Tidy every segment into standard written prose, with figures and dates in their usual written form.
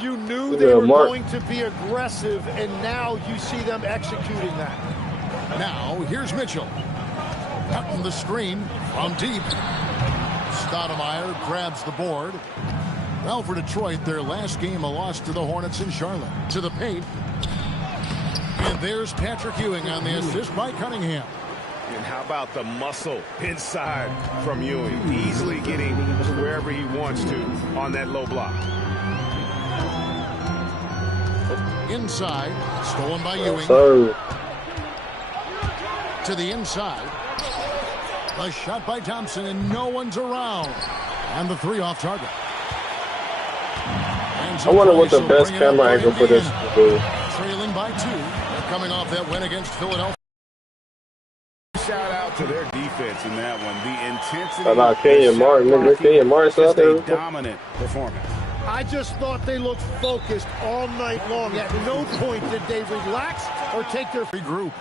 You knew they were going to be aggressive, and now you see them executing that. Now, here's Mitchell. Cutting the screen from deep. Stoudemire grabs the board. Well, for Detroit, their last game, a loss to the Hornets in Charlotte. To the paint. And there's Patrick Ewing on the assist by Cunningham. And how about the muscle inside from Ewing? Easily getting to wherever he wants to on that low block. Inside, stolen by Ewing. To the inside. A shot by Thompson, and no one's around. And the three off target. I wonder what the best camera angle for this is. Trailing by 2. They're coming off that win against Philadelphia. Shout out to their defense in that one. The intensity. How about Kenyon Martin? Remember Kenyon Martin out there? Dominant performance. I just thought they looked focused all night long. At no point did they relax or take their regroup.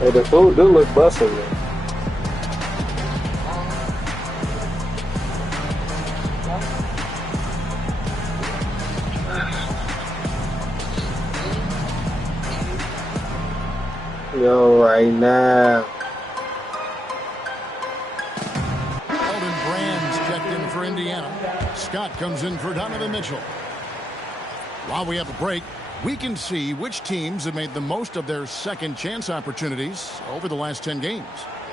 Hey, the food do look busting, man. Yo, right now. Elton Brand's checked in for Indiana. Scott comes in for Donovan Mitchell. While we have a break, we can see which teams have made the most of their second chance opportunities over the last 10 games.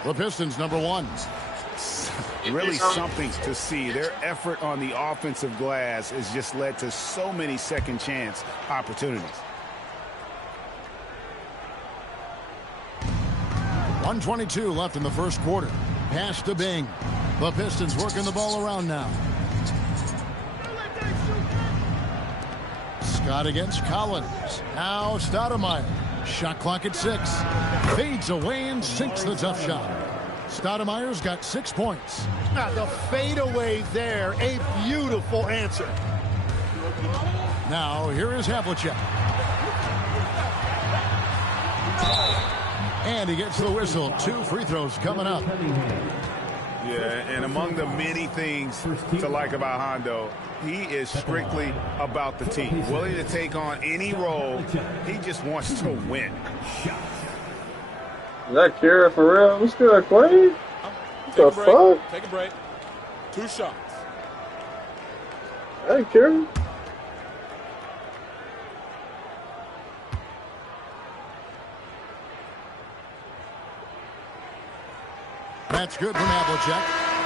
The Pistons, number 1. Really something to see. Their effort on the offensive glass has just led to so many second chance opportunities. 1:22 left in the first quarter. Pass to Bing. The Pistons working the ball around now. Scott against Collins. Now Stoudemire. Shot clock at 6. Fades away and sinks the tough shot. Stoudemire's got 6 points. The fadeaway there, a beautiful answer. Now here is Havlicek. And he gets the whistle. 2 free throws coming up. Yeah, and among the many things to like about Hondo, he is strictly about the team. Willing to take on any role. He just wants to win. Is that Kira for real? What's good, Queen? What the fuck? Take a break. 2 shots. Hey, Kira. That's good from Havlicek.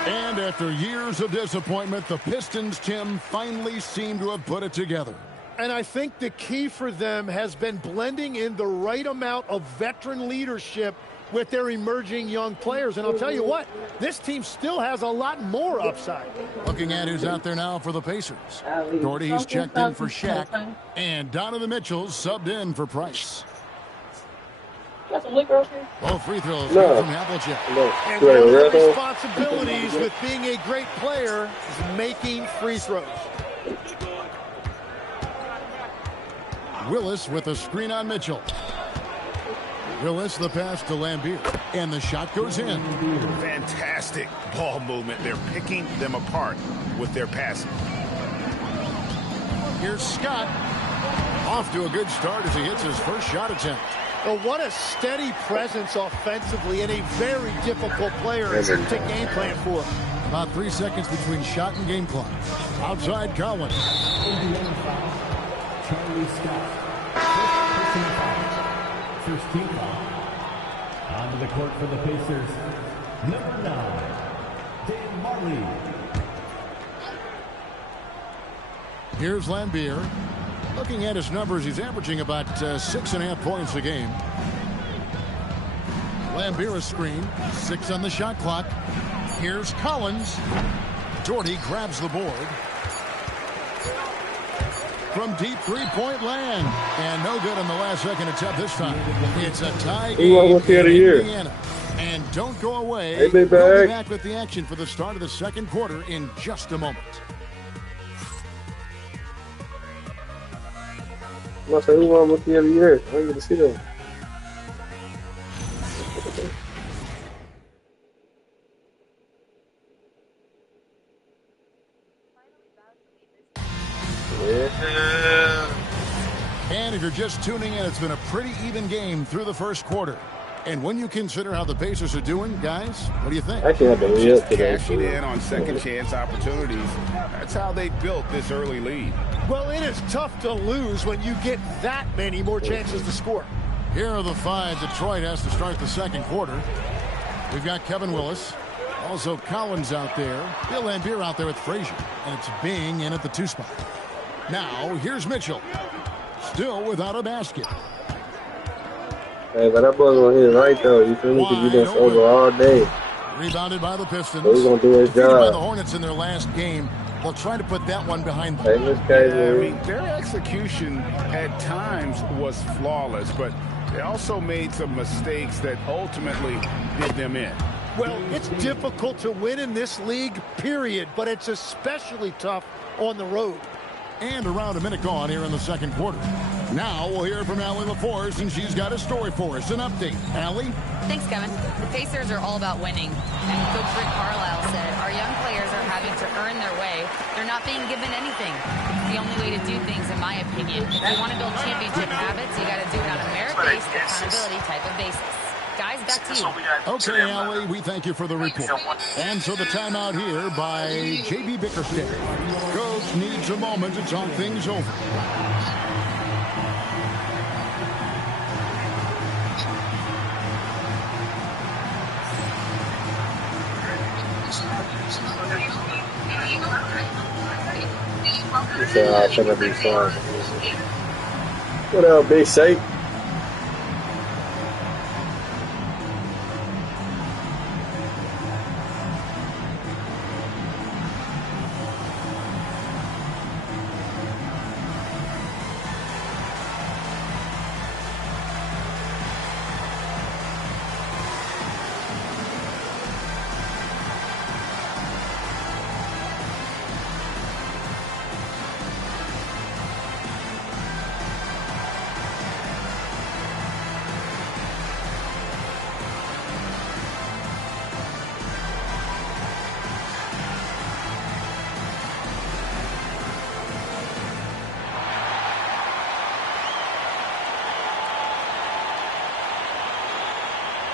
And after years of disappointment, the Pistons, Tim, finally seem to have put it together. And I think the key for them has been blending in the right amount of veteran leadership with their emerging young players. And I'll tell you what, this team still has a lot more upside. Looking at who's out there now for the Pacers. Doherty's checked in for Shaq. And Donovan Mitchell's subbed in for Price. Both free throws from Havlicek. And one of the responsibilities with being a great player is making free throws. Willis with a screen on Mitchell. Willis the pass to Lambeer. And the shot goes in. Fantastic ball movement. They're picking them apart with their passing. Here's Scott. Off to a good start as he hits his first shot attempt. Well, what a steady presence offensively and a very difficult player to game plan for. About 3 seconds between shot and game clock. Outside Collins. Charlie Scott. First team foul. Onto the court for the Pacers. Number 9, Dan Here's Lambier. Looking at his numbers, he's averaging about 6.5 points a game. Lambier a screen. 6 on the shot clock. Here's Collins. Doherty grabs the board. From deep three-point land. And no good on the last second attempt this time. It's a tie game in Indiana. And don't go away. Hey, we'll be back with the action for the start of the second quarter in just a moment. I say, who won Rookie of the Year? I didn't get to see them. Yeah. And if you're just tuning in, it's been a pretty even game through the first quarter. And when you consider how the Pacers are doing, guys, what do you think? Actually, I believe it today. Cashing in on second chance opportunities. That's how they built this early lead. Well, it is tough to lose when you get that many more chances to score. Here are the 5 Detroit has to start the second quarter. We've got Kevin Willis. Also Collins out there. Bill Lambier out there with Frazier. And it's Bing in at the 2 spot. Now, here's Mitchell. Still without a basket. Hey, but that boy's gonna hit it right though. You feel me? Because you've been over all day. Rebounded by the Pistons. So he's gonna do his Defeated by the job. Hornets in their last game. They'll try to put that one behind them. Hey, Miss Kaiser. Yeah, I mean, their execution at times was flawless, but they also made some mistakes that ultimately did them in. Well, it's difficult to win in this league, period, but it's especially tough on the road. And around a minute gone here in the second quarter. Now we'll hear from Allie LaForce, and she's got a story for us. An update. Allie? Thanks, Kevin. The Pacers are all about winning. And Coach Rick Carlisle said, our young players are having to earn their way. They're not being given anything. It's the only way to do things, in my opinion. If you want to build championship habits, you got to do it on a merit-based accountability type of basis. Guys, back to you. Okay, Allie, we thank you for the report. And so the timeout here by J.B. Bickerstaff. Coach needs a moment to talk things over. It's gonna be fun. What up, Big Shake?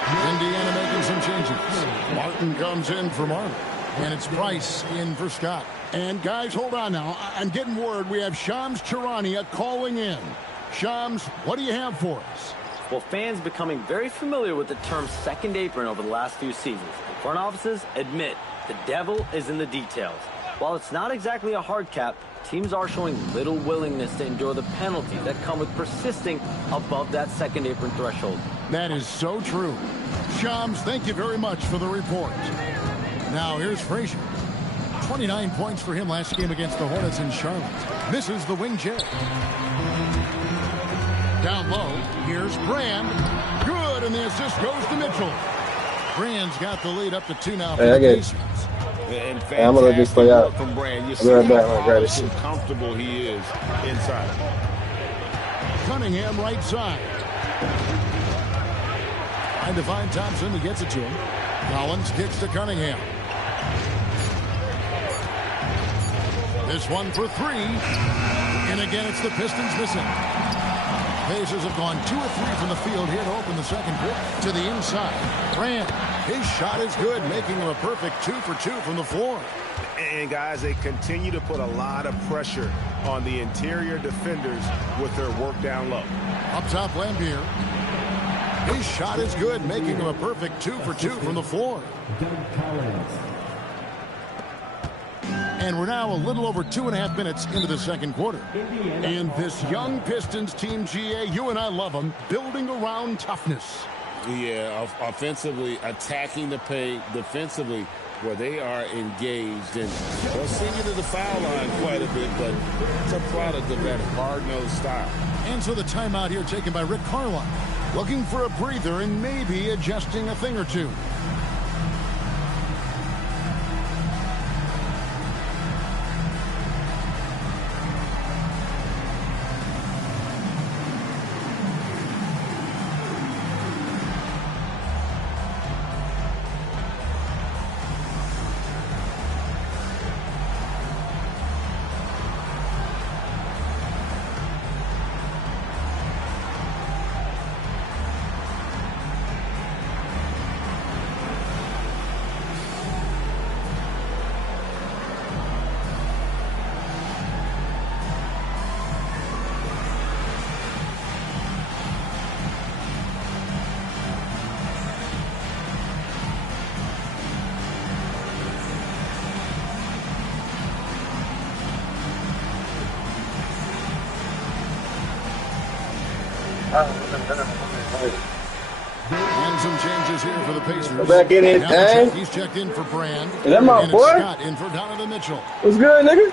Indiana making some changes. Martin comes in for Martin. And it's Price in for Scott. And guys, hold on now. I'm getting word we have Shams Charania calling in. Shams, what do you have for us? Well, fans becoming very familiar with the term second apron over the last few seasons. Front offices admit the devil is in the details. While it's not exactly a hard cap, teams are showing little willingness to endure the penalties that come with persisting above that second apron threshold. That is so true. Shams, thank you very much for the report. Now here's Frazier. 29 points for him last game against the Hornets in Charlotte. Misses the wing J. Down low, here's Brand. Good, and the assist goes to Mitchell. Brand's got the lead up to 2 now for the Pacers. And Hey, I'm gonna let this play out. From Brand. You I'll be right back, my brother. how comfortable he is inside. Cunningham right side. Trying to find Thompson. He gets it to him. Collins kicks to Cunningham. This one for 3. And again, it's the Pistons missing. Pacers have gone 2 or 3 from the field here to open the second quarter. To the inside. Brand. His shot is good, making him a perfect 2 for 2 from the floor. And guys, they continue to put a lot of pressure on the interior defenders with their work down low. Up top, Lambier. His shot is good, making him a perfect 2 for 2 from the floor. And we're now a little over 2.5 minutes into the second quarter. And this young Pistons team, GA, you and I love them, building around toughness. Yeah, offensively, attacking the paint, defensively, where they are engaged. And they'll send you to the foul line quite a bit, but it's a product of that hard-nosed style. And so the timeout here taken by Rick Carlisle. Looking for a breather and maybe adjusting a thing or two. And some changes here for the Pacers. Back in it, dang. He's checked in for Brand. Is that my boy? Scott in for Donovan Mitchell. What's good, nigga?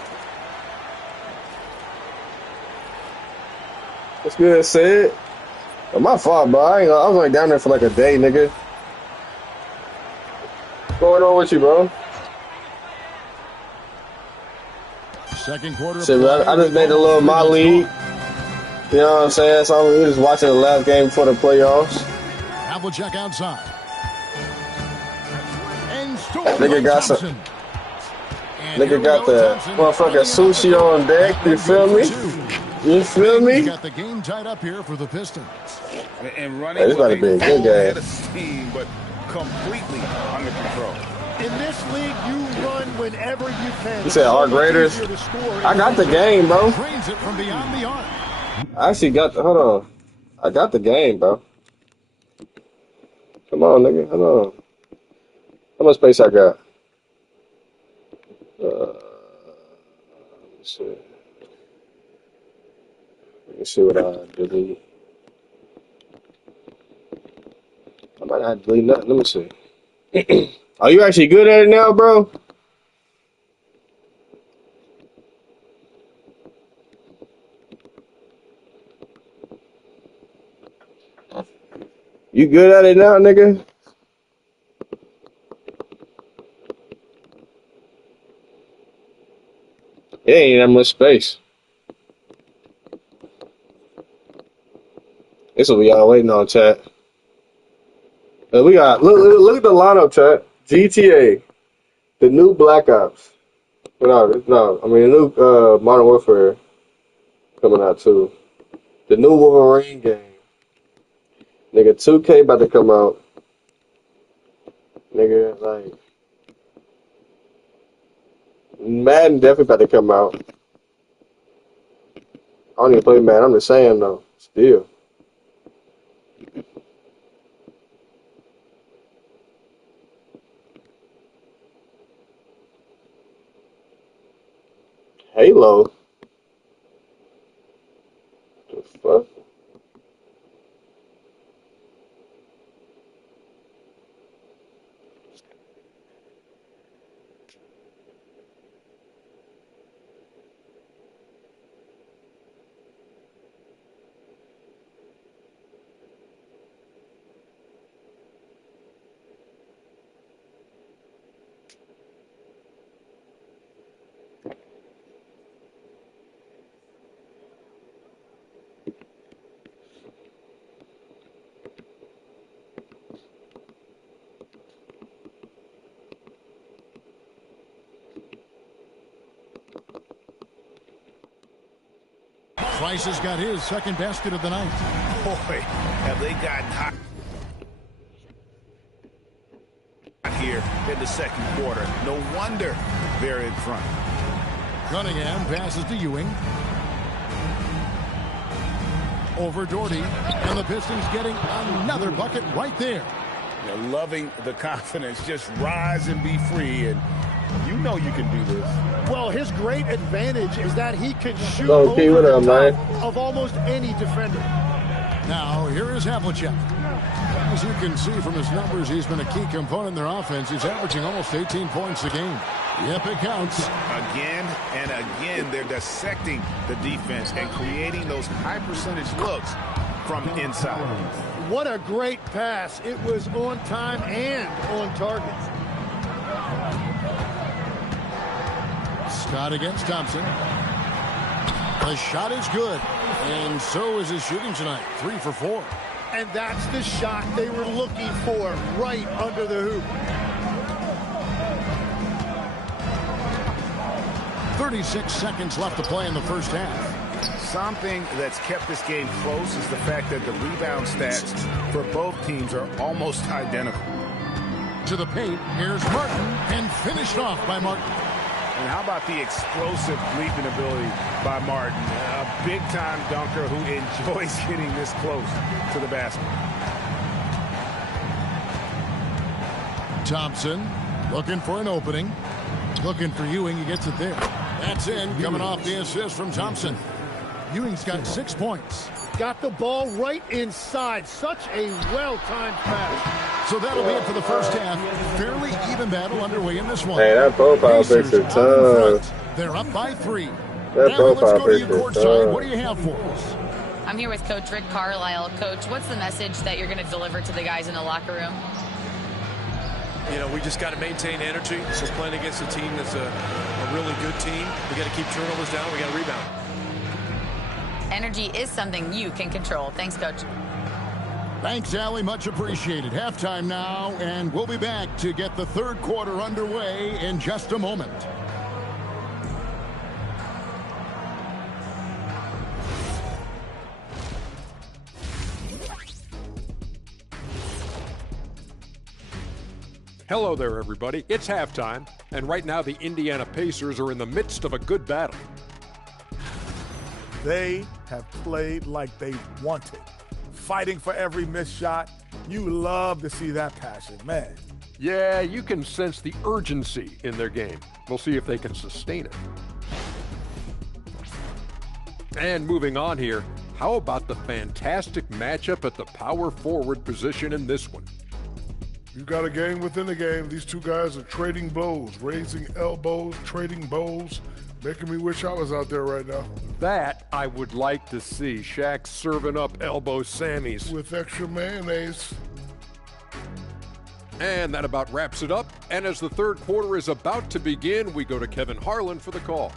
What's good, Sid? Oh, my fault, bro. I was like down there for like a day, nigga. What's going on with you, bro? Second quarter. Shit, bro, I just made a little Myleague. You know what I'm saying? So we just watching the last game before the playoffs. Check outside. And nigga got some. Nigga got the motherfucking sushi on deck. You feel me? You feel me? Got the game tied up here for the Pistons. And running hey, this about to be a good game. Steam, but completely under control. In this league, you run whenever you can. You said our Raiders. I got the game, bro. Drains it from beyond the arc. I actually got the. Hold on. I got the game, bro. Come on, nigga. Hold on. How much space I got? Let me see. Let me see what I delete. I might not delete nothing. Let me see. Are you actually good at it now, bro? You good at it now, nigga? It ain't that much space. This will be y'all waiting on, chat. We got look at the lineup, chat. GTA, the new Black Ops. No, I mean the new Modern Warfare coming out too. The new Wolverine game. Nigga, 2K about to come out. Nigga, like Madden definitely about to come out. I don't even play Madden. I'm just saying though. Still. Halo. The fuck? Price has got his second basket of the night. Boy, have they gotten hot here in the second quarter. No wonder they're in front. Cunningham passes to Ewing. Over Doherty. And the Pistons getting another bucket right there. They're loving the confidence. Just rise and be free. And You know you can do this. Well, his great advantage is that he can shoot Okay, over what the up, top man? of almost any defender. Now, here is Havlicek. As you can see from his numbers, he's been a key component in their offense. He's averaging almost 18 points a game. Yep, it counts. Again and again, they're dissecting the defense and creating those high percentage looks from inside. What a great pass. It was on time and on target. Scott against Thompson. The shot is good, and so is his shooting tonight. 3 for 4. And that's the shot they were looking for, right under the hoop. 36 seconds left to play in the first half. Something that's kept this game close is the fact that the rebound stats for both teams are almost identical. To the paint, here's Martin, and finished off by Martin. And how about the explosive leaping ability by Martin? A big-time dunker who enjoys getting this close to the basket. Thompson looking for an opening. Looking for Ewing. He gets it there. That's in. Coming off the assist from Thompson. Ewing's got 6 points. Got the ball right inside. Such a well-timed pass. So that'll be it for the first half. Fairly even battle underway in this one. Hey, that profile picture tough. They're up by 3. That now let's profile go to you picture courtside. tough. What do you have for us? I'm here with Coach Rick Carlisle. Coach, what's the message that you're going to deliver to the guys in the locker room? You know, we just got to maintain energy. So playing against a team that's a really good team, we got to keep turnovers down. We got to rebound. Energy is something you can control. Thanks, Coach. Thanks, Allie. Much appreciated. Halftime now, and we'll be back to get the third quarter underway in just a moment. Hello there, everybody. It's halftime, and right now the Indiana Pacers are in the midst of a good battle. They have played like they wanted, fighting for every missed shot. You love to see that passion, man. Yeah, you can sense the urgency in their game. We'll see if they can sustain it. And moving on here, how about the fantastic matchup at the power forward position in this one? You got a game within a game. These two guys are trading blows, raising elbows, trading bows, making me wish I was out there right now. That I would like to see. Shaq serving up elbow Sammys. With extra mayonnaise. And that about wraps it up. And as the third quarter is about to begin, we go to Kevin Harlan for the call.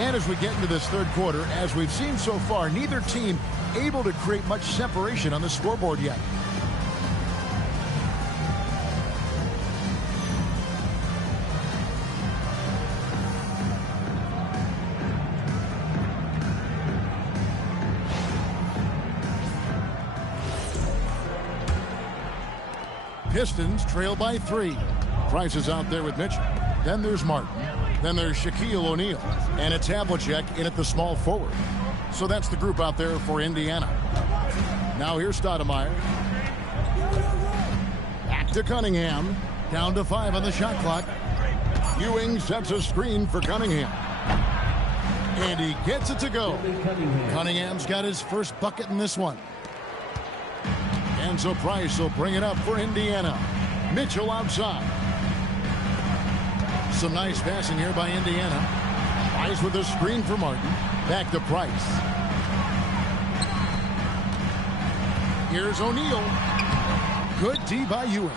And as we get into this third quarter, as we've seen so far, neither team able to create much separation on the scoreboard yet. Pistons trail by 3. Price is out there with Mitchell. Then there's Martin. Then there's Shaquille O'Neal. And it's Havlicek in at the small forward. So that's the group out there for Indiana. Now here's Stoudemire. Back to Cunningham. Down to 5 on the shot clock. Ewing sets a screen for Cunningham. And he gets it to go. Cunningham's got his first bucket in this one. And so Price will bring it up for Indiana. Mitchell outside. Some nice passing here by Indiana. Price with a screen for Martin. Back to Price. Here's O'Neal. Good D by Ewing.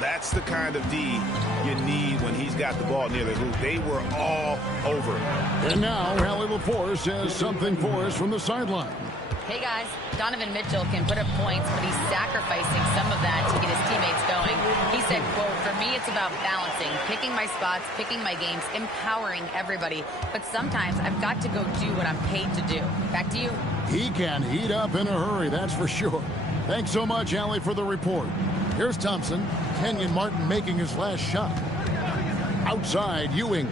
That's the kind of D you need when he's got the ball near the hoop. They were all over. And now Hallie LaForce has something for us from the sideline. Hey, guys. Donovan Mitchell can put up points, but he's sacrificing some of that to get his teammates going. He said, quote, "For me, it's about balancing, picking my spots, picking my games, empowering everybody. But sometimes I've got to go do what I'm paid to do." Back to you. He can heat up in a hurry, that's for sure. Thanks so much, Allie, for the report. Here's Thompson. Kenyon Martin making his last shot. Outside, Ewing.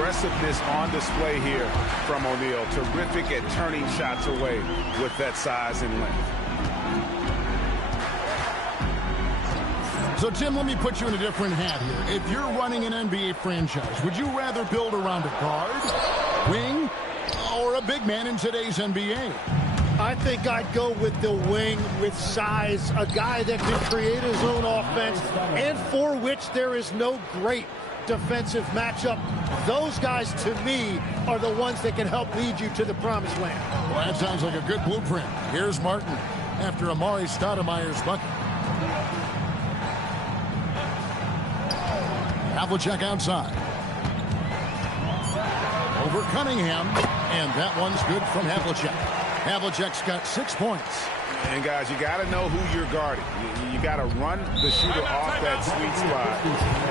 aggressiveness on display here from O'Neal. Terrific at turning shots away with that size and length. So, Tim, let me put you in a different hat here. If you're running an NBA franchise, would you rather build around a guard, wing, or a big man in today's NBA? I think I'd go with the wing with size, a guy that can create his own offense and for which there is no great defensive matchup. Those guys, to me, are the ones that can help lead you to the promised land. Well, that sounds like a good blueprint. Here's Martin after Amari Stoudemire's bucket. Havlicek outside. Over Cunningham, and that one's good from Havlicek. Havlicek's got 6 points. And, guys, you got to know who you're guarding. You got to run the shooter off that sweet spot.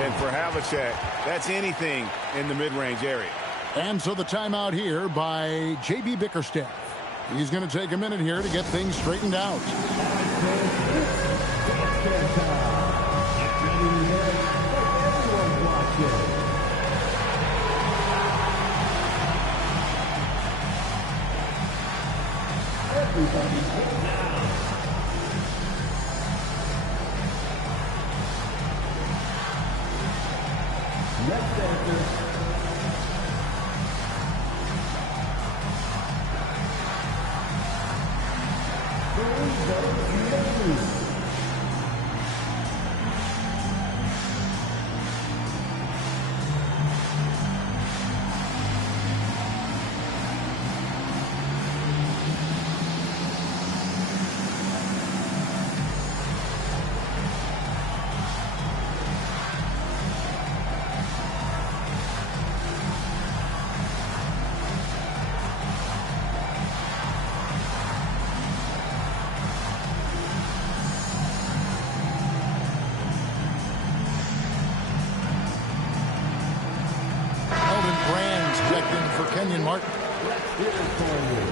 And for Havlicek, that's anything in the mid-range area. And so the timeout here by J.B. Bickerstaff. He's going to take a minute here to get things straightened out.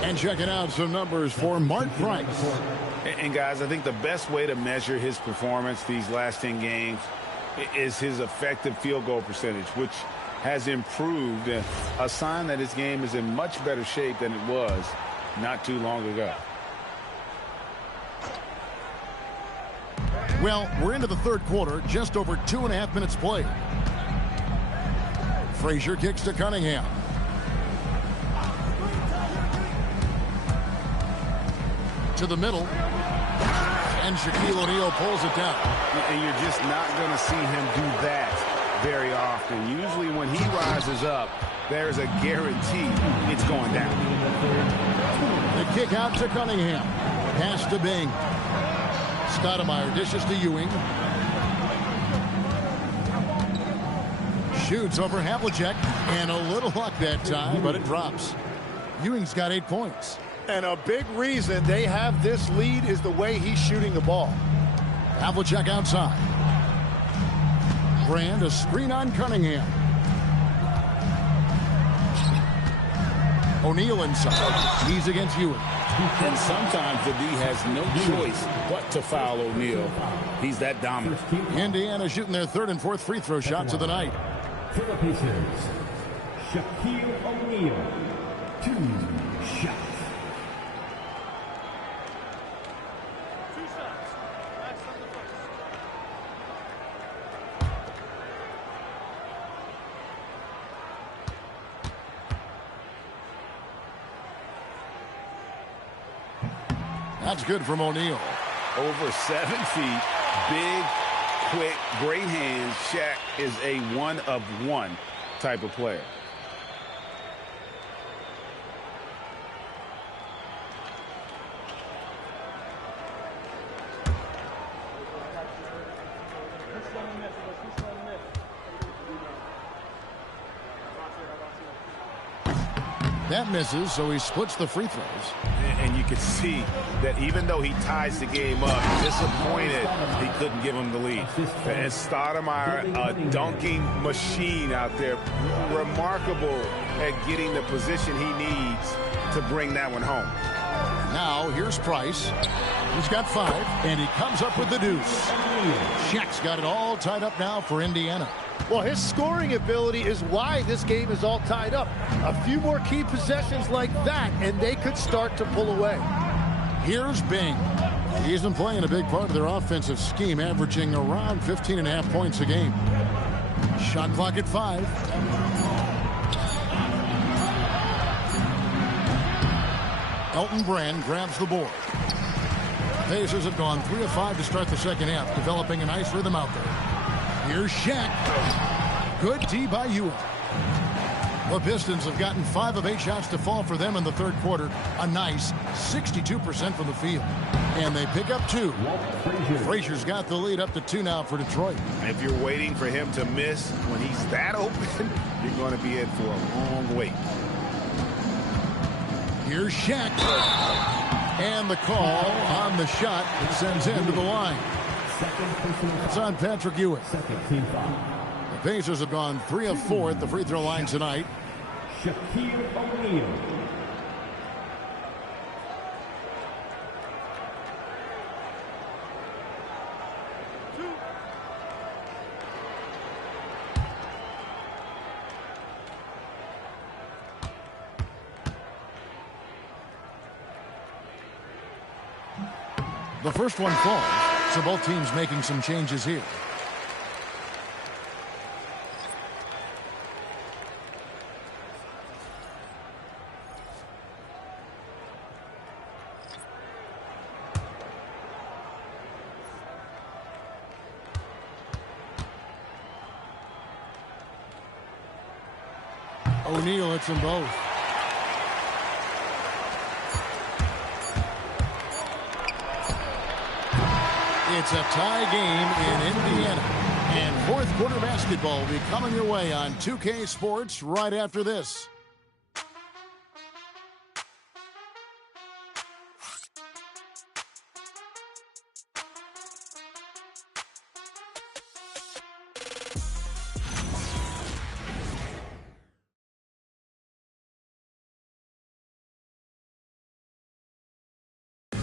And checking out some numbers for Mark Price. And guys, I think the best way to measure his performance these last 10 games is his effective field goal percentage, which has improved, a sign that his game is in much better shape than it was not too long ago. Well, we're into the third quarter, just over 2.5 minutes played. Frazier kicks to Cunningham. To the middle, and Shaquille O'Neal pulls it down. And you're just not going to see him do that very often. Usually when he rises up, there's a guarantee it's going down. The kick out to Cunningham. Pass to Bing. Stoudemire dishes to Ewing. Shoots over Havlicek, and a little luck that time, but it drops. Ewing's got 8 points. And a big reason they have this lead is the way he's shooting the ball. Havlicek outside. Brand a screen on Cunningham. O'Neal inside. He's against Ewing. And sometimes the D has no choice but to foul O'Neal. He's that dominant. Indiana shooting their third and fourth free throw shots of the night. For the Pacers, Shaquille O'Neal, 2 shots. That's good from O'Neal. Over 7 feet, big, quick, great hands. Shaq is a one-of-one type of player. That misses, so he splits the free throws. And you can see that even though he ties the game up, disappointed he couldn't give him the lead. And Stoudemire, a dunking machine out there, remarkable at getting the position he needs to bring that one home. Now, here's Price. He's got 5, and he comes up with the deuce. Shaq's got it all tied up now for Indiana. Well, his scoring ability is why this game is all tied up. A few more key possessions like that, and they could start to pull away. Here's Bing. He's been playing a big part of their offensive scheme, averaging around 15.5 points a game. Shot clock at 5. Elton Brand grabs the board. Pacers have gone 3 of 5 to start the second half, developing a nice rhythm out there. Here's Shaq. Good D by Ewing. The Pistons have gotten 5 of 8 shots to fall for them in the third quarter. A nice 62% from the field. And they pick up 2. Frazier's got the lead up to 2 now for Detroit. If you're waiting for him to miss when he's that open, you're going to be in for a long wait. Here's Shaq. And the call on the shot that sends him to the line. It's on Patrick Ewing. The Pacers have gone 3 of 4 at the free throw line tonight. Shaquille O'Neal. The first one falls, so both teams making some changes here. O'Neal hits them both. It's a tie game in Indiana. And fourth quarter basketball will be coming your way on 2K Sports right after this.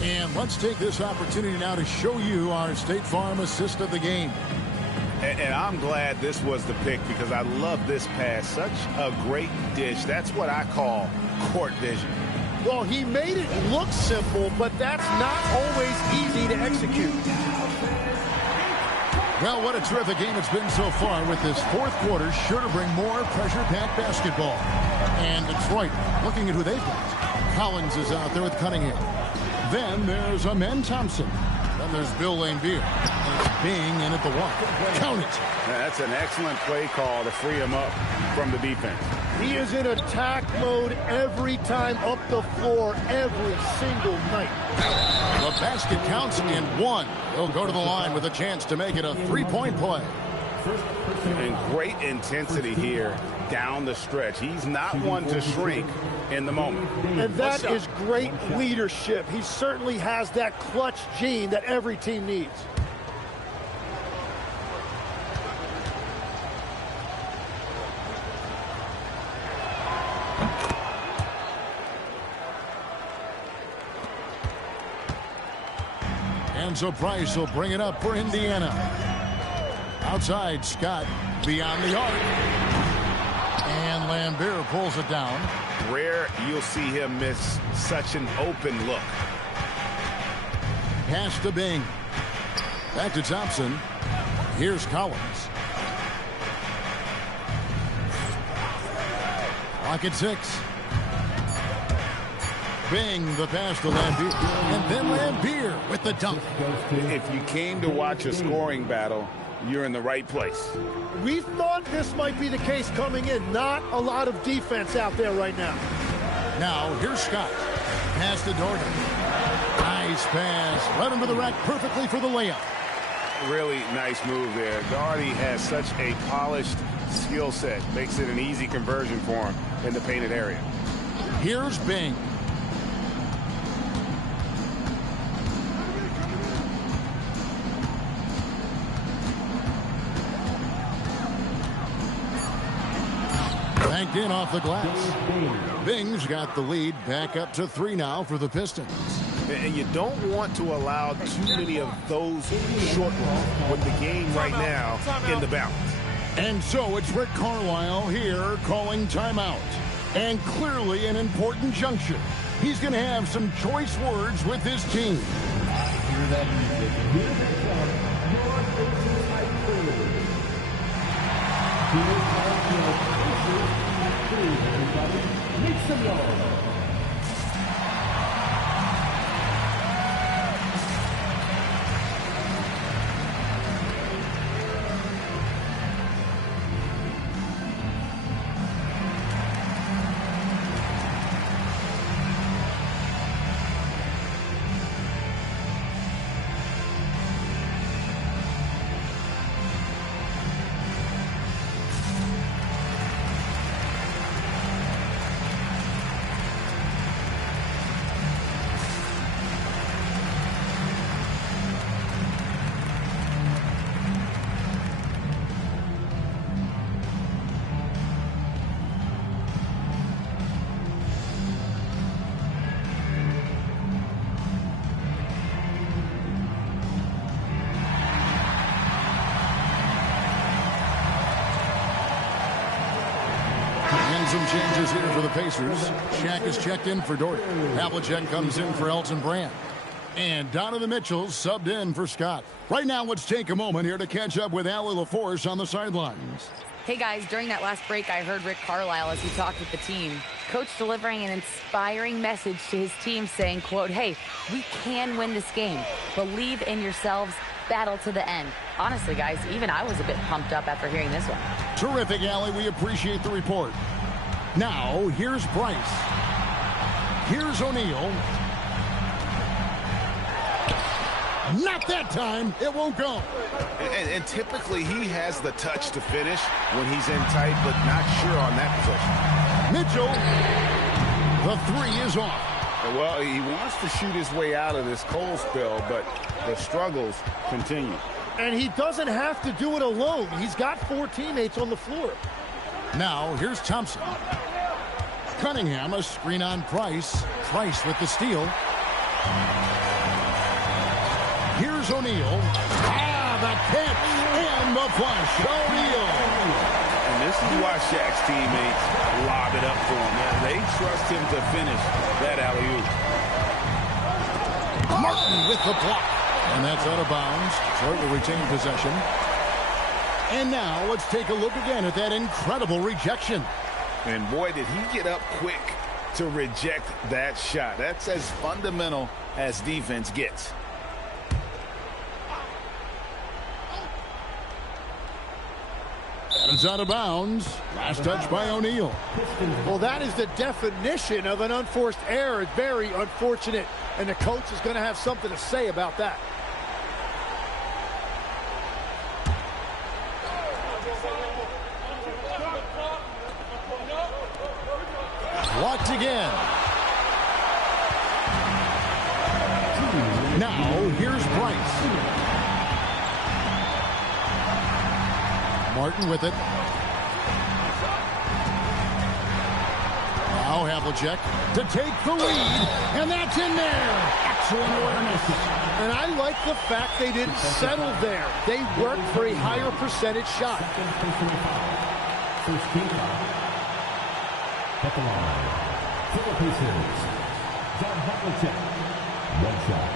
And let's take this opportunity now to show you our State Farm assist of the game. And I'm glad this was the pick because I love this pass. Such a great dish. That's what I call court vision. Well, he made it look simple, but that's not always easy to execute. Well, what a terrific game it's been so far, with this fourth quarter sure to bring more pressure-packed basketball. And Detroit, looking at who they've got. Collins is out there with Cunningham. Then there's Amen Thompson. Then there's Bill Laimbeer. And it's Bing in at the 1. Count it. That's an excellent play call to free him up from the defense. He is in attack mode every time up the floor, every single night. The basket counts in 1. He'll go to the line with a chance to make it a 3-point play. And great intensity here down the stretch. He's not one to shrink in the moment. And that is great leadership. He certainly has that clutch gene that every team needs. And so Price will bring it up for Indiana. Outside, Scott beyond the arc. And Laimbeer pulls it down. Rare you'll see him miss such an open look. Pass to Bing. Back to Thompson. Here's Collins. Clock at 6. Bing, the pass to Laimbeer. And then Laimbeer with the dunk. If you came to watch a scoring battle, you're in the right place. We thought this might be the case coming in. Not a lot of defense out there right now. Now, here's Scott. Pass to Dorgan. Nice pass. Right under the rack perfectly for the layup. Really nice move there. Doherty has such a polished skill set. Makes it an easy conversion for him in the painted area. Here's Bing. Banked in off the glass. Bing's got the lead back up to 3 now for the Pistons. And you don't want to allow too many of those short ones with the game right now in the balance. And so it's Rick Carlisle here calling timeout. And clearly an important juncture. He's going to have some choice words with his team. Hear that music. Hear the song. Your Pacers high school. Here's our Pacers. Everybody, make some noise. Some changes here for the Pacers. Shaq is checked in for Dort. Havlicek comes in for Elton Brand. And Donovan Mitchell subbed in for Scott. Right now, let's take a moment here to catch up with Allie LaForce on the sidelines. Hey, guys, during that last break, I heard Rick Carlisle as he talked with the team. Coach delivering an inspiring message to his team saying, quote, hey, we can win this game. Believe in yourselves. Battle to the end. Honestly, guys, even I was a bit pumped up after hearing this one. Terrific, Allie. We appreciate the report. Now, here's Bryce. Here's O'Neal. Not that time. It won't go. And typically, he has the touch to finish when he's in tight, but not sure on that possession. Mitchell. The three is off. Well, he wants to shoot his way out of this cold spell, but the struggles continue. And he doesn't have to do it alone. He's got 4 teammates on the floor. Now, here's Thompson. Cunningham, a screen on Price. Price with the steal. Here's O'Neal. The catch and the flush. O'Neal. And this is why Shaq's teammates lob it up for him. They trust him to finish that alley-oop. Martin with the block. And that's out of bounds. Detroit will retain possession. And now let's take a look again at that incredible rejection. And boy, did he get up quick to reject that shot. That's as fundamental as defense gets. And it's out of bounds. Last touch by O'Neal. Well, that is the definition of an unforced error. It's very unfortunate. And the coach is going to have something to say about that. Blocked again. Now, here's Bryce. Martin with it. Now Havlicek to take the lead. And that's in there. Excellent awareness. And I like the fact they didn't settle there. They worked for a higher percentage shot. First team at the line. For the Pacers, John Havlicek. One shot.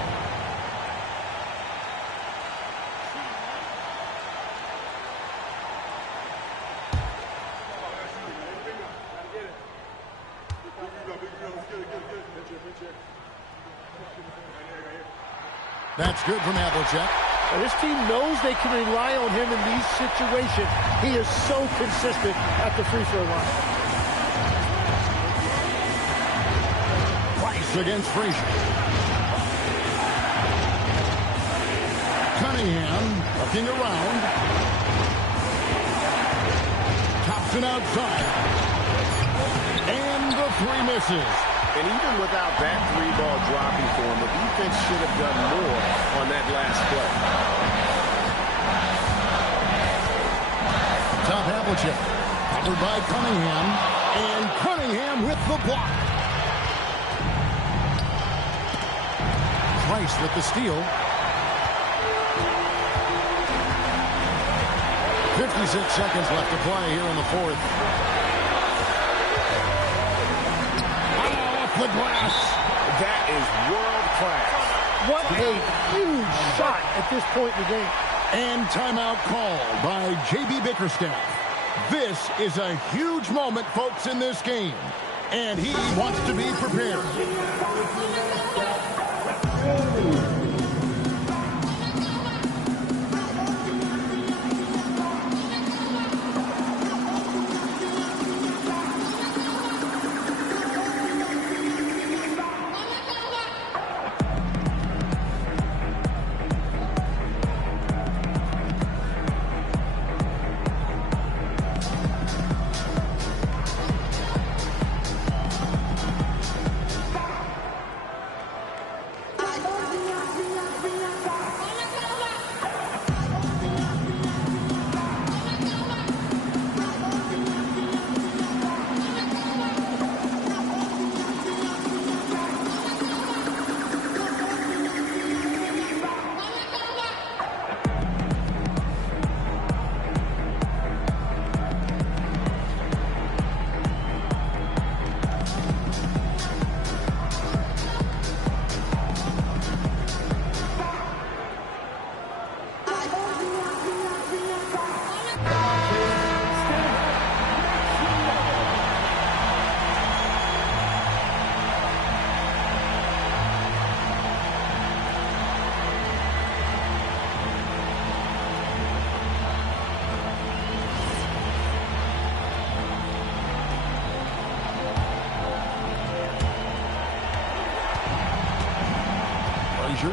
That's good from Havlicek. And this team knows they can rely on him in these situations. He is so consistent at the free throw line. Price against Frazier. Cunningham looking around. Thompson outside. And the three misses. And even without that three-ball dropping for him, the defense should have done more on that last play. Top Havlicek, covered by Cunningham, and Cunningham with the block. Price with the steal. 56 seconds left to play here in the fourth. Off the glass. That is world class. What a huge shot at this point in the game. And timeout called by J.B. Bickerstaff. This is a huge moment, folks, in this game. And he wants to be prepared.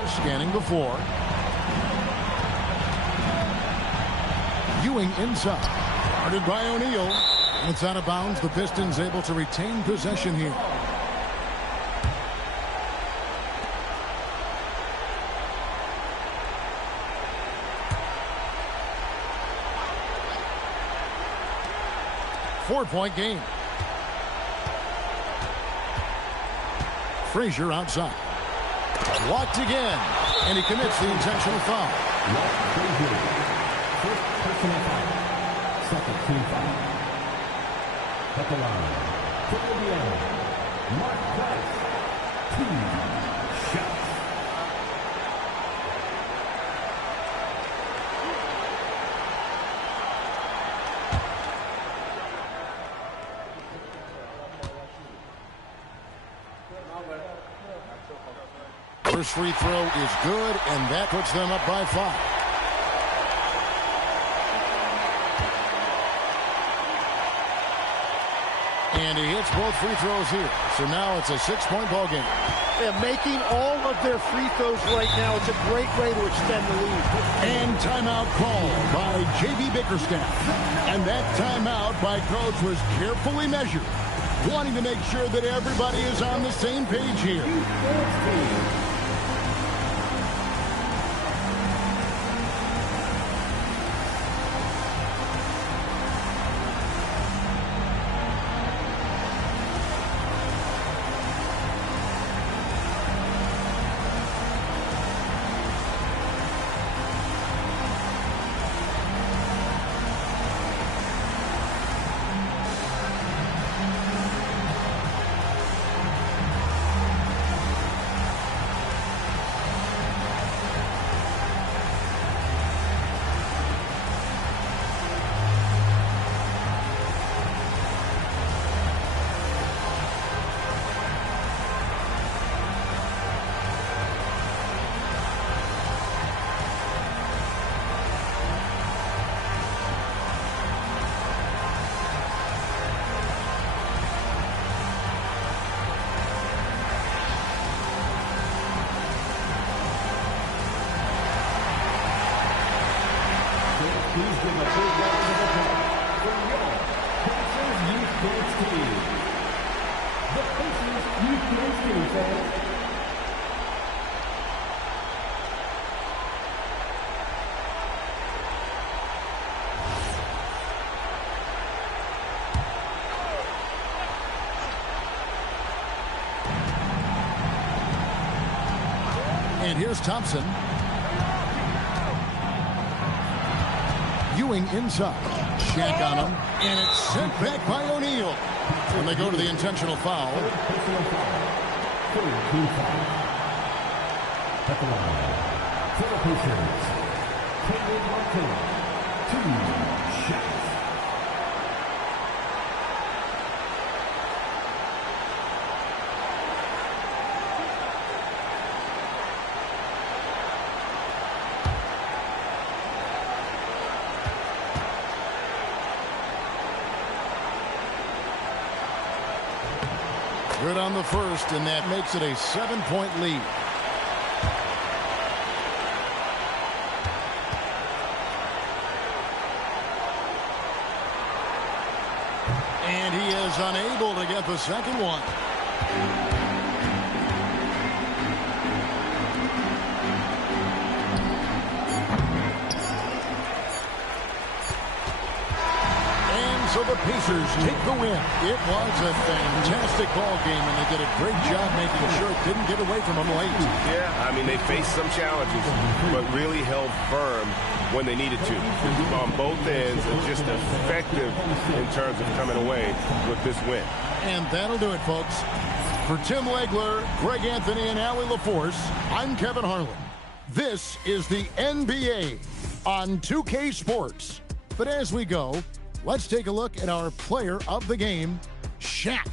Scanning the floor. Ewing inside. Guarded by O'Neal. It's out of bounds. The Pistons able to retain possession here. Four-point game. Frazier outside. Blocked again, and he commits the intentional foul. First personal foul. Second team foul. At the line, for Indiana, Mark Price. 2 shots. First free throw is good, and that puts them up by 5. And he hits both free throws here. So now it's a 6-point ball game. They're making all of their free throws right now. It's a great way to extend the lead. And timeout called by J.B. Bickerstaff. And that timeout by Coach was carefully measured, wanting to make sure that everybody is on the same page here. And here's Thompson. Ewing inside. Shaq on him, and it's sent back by O'Neal. And they go to the intentional foul. At the line, for the Pacers, Caleb Martin, 2 shots. Good on the first, and that makes it a 7-point lead. And he is unable to get the second one. So the Pacers take the win. It was a fantastic ball game, and they did a great job making sure it didn't get away from them late. Yeah, I mean, they faced some challenges, but really held firm when they needed to on both ends, and just effective in terms of coming away with this win. And that'll do it, folks. For Tim Legler, Greg Anthony, and Allie LaForce, I'm Kevin Harlan. This is the NBA on 2K Sports. But as we go, let's take a look at our player of the game, Shaq.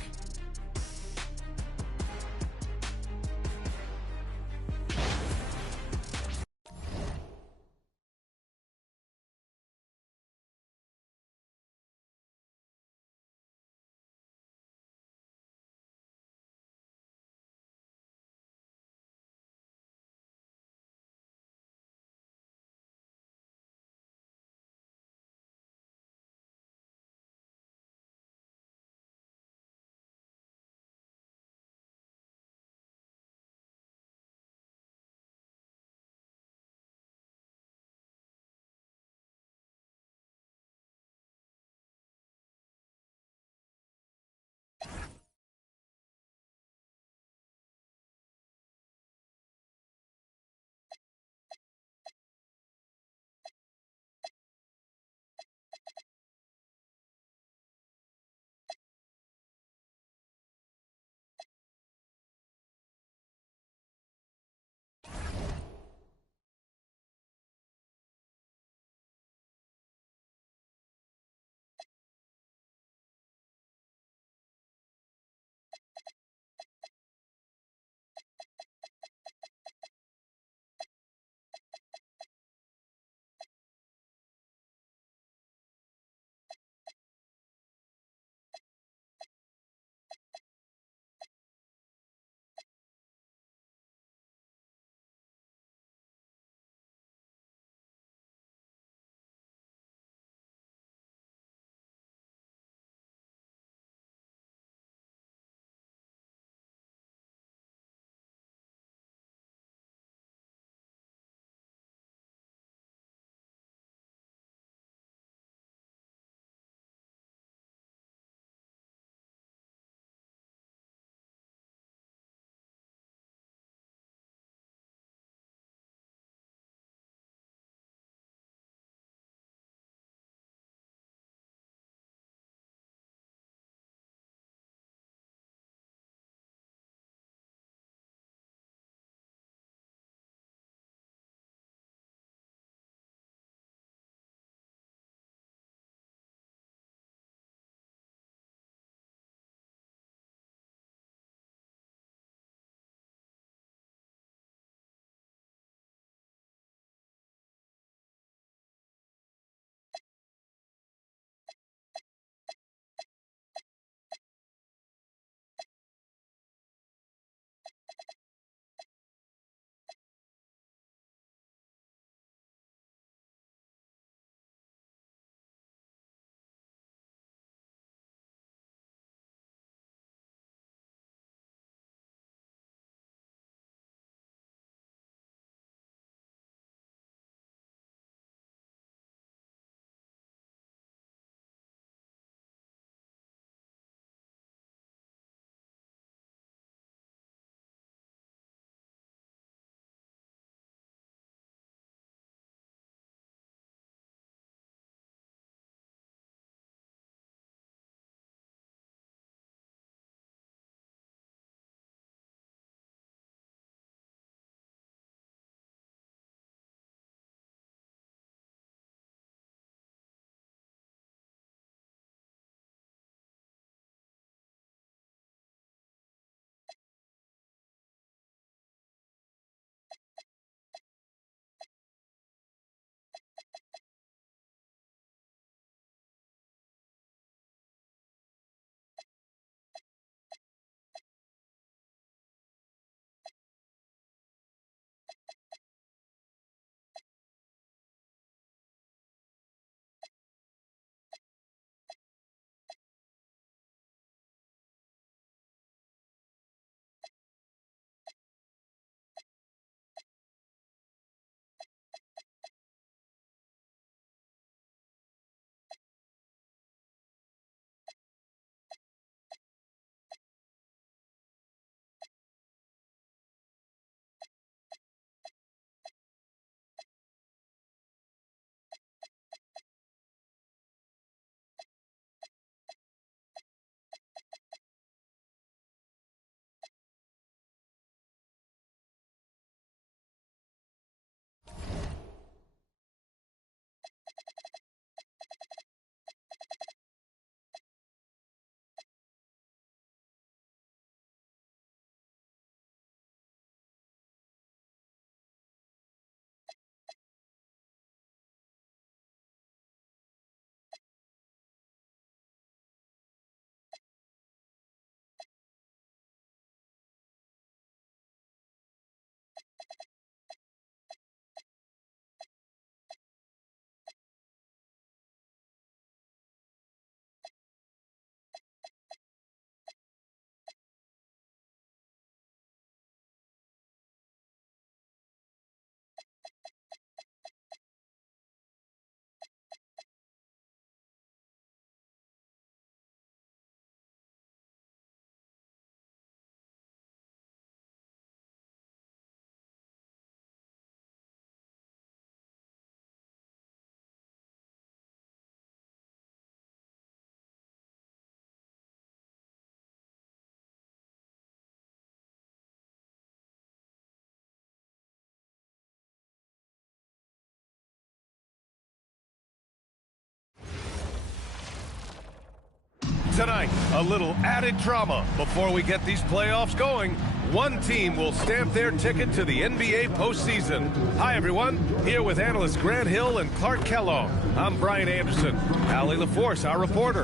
Tonight, a little added drama before we get these playoffs going. One team will stamp their ticket to the NBA postseason. Hi, everyone. Here with analysts Grant Hill and Clark Kellogg. I'm Brian Anderson. Allie LaForce, our reporter.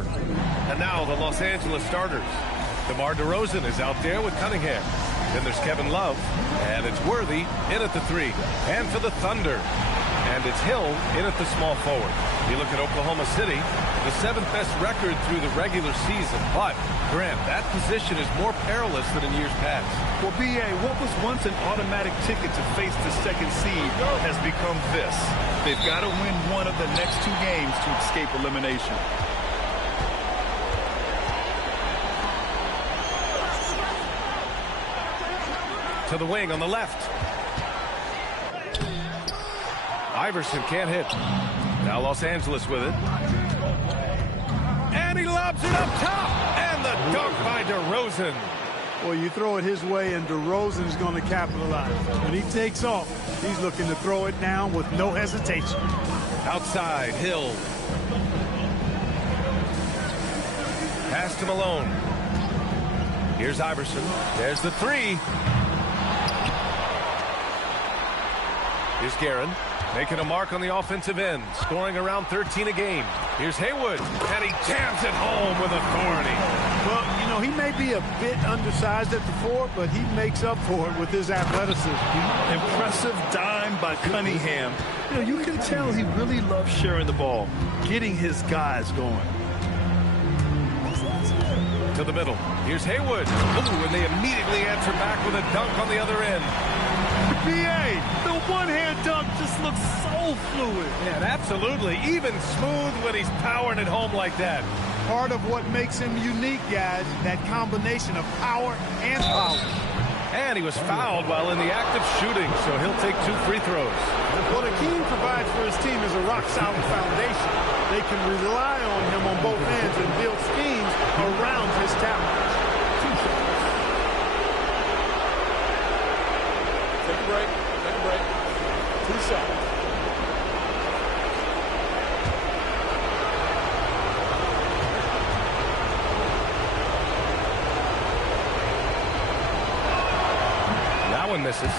And now the Los Angeles starters. DeMar DeRozan is out there with Cunningham. Then there's Kevin Love. And it's Worthy in at the 3. And for the Thunder. And it's Hill in at the small forward. You look at Oklahoma City, the 7th best record through the regular season. But, Grant, that position is more perilous than in years past. Well, B.A., what was once an automatic ticket to face the second seed has become this. They've got to win one of the next 2 games to escape elimination. To the wing on the left. Iverson can't hit. Now Los Angeles with it. And he lobs it up top. And the dunk by DeRozan. Well, you throw it his way, and DeRozan is going to capitalize. When he takes off, he's looking to throw it down with no hesitation. Outside, Hill. Pass to Malone. Here's Iverson. There's the 3. Here's Guerin. Making a mark on the offensive end, scoring around 13 a game. Here's Haywood, and he jams it home with authority. Well, you know, he may be a bit undersized at the 4, but he makes up for it with his athleticism. Impressive dime by Cunningham. You know, you can tell he really loves sharing the ball, getting his guys going. To the middle. Here's Haywood. Ooh, and they immediately answer back with a dunk on the other end. B.A., the one-hand dunk just looks so fluid. Yeah, absolutely. Even smooth when he's powering it home like that. Part of what makes him unique, guys, that combination of power and power. And he was fouled while in the act of shooting, so he'll take 2 free throws. What Akeem provides for his team is a rock-solid foundation. They can rely on him on both ends and build schemes around his talent. Take a break. Take a break. 2 shots. That one misses.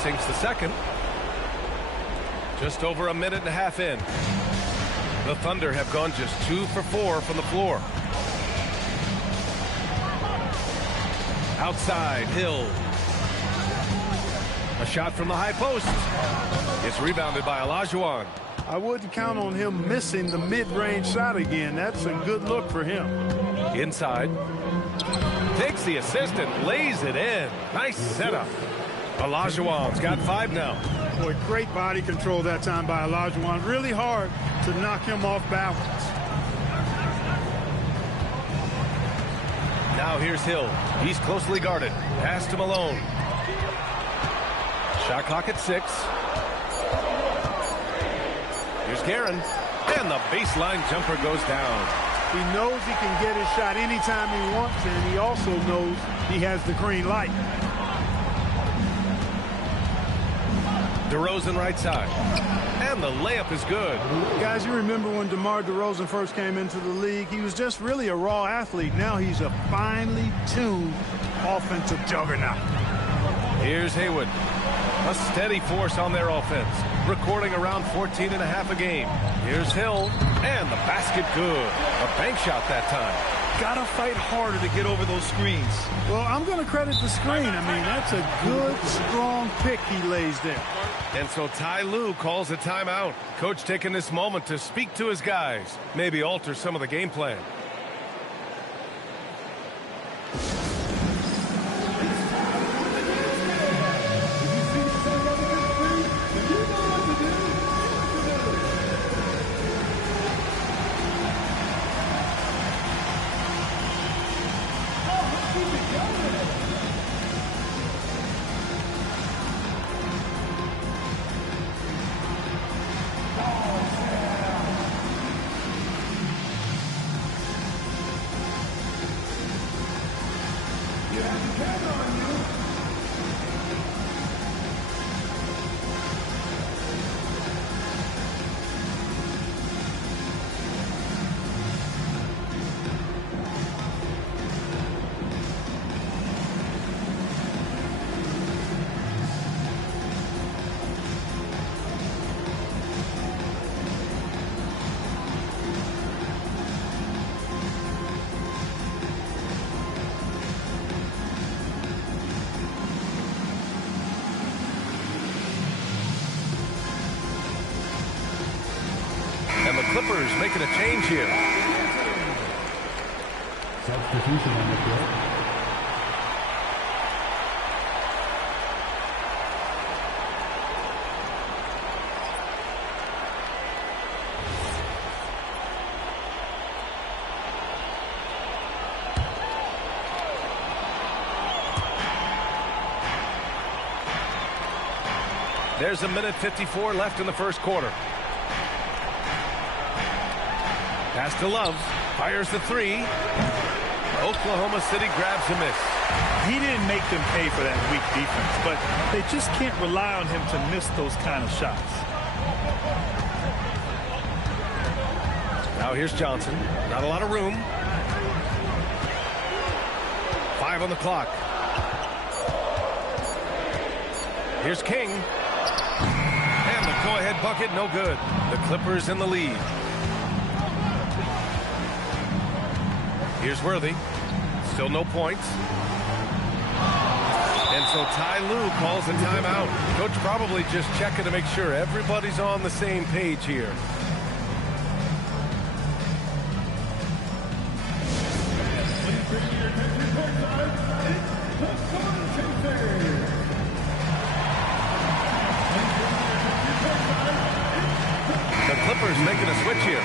Sinks the second. Just over a minute and a half in. The Thunder have gone just 2 for 4 from the floor. Outside, Hill. A shot from the high post. It's rebounded by Olajuwon. I wouldn't count on him missing the mid-range shot again. That's a good look for him. Inside. Takes the assist and lays it in. Nice setup. Olajuwon's got 5 now. Boy, great body control that time by Olajuwon. Really hard to knock him off balance. Now here's Hill. He's closely guarded. Pass to Malone. Shot clock at 6. Here's Guerin. And the baseline jumper goes down. He knows he can get his shot anytime he wants, and he also knows he has the green light. DeRozan right side. And the layup is good. Guys, you remember when DeMar DeRozan first came into the league? He was just really a raw athlete. Now he's a finely tuned offensive juggernaut. Here's Haywood. A steady force on their offense. Recording around 14.5 a game. Here's Hill. And the basket good. A bank shot that time. Gotta fight harder to get over those screens. Well, I'm going to credit the screen. I mean, that's a good, strong pick he lays there. And so Ty Lue calls a timeout. Coach taking this moment to speak to his guys. Maybe alter some of the game plan. Clippers making a change here. Substitution on the field. There's a minute 54 left in the first quarter. Pass to Love. Fires the three. Oklahoma City grabs a miss. He didn't make them pay for that weak defense, but they just can't rely on him to miss those kind of shots. Now here's Johnson. Not a lot of room. 5 on the clock. Here's King. And the go-ahead bucket, no good. The Clippers in the lead. Here's Worthy. Still no points. And so Ty Lue calls a timeout. Coach probably just checking to make sure everybody's on the same page here. The Clippers making a switch here.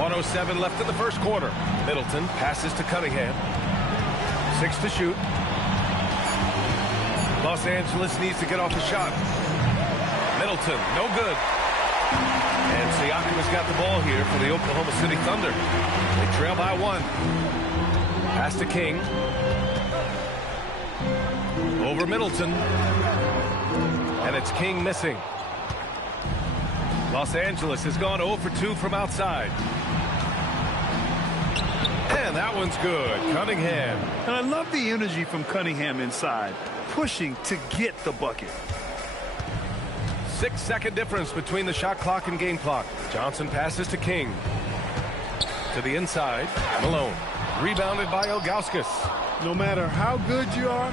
.107 left in the first quarter. Middleton passes to Cunningham. 6 to shoot. Los Angeles needs to get off a shot. Middleton, no good. And Siakam has got the ball here for the Oklahoma City Thunder. They trail by 1. Pass to King. Over Middleton. And it's King missing. Los Angeles has gone 0 for 2 from outside. And that one's good. Cunningham. And I love the energy from Cunningham inside, pushing to get the bucket. 6-second difference between the shot clock and game clock. Johnson passes to King. To the inside. Malone. Rebounded by Ilgauskas. No matter how good you are,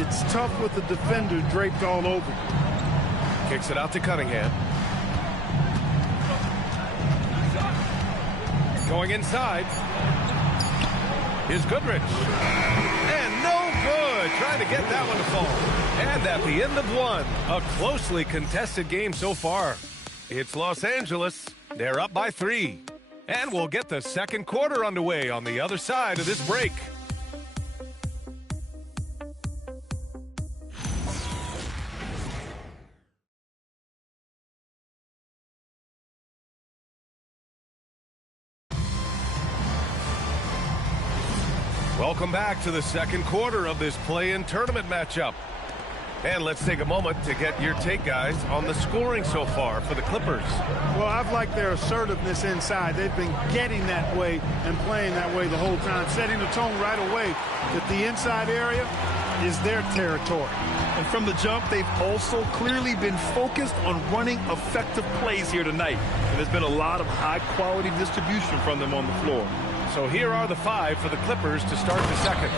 it's tough with the defender draped all over you. Kicks it out to Cunningham. Going inside. Here's Goodrich. And no good. Trying to get that one to fall. And at the end of 1, a closely contested game so far. It's Los Angeles. They're up by 3. And we'll get the second quarter underway on the other side of this break. Welcome back to the second quarter of this play-in tournament matchup. And let's take a moment to get your take, guys, on the scoring so far for the Clippers. Well, I've liked their assertiveness inside. They've been getting that way and playing that way the whole time, setting the tone right away that the inside area is their territory. And from the jump, they've also clearly been focused on running effective plays here tonight. And there's been a lot of high-quality distribution from them on the floor. So here are the 5 for the Clippers to start the second.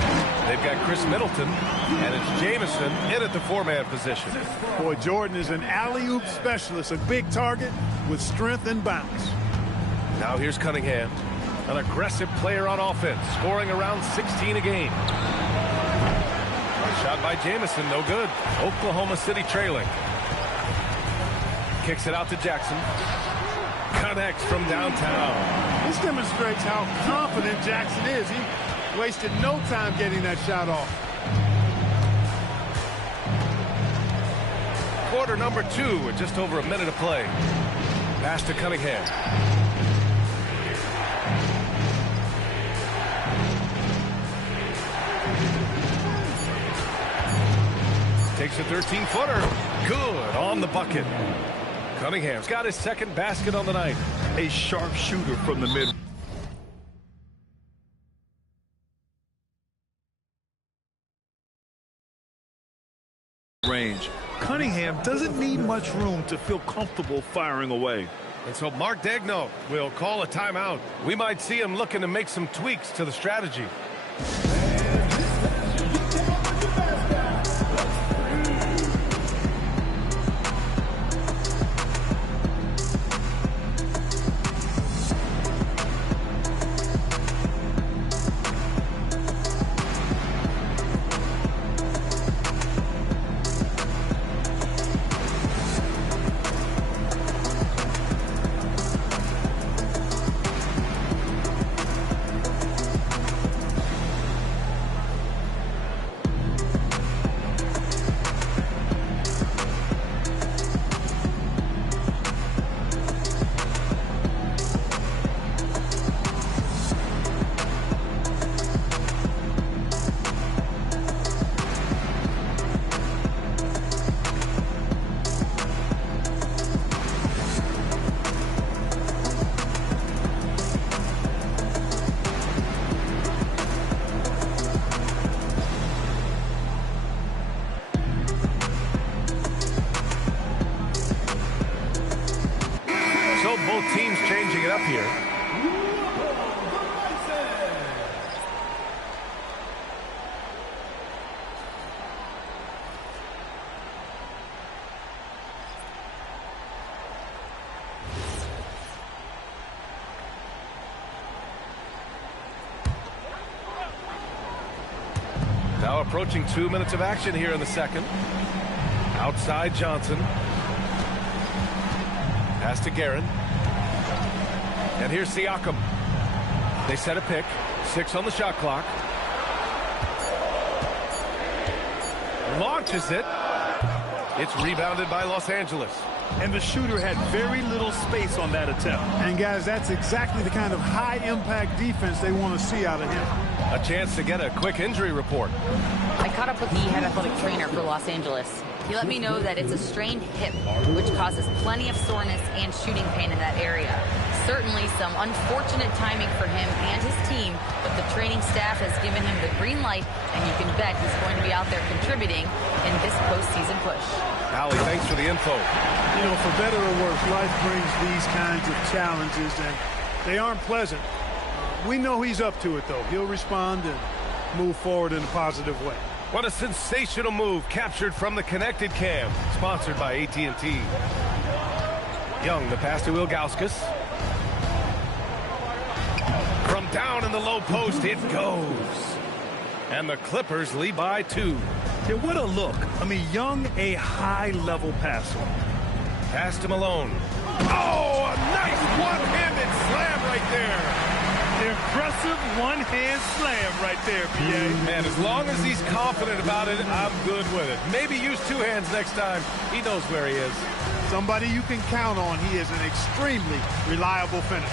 They've got Chris Middleton, and it's Jamison in at the 4-man position. Boy, Jordan is an alley-oop specialist, a big target with strength and bounce. Now here's Cunningham, an aggressive player on offense, scoring around 16 a game. A shot by Jamison, no good. Oklahoma City trailing. Kicks it out to Jackson. Connects from downtown. This demonstrates how confident Jackson is. He wasted no time getting that shot off. Quarter number 2 with just over a minute of play. Pass to Cunningham. Takes a 13-footer. Good on the bucket. Cunningham's got his second basket on the night. A sharp shooter from the mid. range. Cunningham doesn't need much room to feel comfortable firing away. And so Mark Daigneault will call a timeout. We might see him looking to make some tweaks to the strategy. Both teams changing it up here. Now approaching 2 minutes of action here in the second. Outside Johnson. Pass to Guerin. And here's Siakam. They set a pick. 6 on the shot clock. Launches it. It's rebounded by Los Angeles. And the shooter had very little space on that attempt. And guys, that's exactly the kind of high-impact defense they want to see out of him. A chance to get a quick injury report. I caught up with the head athletic trainer for Los Angeles. He let me know that it's a strained hip, which causes plenty of soreness and shooting pain in that area. Certainly some unfortunate timing for him and his team, but the training staff has given him the green light, and you can bet he's going to be out there contributing in this postseason push. Allie, thanks for the info. You know, for better or worse, life brings these kinds of challenges, and they aren't pleasant. We know he's up to it, though. He'll respond and move forward in a positive way. What a sensational move captured from the connected cam, sponsored by AT&T. Young, the pass to Ilgauskas. From down in the low post, it goes. And the Clippers lead by 2. Yeah, what a look. I mean, Young, a high-level passer. Pass to Malone. Oh, a nice one-handed slam right there. Impressive one-hand slam right there, B.A. Man, as long as he's confident about it, I'm good with it. Maybe use 2 hands next time. He knows where he is. Somebody you can count on. He is an extremely reliable finisher.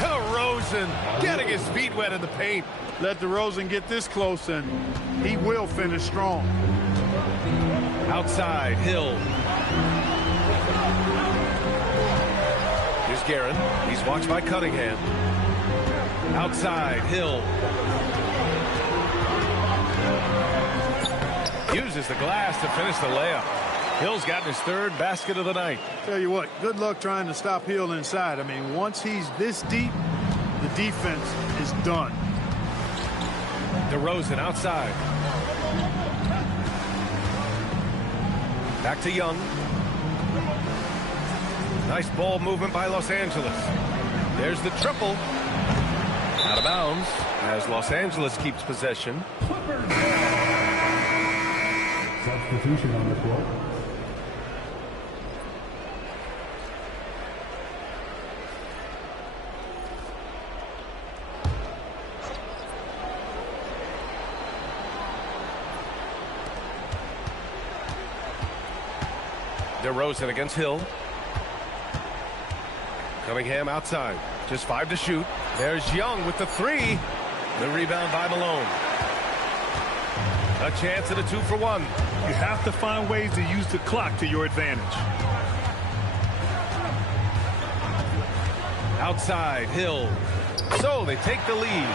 DeRozan getting his feet wet in the paint. Let DeRozan get this close, and he will finish strong. Outside, Hill. Here's Guerin. He's watched by Cunningham. Outside, Hill. Uses the glass to finish the layup. Hill's gotten his 3rd basket of the night. Tell you what, good luck trying to stop Hill inside. I mean, once he's this deep, the defense is done. DeRozan outside. Back to Young. Nice ball movement by Los Angeles. There's the triple. Out of bounds as Los Angeles keeps possession. Substitution on the court. DeRozan against Hill. Cunningham outside. Just 5 to shoot. There's Young with the 3. The rebound by Malone. A chance at a 2-for-1. You have to find ways to use the clock to your advantage. Outside, Hill. So they take the lead.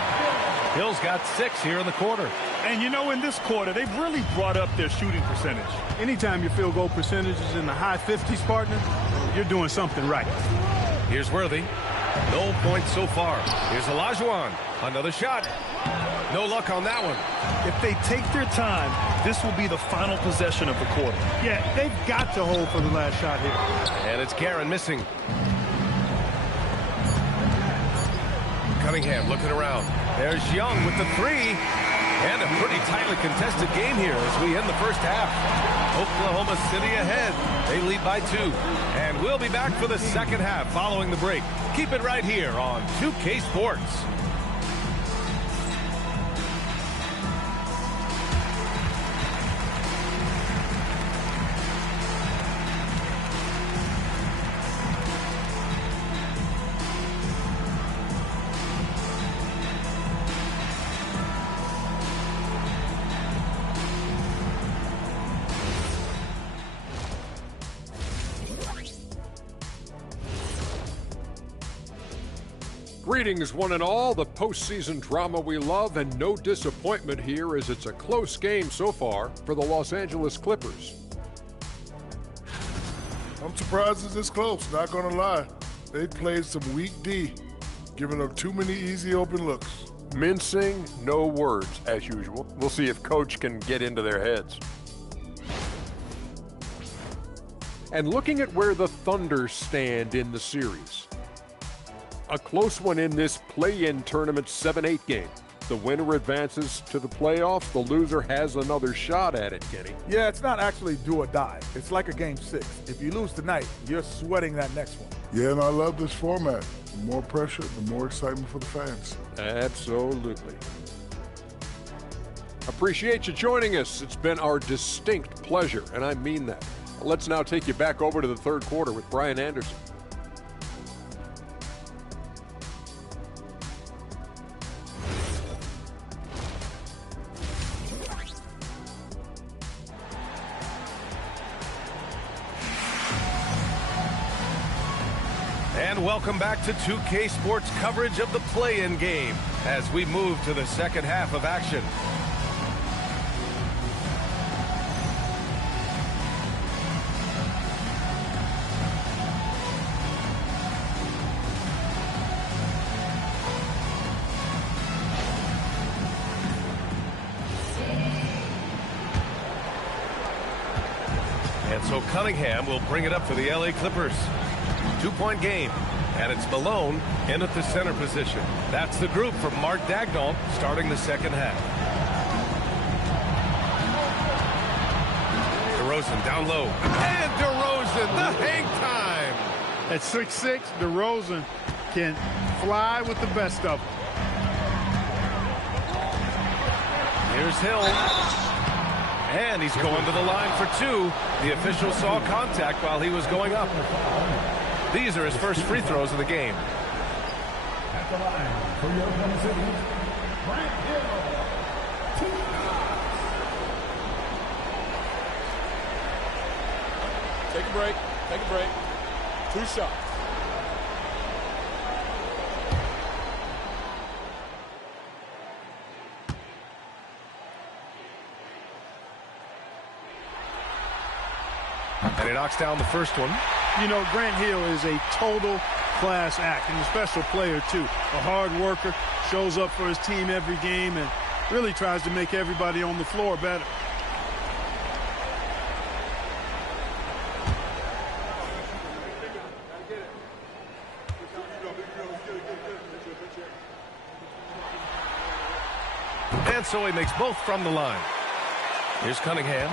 Hill's got 6 here in the quarter. And you know, in this quarter, they've really brought up their shooting percentage. Anytime your field goal percentage is in the high 50s, partner, you're doing something right. Here's Worthy. No points so far. Here's Olajuwon. Another shot. No luck on that one. If they take their time, this will be the final possession of the quarter. Yeah, they've got to hold for the last shot here. And it's Guerin missing. Cunningham looking around. There's Young with the 3. And a pretty tightly contested game here as we end the first half. Oklahoma City ahead. They lead by 2. And we'll be back for the second half following the break. Keep it right here on 2K Sports. Greetings, one and all. The postseason drama we love, and no disappointment here as it's a close game so far for the Los Angeles Clippers. I'm surprised it's this close, not gonna lie. They played some weak D, giving up too many easy open looks. Mincing, no words, as usual. We'll see if Coach can get into their heads. And looking at where the Thunder stand in the series. A close one in this play-in tournament 7-8 game. The winner advances to the playoffs. The loser has another shot at it, Kenny. Yeah, it's not actually do or die. It's like a game 6. If you lose tonight, you're sweating that next one. Yeah, and I love this format. The more pressure, the more excitement for the fans. Absolutely. Appreciate you joining us. It's been our distinct pleasure, and I mean that. Let's now take you back over to the third quarter with Brian Anderson. And welcome back to 2K Sports coverage of the play-in game as we move to the second half of action. And so Cunningham will bring it up for the LA Clippers. 2-point game, and it's Malone in at the center position. That's the group from Mark Daigneault starting the second half. DeRozan down low, and DeRozan, the hang time. At 6'6", DeRozan can fly with the best of them. Here's Hill. And he's going to the line for 2. The official saw contact while he was going up. These are his first free throws of the game. At the line for Oklahoma City, Grant Hill. 2 shots. Take a break. Take a break. 2 shots. And he knocks down the first one. You know, Grant Hill is a total class act and a special player, too. A hard worker, shows up for his team every game, and really tries to make everybody on the floor better. And so he makes both from the line. Here's Cunningham.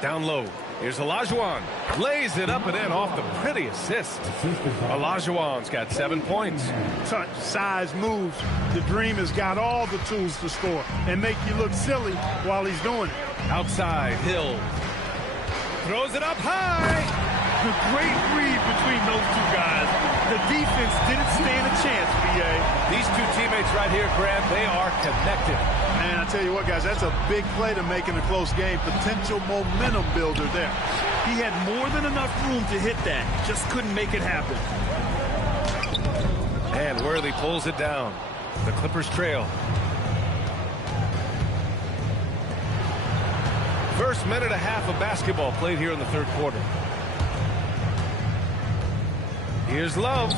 Down low. Here's Olajuwon. Lays it up and in off the pretty assist. Olajuwon's got 7 points. Touch, size, moves. The Dream has got all the tools to score and make you look silly while he's doing it. Outside, Hill. Throws it up high. Great read between those two guys. The defense didn't stand a chance, B.A. These two teammates right here, Grant, they are connected. Man, I tell you what, guys, that's a big play to make in a close game. Potential momentum builder there. He had more than enough room to hit that. Just couldn't make it happen. And Worthy pulls it down. The Clippers trail. First minute and a half of basketball played here in the third quarter. Here's Love.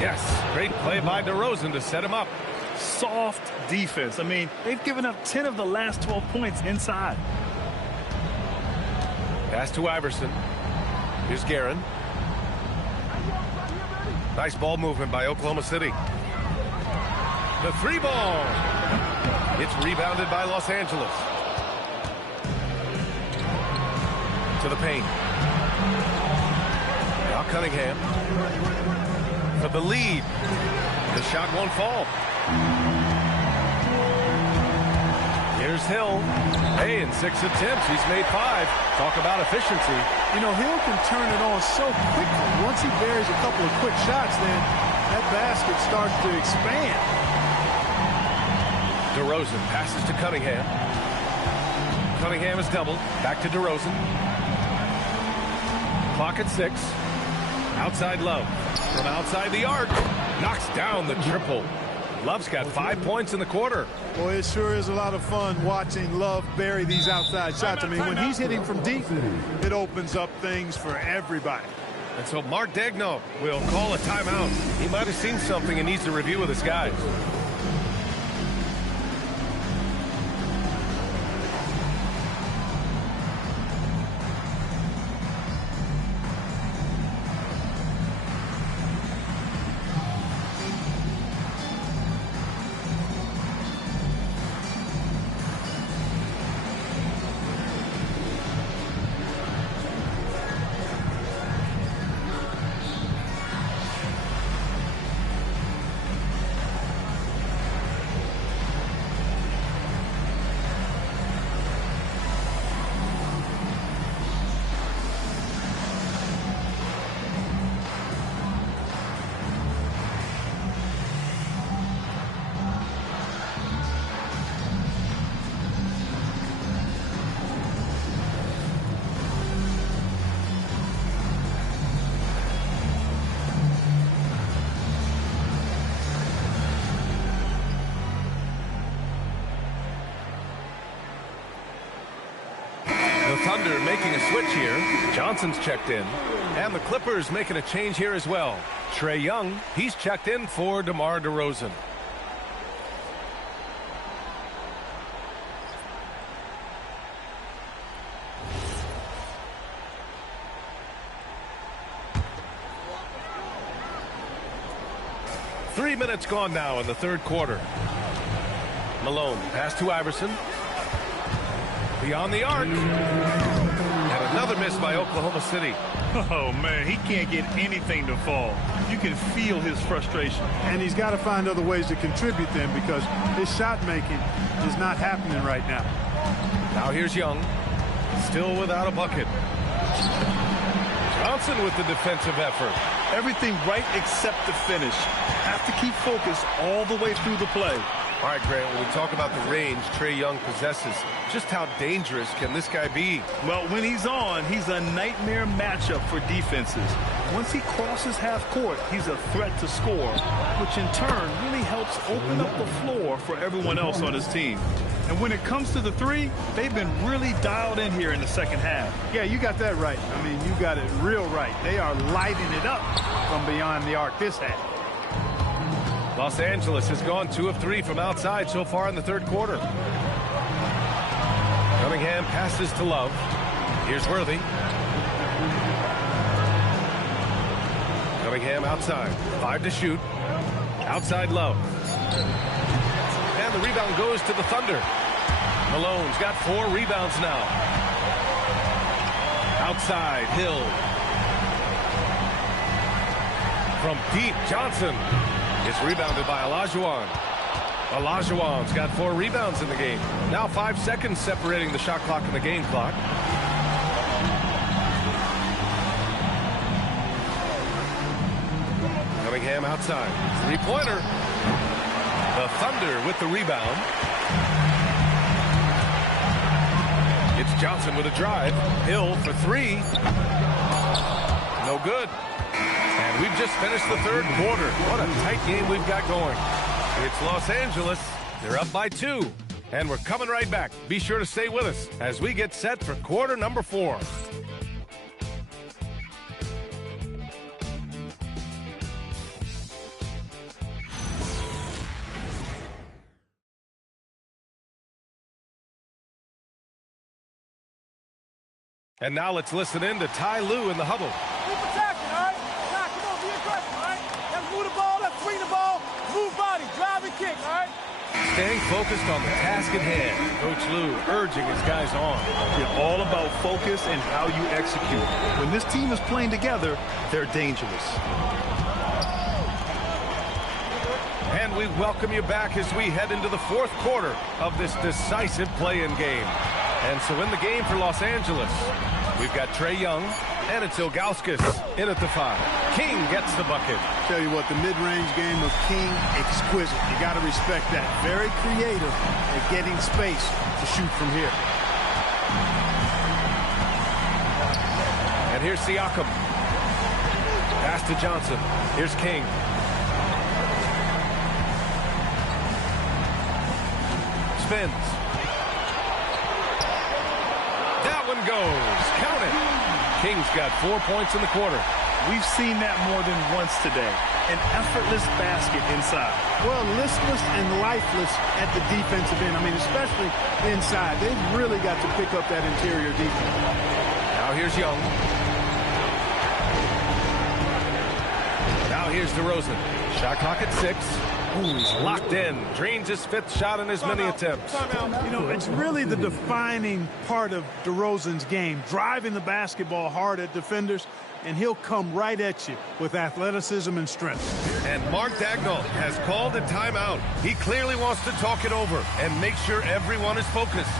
Yes, great play by DeRozan to set him up. Soft defense. I mean, they've given up 10 of the last 12 points inside. Pass to Iverson. Here's Guerin. Nice ball movement by Oklahoma City. The three ball. It's rebounded by Los Angeles. To the paint. Now Cunningham. For the lead. The shot won't fall. Here's Hill. Hey, in 6 attempts, he's made 5. Talk about efficiency. You know, Hill can turn it on so quickly. Once he buries a couple of quick shots, then that basket starts to expand. DeRozan passes to Cunningham. Cunningham is doubled. Back to DeRozan. Clock at 6. Outside Love. From outside the arc. Knocks down the triple. Love's got 5 points in the quarter. Boy, it sure is a lot of fun watching Love bury these outside shots. I mean, when he's hitting from deep, it opens up things for everybody. And so Mark Daigneault will call a timeout. He might have seen something and needs to review with his guys. Thunder making a switch here. Johnson's checked in. And the Clippers making a change here as well. Trae Young, he's checked in for DeMar DeRozan. Three minutes gone now in the third quarter. Malone, pass to Iverson. Beyond the arc. And another miss by Oklahoma City. Oh, man, he can't get anything to fall. You can feel his frustration. And he's got to find other ways to contribute then, because his shot making is not happening right now. Now here's Young. Still without a bucket. Johnson with the defensive effort. Everything right except the finish. Have to keep focused all the way through the play. All right, Grant, when we talk about the range Trae Young possesses, just how dangerous can this guy be? Well, when he's on, he's a nightmare matchup for defenses. Once he crosses half court, he's a threat to score, which in turn really helps open up the floor for everyone else on his team. And when it comes to the three, they've been really dialed in here in the second half. Yeah, you got that right. I mean, you got it real right. They are lighting it up from beyond the arc this half. Los Angeles has gone 2 of 3 from outside so far in the third quarter. Cunningham passes to Love. Here's Worthy. Cunningham outside. 5 to shoot. Outside Love. And the rebound goes to the Thunder. Malone's got 4 rebounds now. Outside Hill. From deep, Johnson. It's rebounded by Olajuwon. Olajuwon's got 4 rebounds in the game. Now 5 seconds separating the shot clock and the game clock. Cunningham outside. Three-pointer. The Thunder with the rebound. It's Johnson with a drive. Hill for three. No good. And we've just finished the third quarter. What a tight game we've got going. It's Los Angeles. They're up by 2. And we're coming right back. Be sure to stay with us as we get set for quarter number 4. And now let's listen in to Ty Lue in the huddle. Keep attacking, all right? Nah, come on, be aggressive, all right? Let's move the ball, let's swing the ball, move body, drive and kick, all right? Staying focused on the task at hand. Coach Lue urging his guys on. It's all about focus and how you execute. When this team is playing together, they're dangerous. And we welcome you back as we head into the fourth quarter of this decisive play-in game. And so in the game for Los Angeles, we've got Trae Young, and it's Ilgauskas in at the 5. King gets the bucket. Tell you what, the mid-range game of King, exquisite. You got to respect that. Very creative at getting space to shoot from here. And here's Siakam. Pass to Johnson. Here's King. Spins. That one goes. Count it. King's got 4 points in the quarter. We've seen that more than once today. An effortless basket inside. Well, listless and lifeless at the defensive end. I mean, especially inside. They've really got to pick up that interior defense. Now here's Young. Now here's DeRozan. Shot clock at 6. Ooh, he's locked in. Drains his 5th shot in as many attempts. You know, it's really the defining part of DeRozan's game, driving the basketball hard at defenders, and he'll come right at you with athleticism and strength. And Mark Daigneault has called a timeout. He clearly wants to talk it over and make sure everyone is focused.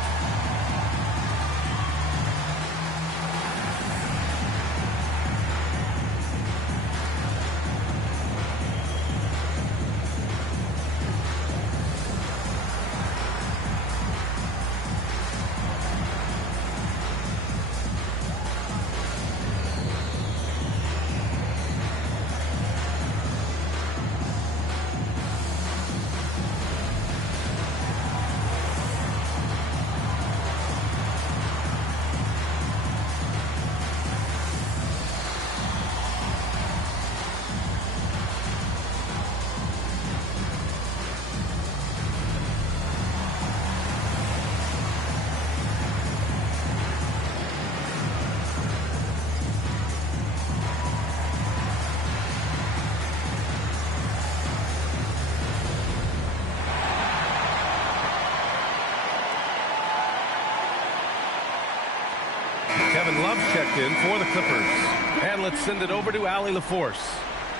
Kevin Love checked in for the Clippers. And let's send it over to Allie LaForce.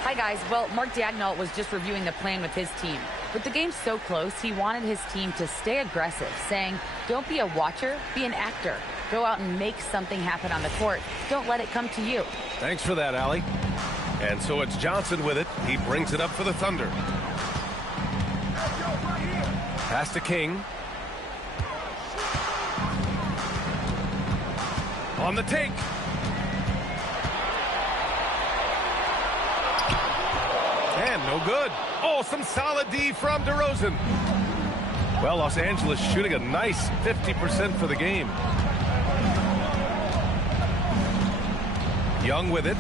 Hi, guys. Well, Mark Daigneault was just reviewing the plan with his team. With the game so close, he wanted his team to stay aggressive, saying, don't be a watcher, be an actor. Go out and make something happen on the court. Don't let it come to you. Thanks for that, Allie. And so it's Johnson with it. He brings it up for the Thunder. Pass to King. On the take. And no good. Oh, some solid D from DeRozan. Well, Los Angeles shooting a nice 50% for the game. Young with it.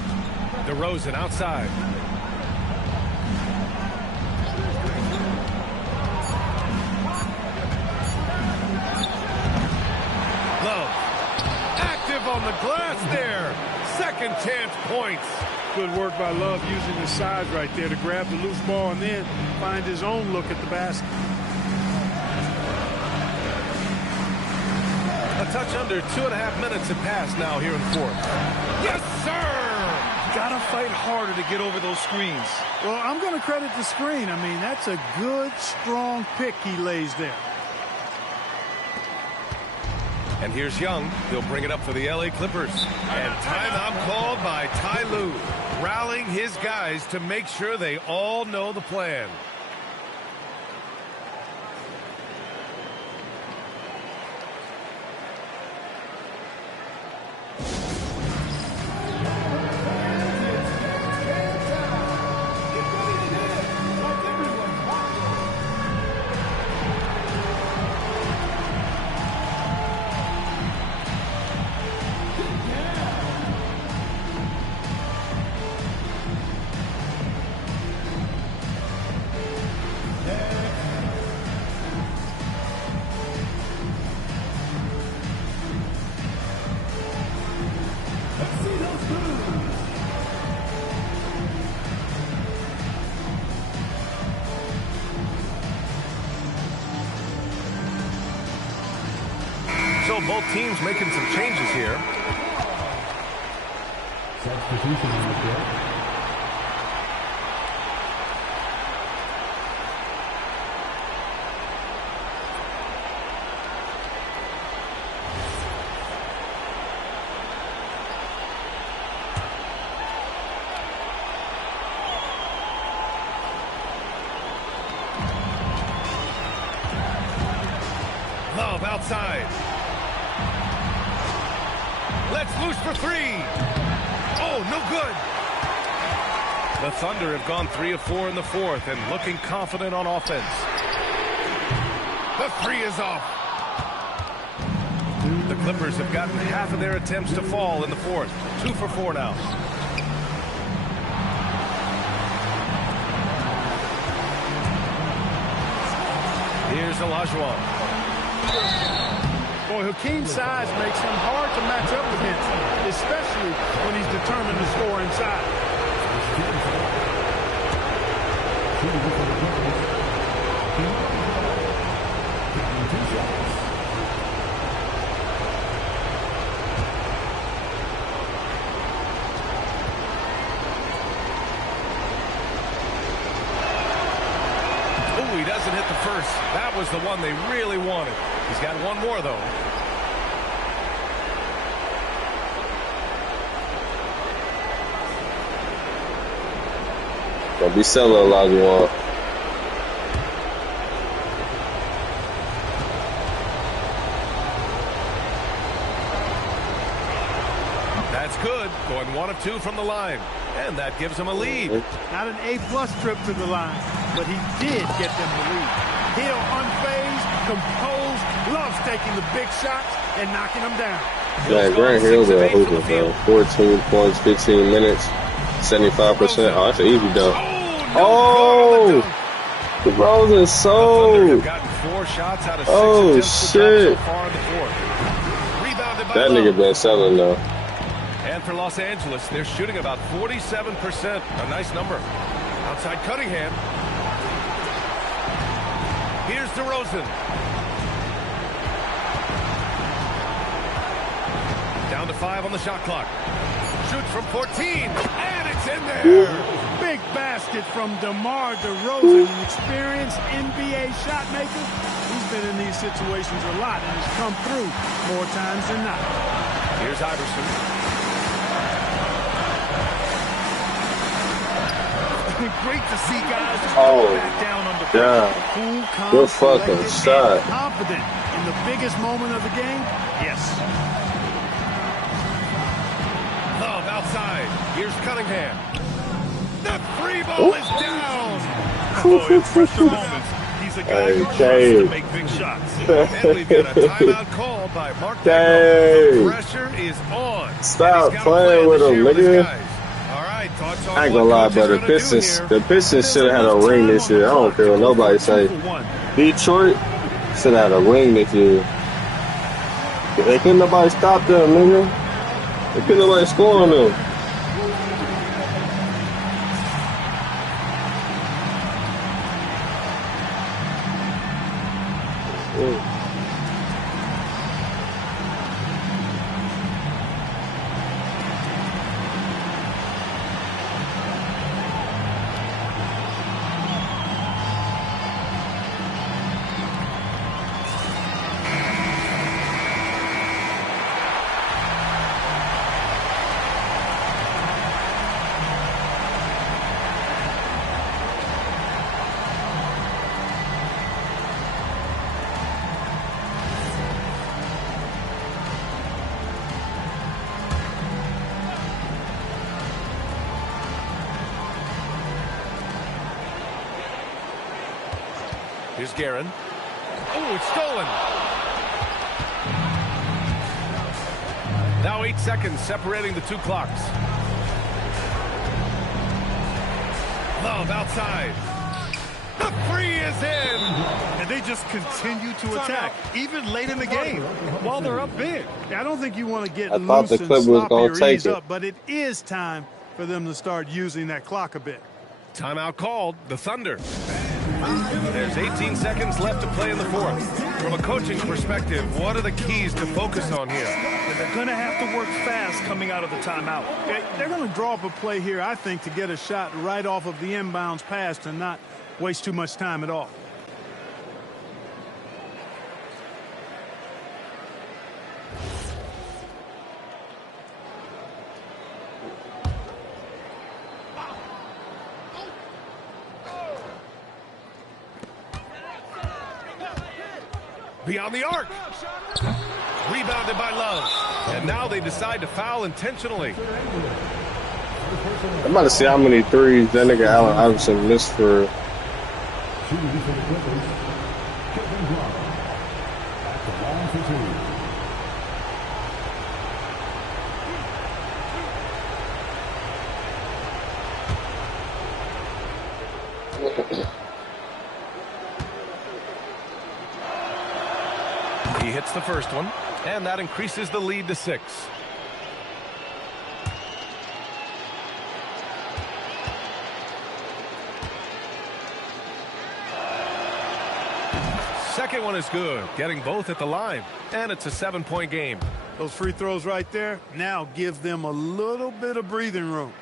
DeRozan outside. Love. Active on the glass there. Second chance points. Good work by Love using his size right there to grab the loose ball and then find his own look at the basket. A touch under 2.5 minutes have passed now here in fourth. Yes, sir! Gotta fight harder to get over those screens. Well, I'm going to credit the screen. I mean, that's a good, strong pick he lays there. And here's Young. He'll bring it up for the LA Clippers. And timeout called by Ty Lue. rallying his guys to make sure they all know the plan. So both teams making some changes here. Substitution on the field. Love outside. Let's loose for three. Oh, no good. The Thunder have gone 3 of 4 in the fourth and looking confident on offense. The three is off. The Clippers have gotten half of their attempts to fall in the fourth. 2 for 4 now. Here's Olajuwon. Boy, Hakeem's size makes him hard to match up against, especially when he's determined to score inside. Oh, he doesn't hit the first. That was the one they really wanted. He's got one more, though. Don't be selling Olajuwon. That's good. Going 1 of 2 from the line. And that gives him a lead. Not an A-plus trip to the line, but he did get them the lead. Hill unfazed, composed, loves taking the big shots and knocking them down. Yeah, Grant Hill's a hooper, bro. 14 points, 15 minutes, 75%. Oh, that's an easy dunk. Oh! DeRozan sold. Oh, shit. That nigga been selling, though. And for Los Angeles, they're shooting about 47%. A nice number. Outside Cunningham. Here's DeRozan. Down to 5 on the shot clock. Shoots from 14, and it's in there. Big basket from DeMar DeRozan, an experienced NBA shot maker. He's been in these situations a lot and has come through more times than not. Here's Iverson. Great to see guys back down under yeah. Cool, calm, good fucking shot. Confident in the biggest moment of the game. Yes. Love outside. Here's Cunningham. The three ball is down. Oh, in pressure moments, he's a guy who loves to make big shots. And we've got a timeout called by Mark. The pressure is on. Stop playing with him, nigga. All right, thoughts on I ain't gonna lie, bro. The Pistons should have had a ring this year. I don't care what nobody say. Detroit should have had a ring this year. They couldn't nobody stop them, nigga. They couldn't nobody score on them. Here's Guerin. Oh, it's stolen. Now 8 seconds separating the two clocks. Love outside. The three is in. And they just continue to attack, even late in the game, while they're up big. I don't think you want to get loose and sloppy or ease up, but it is time for them to start using that clock a bit. Timeout called. The Thunder. There's 18 seconds left to play in the fourth. From a coaching perspective, what are the keys to focus on here? They're going to have to work fast coming out of the timeout. They're going to draw up a play here, I think, to get a shot right off of the inbounds pass and not waste too much time at all. Beyond the arc. Rebounded by Love. And now they decide to foul intentionally. I'm about to see how many threes that nigga Allen Iverson missed for. He hits the first one, and that increases the lead to 6. Second one is good, getting both at the line, and it's a 7-point game. Those free throws right there now give them a little bit of breathing room.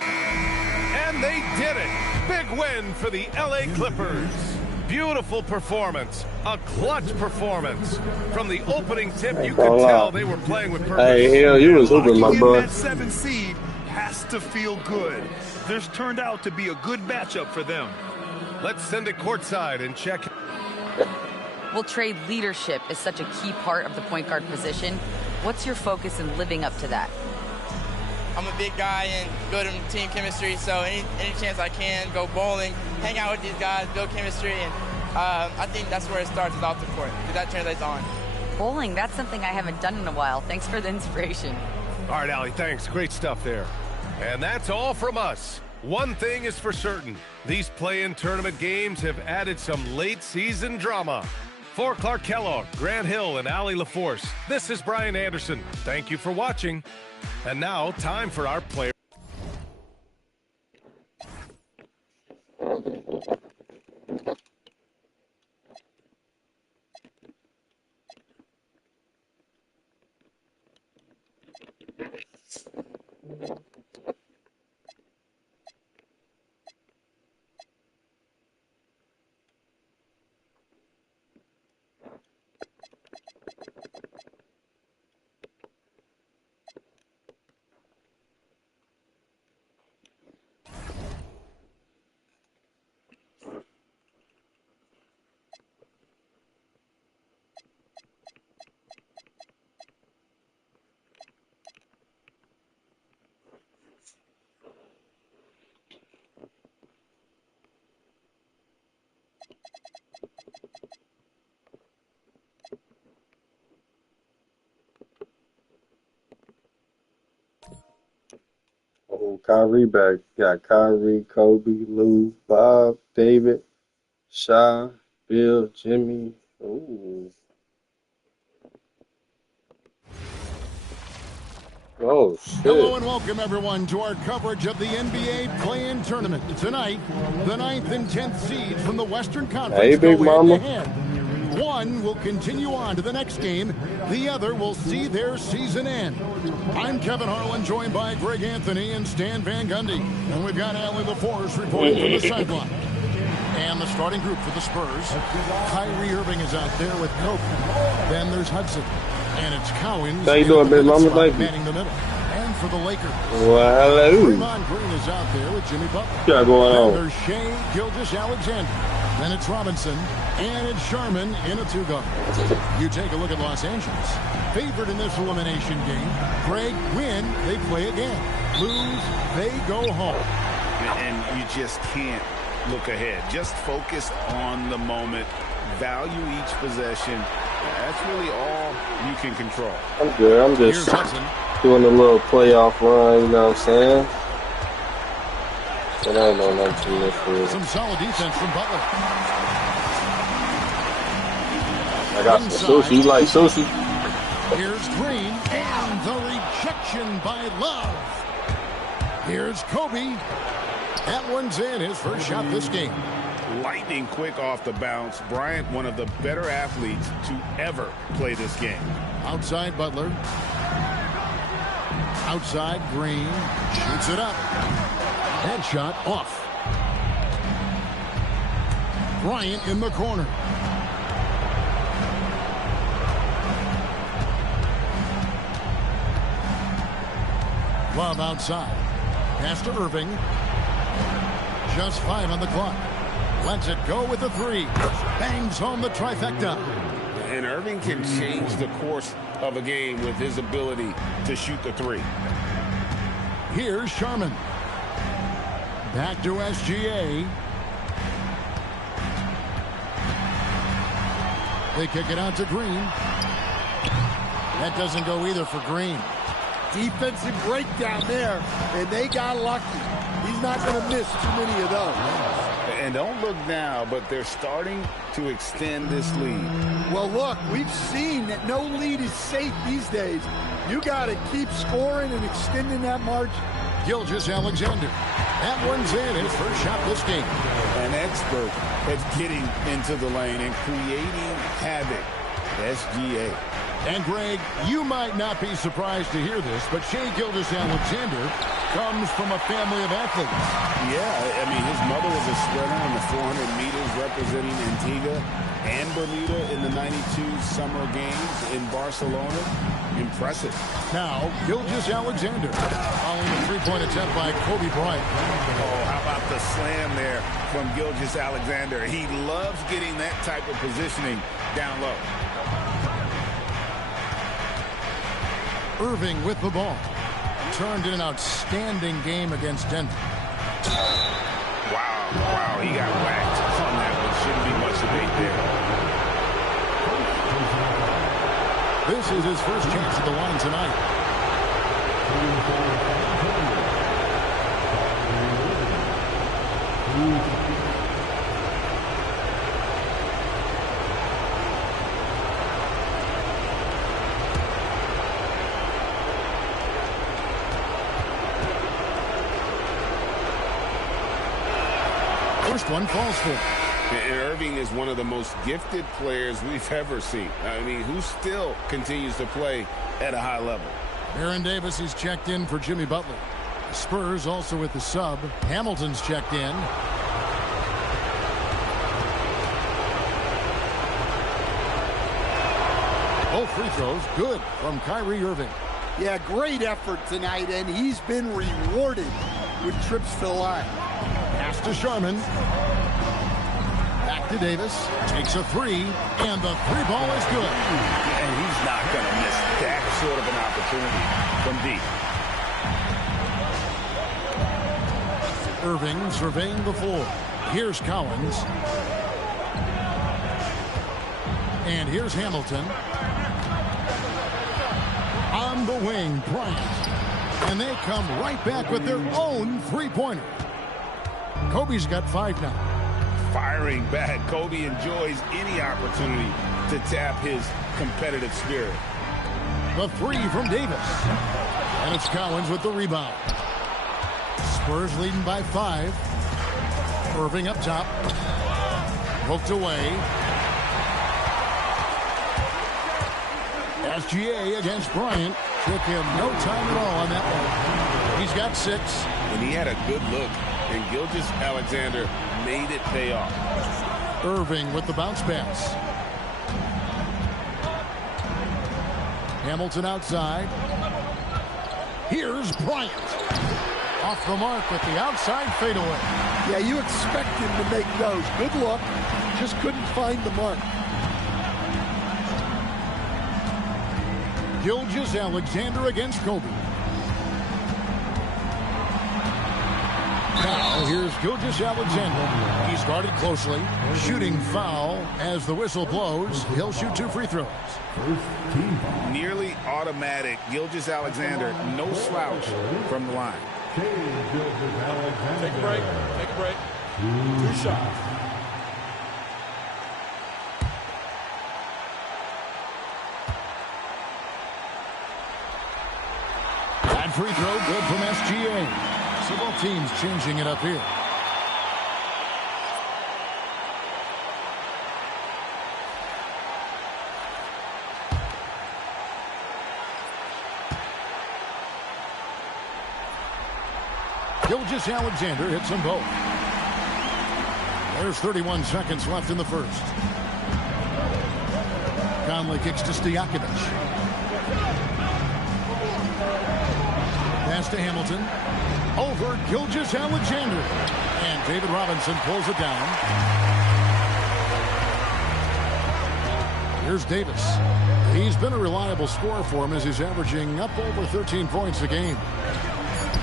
And they did it. Big win for the LA Clippers. Beautiful performance. A clutch performance. From the opening tip, you could tell they were playing with purpose. Hey, hell, you was hooping, my bro. That 7th seed has to feel good. This turned out to be a good matchup for them. Let's send it courtside and check. Well, Trey, leadership is such a key part of the point guard position. What's your focus in living up to that? I'm a big guy and building team chemistry, so any chance I can, go bowling, hang out with these guys, build chemistry, and I think that's where it starts, is off the court, because that translates on. Bowling, that's something I haven't done in a while. Thanks for the inspiration. All right, Allie, thanks. Great stuff there. And that's all from us. One thing is for certain. These play-in tournament games have added some late-season drama. For Clark Kellogg, Grant Hill, and Allie LaForce, this is Brian Anderson. Thank you for watching. And now, time for our player. Oh, Kyrie back. Got Kyrie, Kobe, Lou, Bob, David, Sha, Bill, Jimmy. Ooh. Oh, shit. Hello and welcome, everyone, to our coverage of the NBA play-in tournament. Tonight, the 9th and 10th seeds from the Western Conference hey, Big go Mama. head-to-head. One will continue on to the next game. The other will see their season end. I'm Kevin Harlan, joined by Greg Anthony and Stan Van Gundy. And we've got Allie LaForce reporting from the sideline. And the starting group for the Spurs. Kyrie Irving is out there with Kobe. Then there's Hudson. And it's Cowens. How you doing, Big Mama? Thank you. Manning the middle. And for the Lakers. Well, hello. Draymond Green is out there with Jimmy Butler. What's going on? There's Shea Gilgeous-Alexander. Then it's Robinson, and it's Sharman in a two-guard. You take a look at Los Angeles. Favored in this elimination game. Greg, win, they play again. Lose, they go home. And you just can't look ahead. Just focus on the moment. Value each possession. That's really all you can control. I'm good. I'm just doing a little playoff run, you know what I'm saying? And I know nothing this week. Some solid defense from Butler. I got some sushi. You like sushi? Here's Green and the rejection by Love. Here's Kobe. That one's in, his first shot this game. Lightning quick off the bounce. Bryant, one of the better athletes to ever play this game. Outside Butler. Outside Green. Shoots it up. Headshot off. Bryant in the corner. Love outside. Pass to Irving. Just 5 on the clock. Lets it go with the three. Bangs home the trifecta. And Irving can change the course of a game with his ability to shoot the three. Here's Sharman. Back to SGA. They kick it out to Green. That doesn't go either for Green. Defensive breakdown there, and they got lucky. He's not going to miss too many of those. And don't look now, but they're starting to extend this lead. Well, look, we've seen that no lead is safe these days. You got to keep scoring and extending that margin. Gilgeous-Alexander. That one's in, his first shot this game. An expert at getting into the lane and creating havoc. SGA. And Greg, you might not be surprised to hear this, but Shai Gilgeous-Alexander comes from a family of athletes. Yeah, I mean, his mother was a sprinter in the 400 meters representing Antigua and Bermuda in the 92 Summer Games in Barcelona. Impressive. Now, Gilgeous-Alexander following a three-point attempt by Kobe Bryant. Oh, how about the slam there from Gilgeous-Alexander? He loves getting that type of positioning down low. Irving with the ball. Turned in an outstanding game against Denver. Wow, he got whacked on that one. Shouldn't be much debate there. This is his first chance at the line tonight. First one falls for. And Irving is one of the most gifted players we've ever seen. I mean, who still continues to play at a high level. Baron Davis is checked in for Jimmy Butler. The Spurs also with the sub. Hamilton's checked in. Both free throws good from Kyrie Irving. Yeah, great effort tonight, and he's been rewarded with trips to the line. Pass to Sharman. Back to Davis. Takes a three, and the three ball is good. And he's not going to miss that sort of an opportunity from deep. Irving surveying the floor. Here's Collins. And here's Hamilton. On the wing, Bryant. And they come right back with their own three-pointer. Kobe's got 5 now. Firing back. Kobe enjoys any opportunity to tap his competitive spirit. The three from Davis. And it's Collins with the rebound. Spurs leading by 5. Irving up top. Poked away. SGA against Bryant. Took him no time at all on that one. He's got 6. And he had a good look. And Gilgeous-Alexander made it pay off. Irving with the bounce pass. Hamilton outside. Here's Bryant. Off the mark with the outside fadeaway. Yeah, you expect him to make those. Good luck. Just couldn't find the mark. Gilgeous-Alexander against Kobe. Now here's Gilgeous-Alexander. He's guarded closely. Shooting foul as the whistle blows. He'll shoot 2 free throws. Nearly automatic. Gilgeous-Alexander, no slouch from the line. Take a break. Take a break. 2 shots. That free throw good from SGA. So both teams changing it up here. Gilgeous-Alexander hits them both. There's 31 seconds left in the first. Conley kicks to Stojakovic. Pass to Hamilton. Over Gilgeous-Alexander. And David Robinson pulls it down. Here's Davis. He's been a reliable scorer for him as he's averaging up over 13 points a game.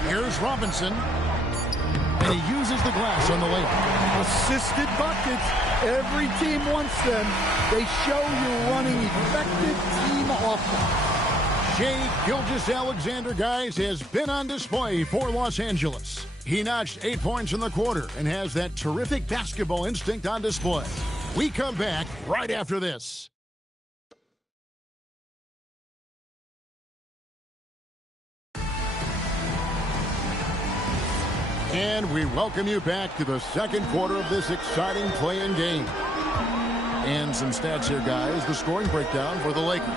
Here's Robinson. And he uses the glass on the layup. Assisted buckets. Every team wants them. They show you're running effective team offense. Shai Gilgeous-Alexander, guys, has been on display for Los Angeles. He notched 8 points in the quarter and has that terrific basketball instinct on display. We come back right after this. And we welcome you back to the second quarter of this exciting play-in game. And some stats here, guys. The scoring breakdown for the Lakers.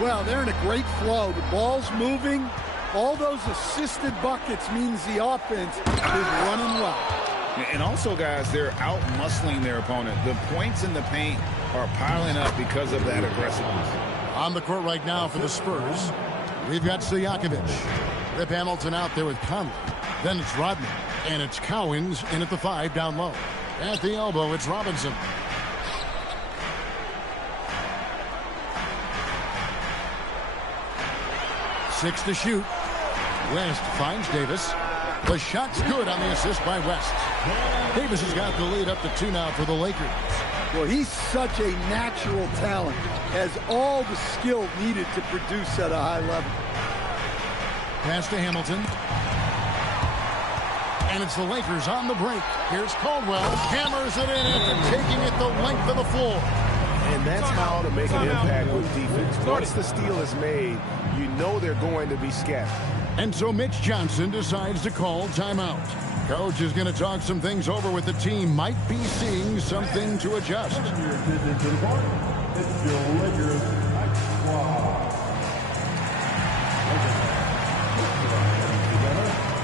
Well, they're in a great flow. The ball's moving. All those assisted buckets means the offense is running well. And also, guys, they're out-muscling their opponent. The points in the paint are piling up because of that aggressiveness. On the court right now for the Spurs, we've got Stojakovic. Rip Hamilton out there with Conley. Then it's Rodman. And it's Cowens in at the 5 down low. At the elbow, it's Robinson. Six to shoot. West finds Davis. The shot's good on the assist by West. Davis has got the lead up to 2 now for the Lakers. Well, he's such a natural talent. Has all the skill needed to produce at a high level. Pass to Hamilton. And it's the Lakers on the break. Here's Caldwell. Hammers it in after taking it the length of the floor. And that's how to make an impact with defense. Once the steal is made, you know they're going to be scattered. And so Mitch Johnson decides to call timeout. Coach is going to talk some things over with the team. Might be seeing something to adjust.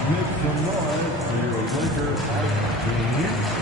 Make some noise for your Lakers team.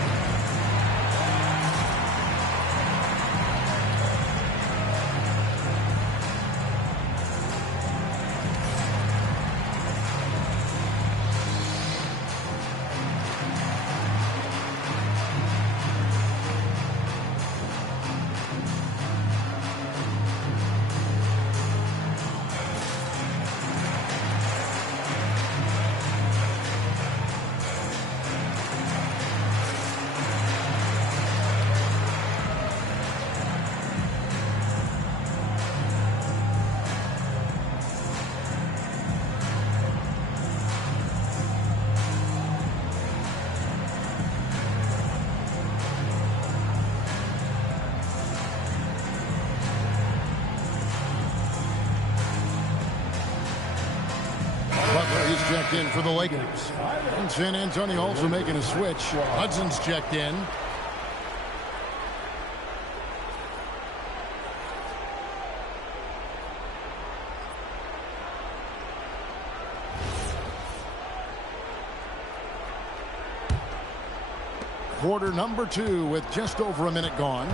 Checked in for the Lakers. And San Antonio also making a switch. Hudson's checked in. Quarter number 2 with just over a minute gone.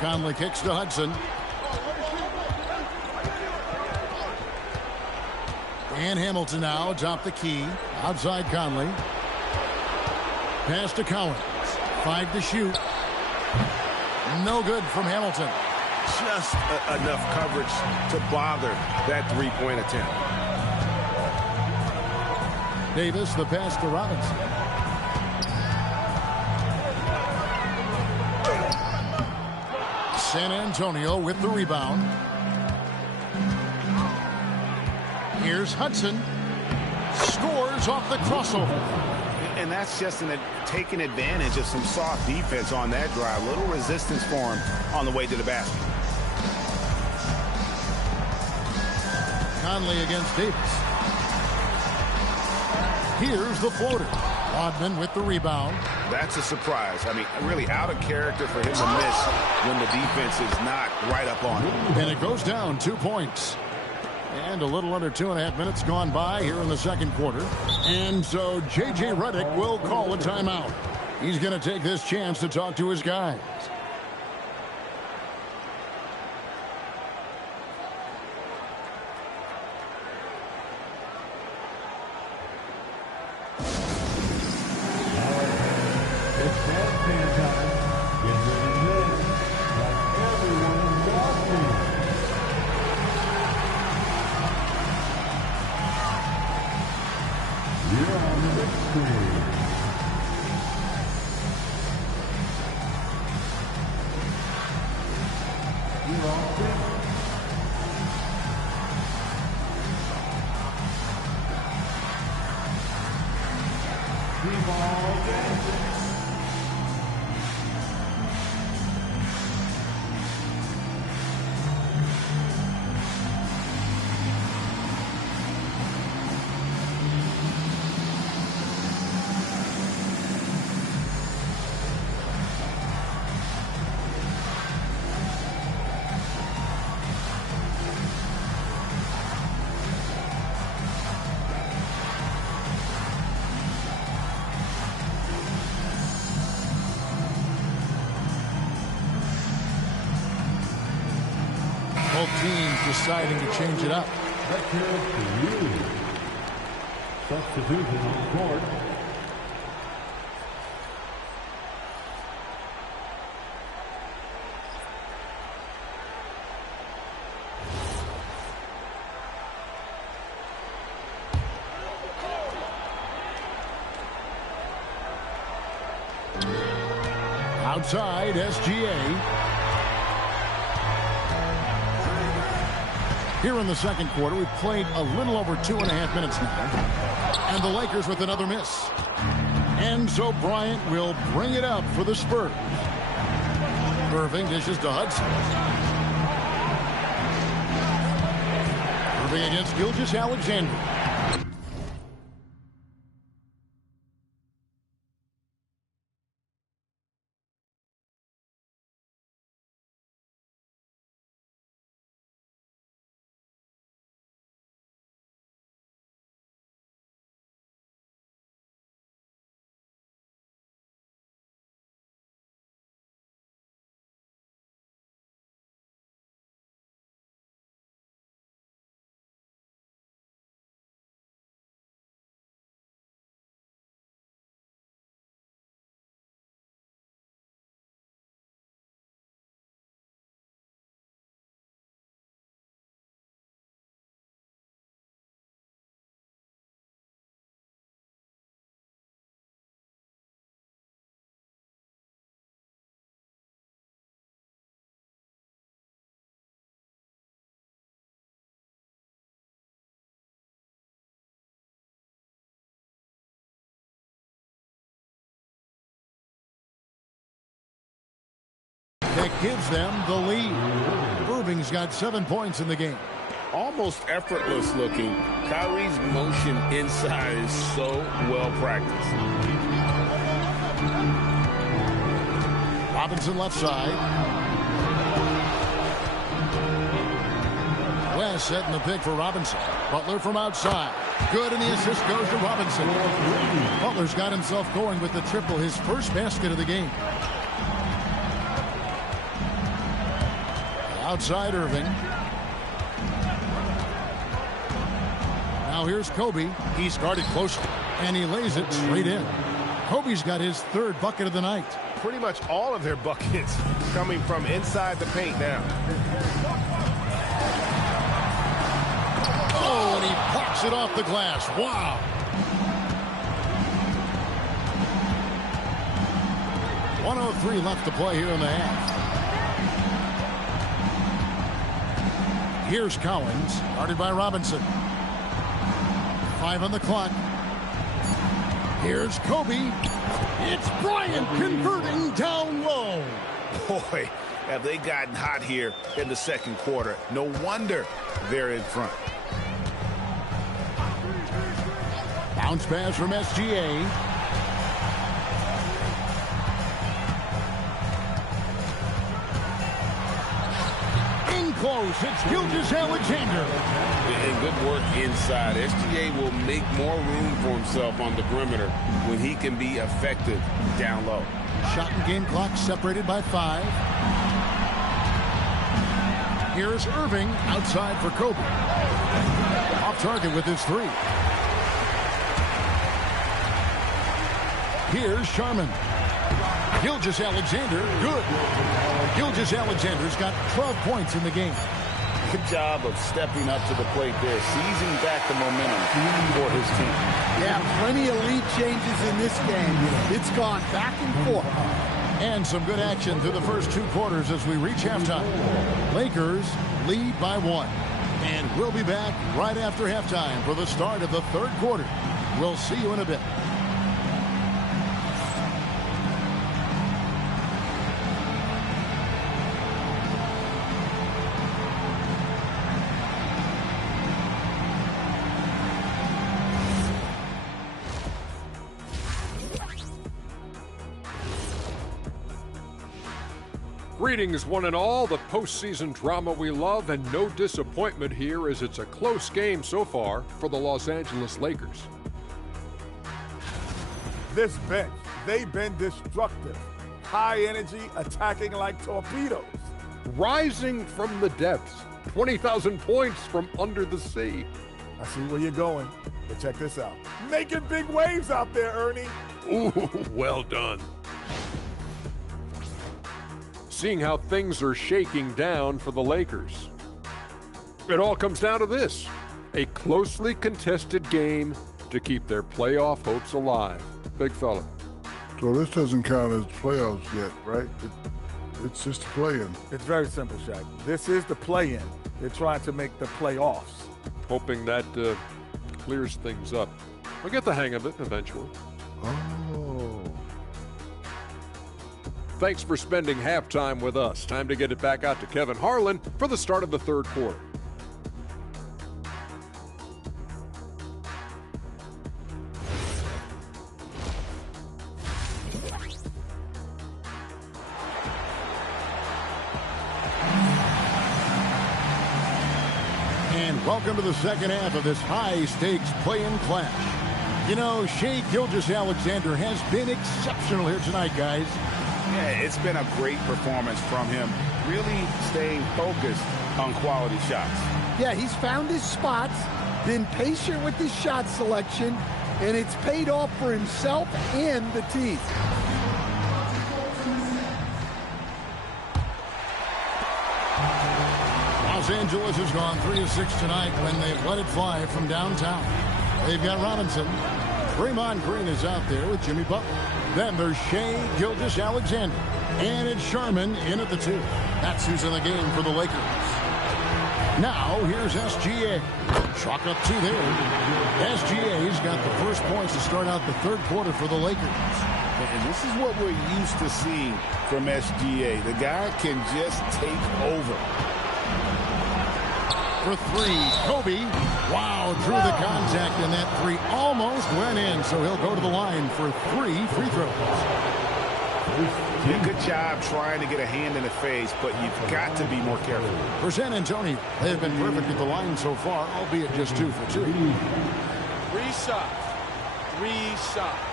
Conley kicks to Hudson. And Hamilton now atop the key. Outside Conley. Pass to Collins. 5 to shoot. No good from Hamilton. Just enough coverage to bother that three-point attempt. Davis, the pass to Robinson. San Antonio with the rebound. Here's Hudson. Scores off the crossover. And that's just taking advantage of some soft defense on that drive. Little resistance for him on the way to the basket. Conley against Davis. Here's the floater. Rodman with the rebound. That's a surprise. I mean, really out of character for him to miss when the defense is not right up on him. And it goes down 2 points. And a little under 2.5 minutes gone by here in the second quarter. And so J.J. Redick will call a timeout. He's going to take this chance to talk to his guys. Both teams deciding to change it up. Substitution on court. Outside, SGA. Here in the second quarter, we've played a little over 2.5 minutes now. And the Lakers with another miss. And so Bryant will bring it up for the Spurs. Irving dishes to Hudson. Irving against Gilgeous-Alexander. That gives them the lead. Irving's got 7 points in the game. Almost effortless looking. Kyrie's motion inside is so well practiced. Robinson left side. West setting the pick for Robinson. Butler from outside. Good, and the assist goes to Robinson. Butler's got himself going with the triple, his first basket of the game. Outside Irving. Now here's Kobe. He's guarded closely, and he lays it straight in. Kobe's got his third bucket of the night. Pretty much all of their buckets coming from inside the paint now. Oh, and he parks it off the glass. Wow. .103 left to play here in the half. Here's Collins, guarded by Robinson. 5 on the clock. Here's Kobe. It's Bryant converting down low. Boy, have they gotten hot here in the second quarter. No wonder they're in front. Bounce pass from SGA. Close. It's Gilgeous-Alexander. And good work inside. SGA will make more room for himself on the perimeter when he can be effective down low. Shot and game clock separated by 5. Here's Irving outside for Kobe. Off target with his 3. Here's Sharman. Gilgeous-Alexander, good. Gilgeous-Alexander's got 12 points in the game. Good job of stepping up to the plate there, seizing back the momentum for his team. Yeah, plenty of lead changes in this game. It's gone back and forth. And some good action through the first 2 quarters as we reach halftime. Lakers lead by 1. And we'll be back right after halftime for the start of the third quarter. We'll see you in a bit. Greetings, one and all. The postseason drama we love, and no disappointment here as it's a close game so far for the Los Angeles Lakers. This bench, they've been destructive. High energy, attacking like torpedoes. Rising from the depths, 20,000 points from under the sea. I see where you're going, but check this out. Making big waves out there, Ernie. Ooh, well done. Seeing how things are shaking down for the Lakers. It all comes down to this: a closely contested game to keep their playoff hopes alive. Big fella. So this doesn't count as playoffs yet, right? It's just a play-in. It's very simple, Shaq. This is the play-in. They're trying to make the playoffs. Hoping that clears things up. I'll get the hang of it eventually. Oh. Thanks for spending halftime with us. Time to get it back out to Kevin Harlan for the start of the third quarter. And welcome to the second half of this high-stakes play-in clash. You know, Shai Gilgeous-Alexander has been exceptional here tonight, guys. Yeah, it's been a great performance from him, really staying focused on quality shots. Yeah, he's found his spots, been patient with his shot selection, and it's paid off for himself and the team. Los Angeles has gone 3 of 6 tonight when they've let it fly from downtown. They've got Robinson. Draymond Green is out there with Jimmy Butler. Then there's Shai Gilgeous-Alexander. And it's Sharman in at the 2. That's who's in the game for the Lakers. Now, here's SGA. Chalk up 2 there. SGA's got the first points to start out the third quarter for the Lakers. And this is what we're used to seeing from SGA. The guy can just take over. For 3, Kobe. Wow, drew the contact, and that 3 almost went in, so he'll go to the line for 3 free throws. Yeah, good job trying to get a hand in the face, but you've got to be more careful. For San Antonio, they've been perfect at the line so far, albeit just 2 for 2. 3 shots. 3 shots.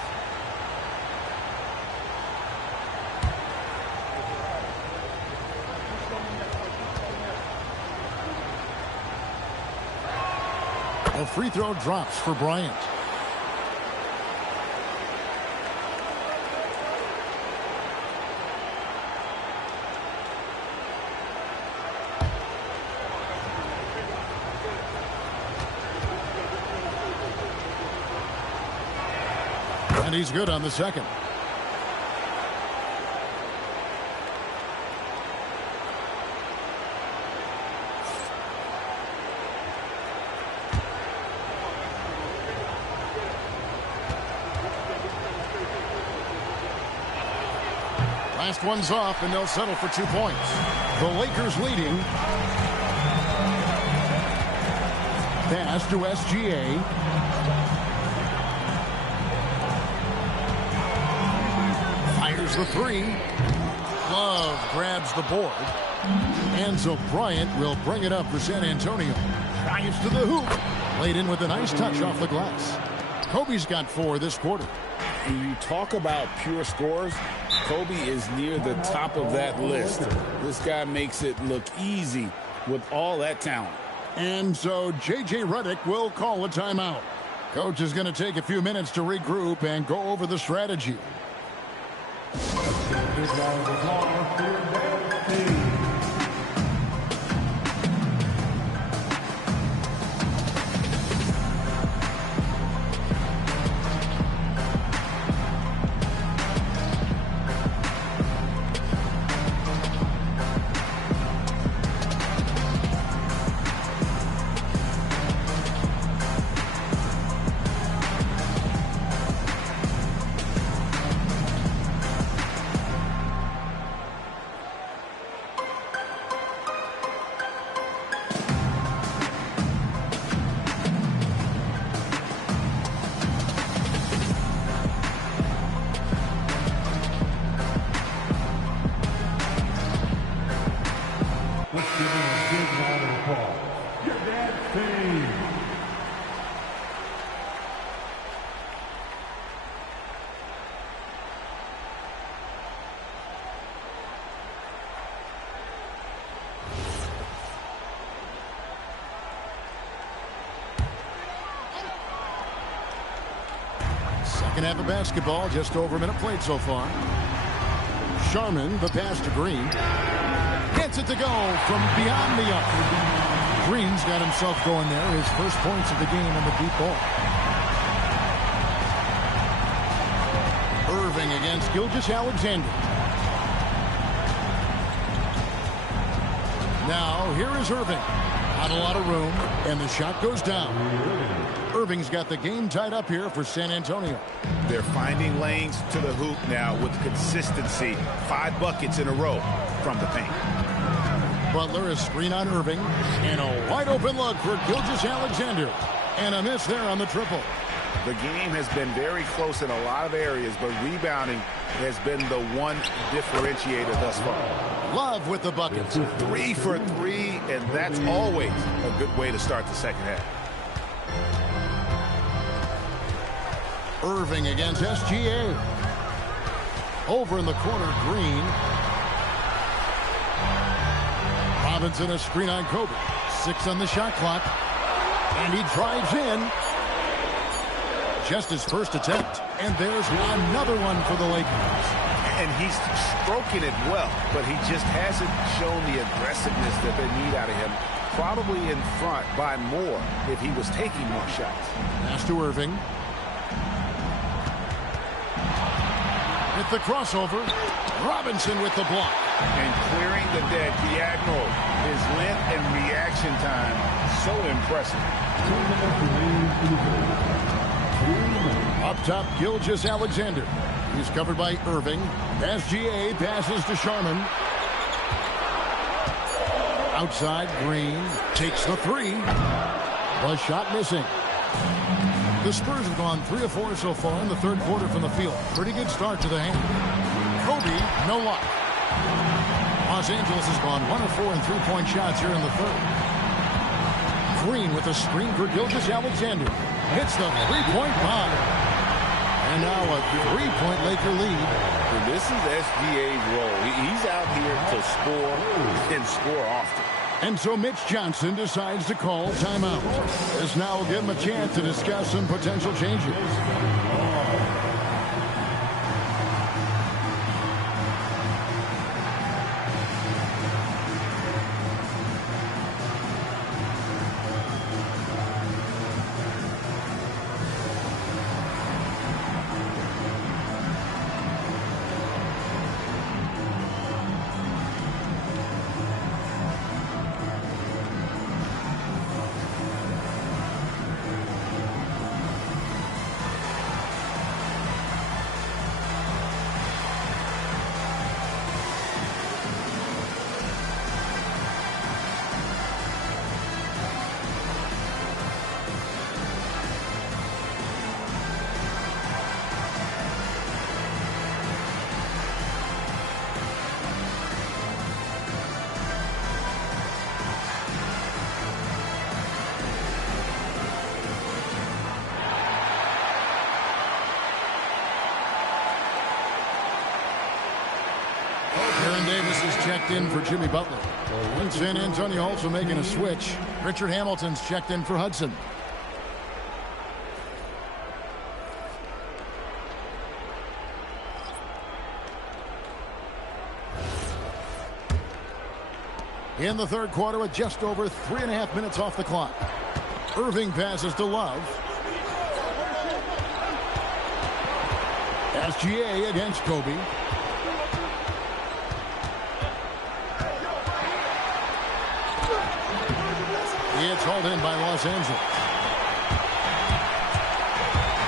A free throw drops for Bryant. And he's good on the second. Last one's off, and they'll settle for 2 points. The Lakers leading. Pass to SGA. Fires the three. Love grabs the board. And so Bryant will bring it up for San Antonio. Drives to the hoop. Laid in with a nice touch off the glass. Kobe's got 4 this quarter. When you talk about pure scores, Kobe is near the top of that list. This guy makes it look easy with all that talent. And so J.J. Redick will call a timeout. Coach is going to take a few minutes to regroup and go over the strategy. Second half of basketball, just over a minute played so far. Sharman, the pass to Green. Gets it to go from beyond the arc. Green's got himself going there. His first points of the game on the deep ball. Irving against Gilgeous-Alexander. Now, here is Irving. Not a lot of room, and the shot goes down. Irving's got the game tied up here for San Antonio. They're finding lanes to the hoop now with consistency. 5 buckets in a row from the paint. Butler is screen on Irving, and a wide open look for Gilgeous-Alexander. And a miss there on the triple. The game has been very close in a lot of areas, but rebounding has been the one differentiator thus far. Love with the buckets. 3 for 3, and that's always a good way to start the second half. Irving against SGA. Over in the corner, Green. Robinson a screen on Kobe. 6 on the shot clock. And he drives in. Just his first attempt. And there's another one for the Lakers. And he's stroking it well, but he just hasn't shown the aggressiveness that they need out of him. Probably in front by more if he was taking more shots. Pass to Irving. With the crossover, Robinson with the block. And clearing the deck diagonal. His length and reaction time, so impressive. Up top, Gilgeous-Alexander. He's covered by Irving. SGA passes to Sharman. Outside, Green takes the 3. The shot missing. The Spurs have gone 3 of 4 so far in the third quarter from the field. Pretty good start to the hand. Kobe, no luck. Los Angeles has gone 1 of 4 in three-point shots here in the third. Green with a screen for Gilgeous-Alexander. Hits the three-point bomb. And now a 3-point Laker lead. And this is SGA's role. He's out here to score and score often. And so Mitch Johnson decides to call timeout. This now will give him a chance to discuss some potential changes. checked in for Jimmy Butler. And San Antonio also making a switch. Richard Hamilton's checked in for Hudson. In the third quarter with just over 3.5 minutes off the clock. Irving passes to Love. SGA against Kobe. It's hauled in by Los Angeles.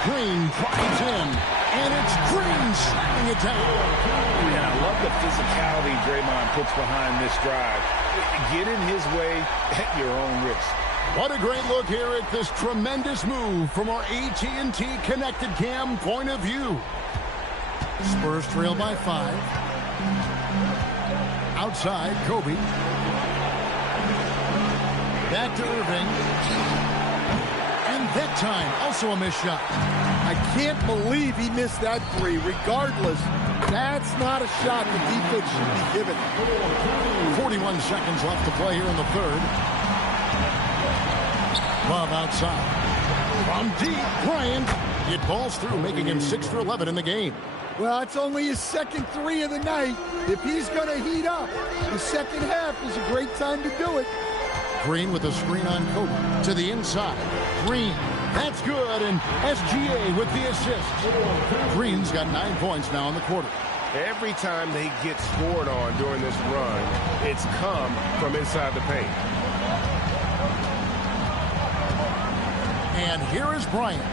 Green drives in, and it's Green slamming it down. Yeah, I love the physicality Draymond puts behind this drive. Get in his way at your own risk. What a great look here at this tremendous move from our AT&T Connected Cam point of view. Spurs trail by 5. Outside, Kobe. Back to Irving. And that time, also a missed shot. I can't believe he missed that three. Regardless, that's not a shot the defense should be given. 41 seconds left to play here in the third. Love outside. From deep, Bryant. It balls through, making him 6 for 11 in the game. Well, it's only his second three of the night. If he's going to heat up, the second half is a great time to do it. Green with a screen on Kobe to the inside. Green, that's good, and SGA with the assist. Green's got 9 points now in the quarter. Every time they get scored on during this run, it's come from inside the paint. And here is Bryant.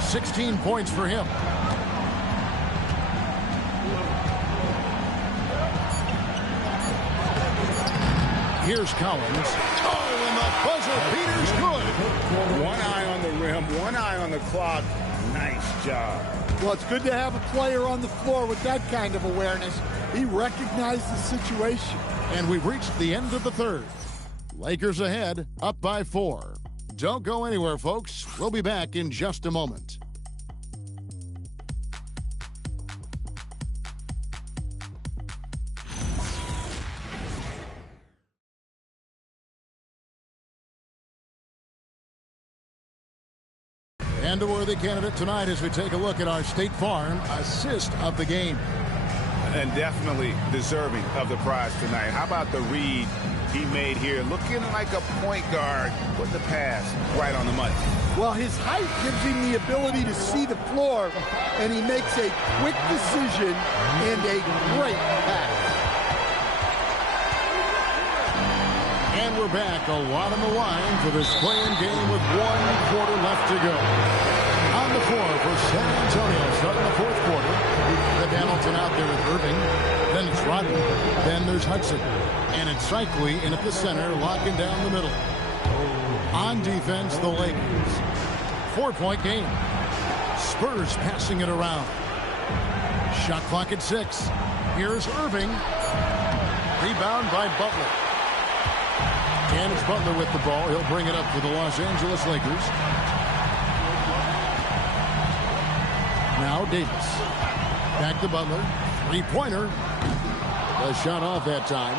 16 points for him. Here's Collins. Oh, and the buzzer beater's good. One eye on the rim, one eye on the clock. Nice job. Well, it's good to have a player on the floor with that kind of awareness. He recognized the situation. And we've reached the end of the third. Lakers ahead, up by 4. Don't go anywhere, folks. We'll be back in just a moment. And a worthy candidate tonight as we take a look at our State Farm assist of the game. And definitely deserving of the prize tonight. How about the read he made here? Looking like a point guard with the pass right on the money. Well, his height gives him the ability to see the floor, and he makes a quick decision and a great pass. And we're back, a lot on the line for this play-in game with 1 quarter left to go. On the floor for San Antonio, starting the fourth quarter. With Hamilton out there with Irving. Then it's Rodney. Then there's Hudson. And it's Cycli in at the center, locking down the middle. On defense, the Lakers. 4-point game. Spurs passing it around. Shot clock at 6. Here's Irving. Rebound by Butler. And it's Butler with the ball. He'll bring it up for the Los Angeles Lakers. Now Davis. Back to Butler. Three-pointer. The shot off that time.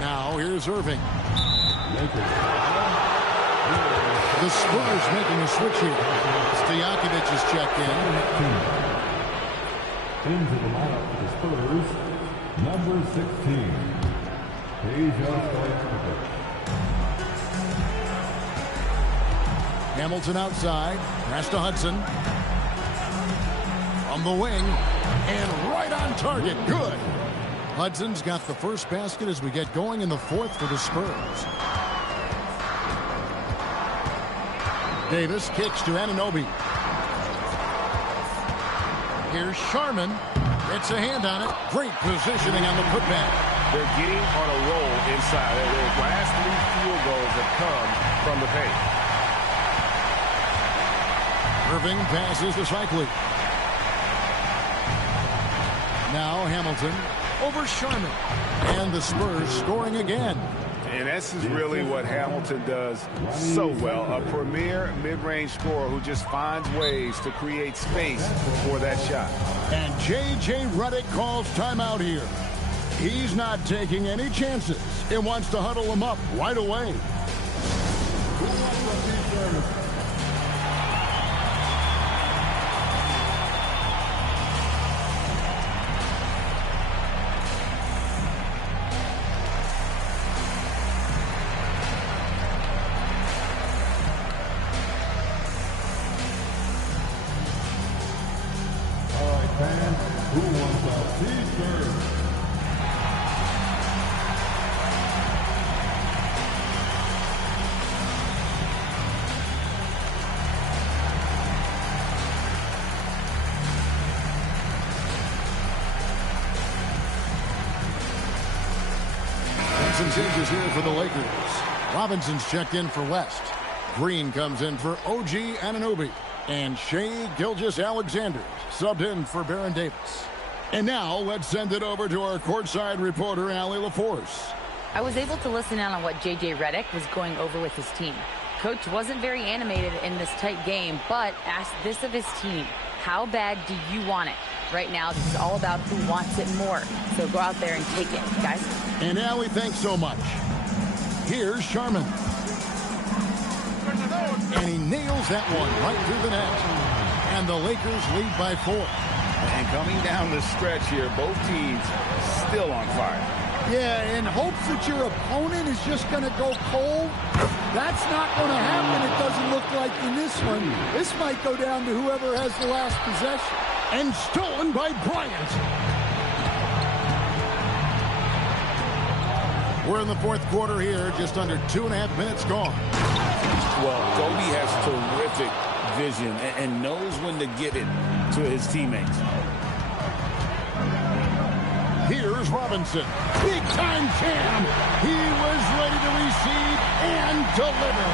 Now here's Irving. The Spurs making a switch here. Stojakovic is checked in. Into the lineup for the Spurs, number 16, Hamilton outside. Pass to Hudson. From the wing. And right on target. Good. Hudson's got the first basket as we get going in the fourth for the Spurs. Davis kicks to Anunoby. Here's Sharman. Gets a hand on it. Great positioning on the putback. They're getting on a roll inside. Their last 3 field goals have come from the paint. Irving passes to Cycli. Now Hamilton over Sharman. And the Spurs scoring again. And this is really what Hamilton does so well. A premier mid-range scorer who just finds ways to create space for that shot. And J.J. Redick calls timeout here. He's not taking any chances and wants to huddle him up right away. Some changes here for the Lakers. Robinson's checked in for West. Green comes in for OG Anunoby. And Shai Gilgeous-Alexander subbed in for Baron Davis. And now let's send it over to our courtside reporter, Allie LaForce. I was able to listen in on what J.J. Redick was going over with his team. Coach wasn't very animated in this tight game, but asked this of his team. How bad do you want it? Right now, this is all about who wants it more. So go out there and take it, guys. And Allie, thanks so much. Here's Sharman. And he nails that one right through the net. And the Lakers lead by 4. And coming down the stretch here, both teams still on fire. Yeah, in hopes that your opponent is just going to go cold. That's not going to happen, it doesn't look like in this one. This might go down to whoever has the last possession. And stolen by Bryant. We're in the fourth quarter here, just under 2.5 minutes gone. Well, Kobe has terrific vision and knows when to get it to his teammates. Here's Robinson. Big-time jam. He was ready to receive and deliver.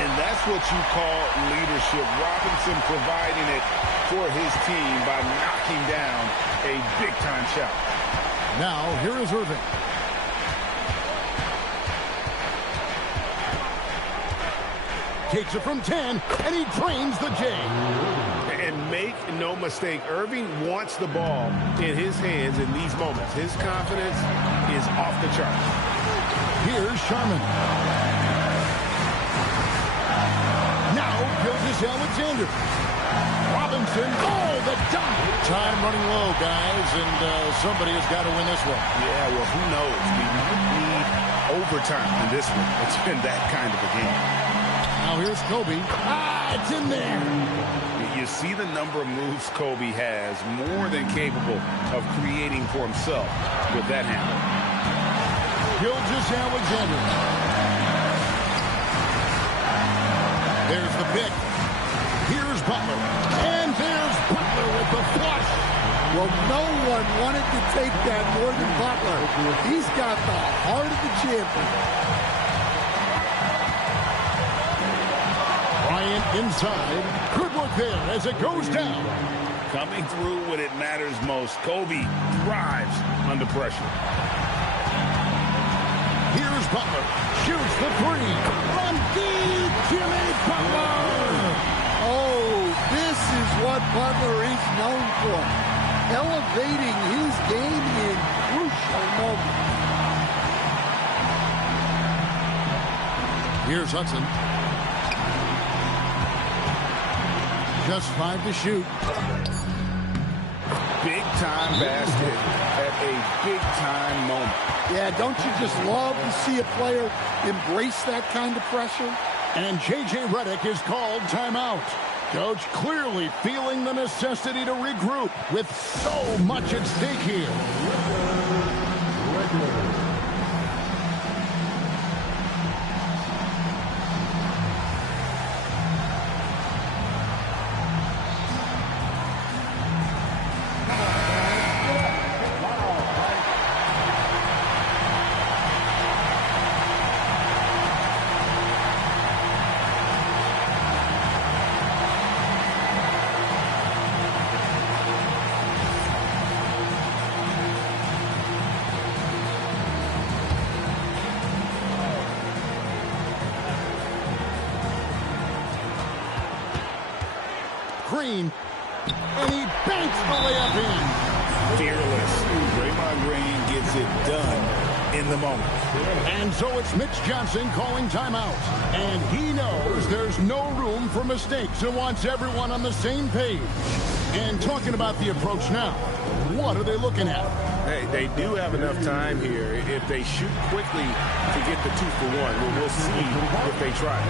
And that's what you call leadership. Robinson providing it for his team by knocking down a big-time shot. Now, here is Irving. Takes it from 10, and he drains the J. And make no mistake, Irving wants the ball in his hands in these moments. His confidence is off the charts. Here's Sharman. Now, Gilgeous-Alexander. Robinson, oh, the dunk. Time running low, guys, and somebody has got to win this one. Yeah, well, who knows? We might need overtime in this one. It's been that kind of a game. Now here's Kobe. It's in there. You see the number of moves Kobe has, more than capable of creating for himself with that handle. Gilgeous-Alexander. There's the pick. Here's Butler. And there's Butler with the flush. Well, no one wanted to take that more than Butler. He's got the heart of the champion. Bryant inside. Good work there as it goes down. Coming through when it matters most. Kobe thrives under pressure. Here's Butler. Shoots the three. From deep, Jimmy Butler. Oh, this is what Butler is known for. Elevating his game in crucial moments. Here's Hudson. Just 5 to shoot. Big-time basket at a big-time moment. Yeah, don't you just love to see a player embrace that kind of pressure? And J.J. Redick is called timeout. Coach clearly feeling the necessity to regroup with so much at stake here. screen. And he banks the layup in. Fearless. Draymond Green gets it done in the moment. And so it's Mitch Johnson calling timeout. And he knows there's no room for mistakes and wants everyone on the same page. And talking about the approach now, what are they looking at? Hey, they do have enough time here. If they shoot quickly to get the 2-for-1, we'll see if they try.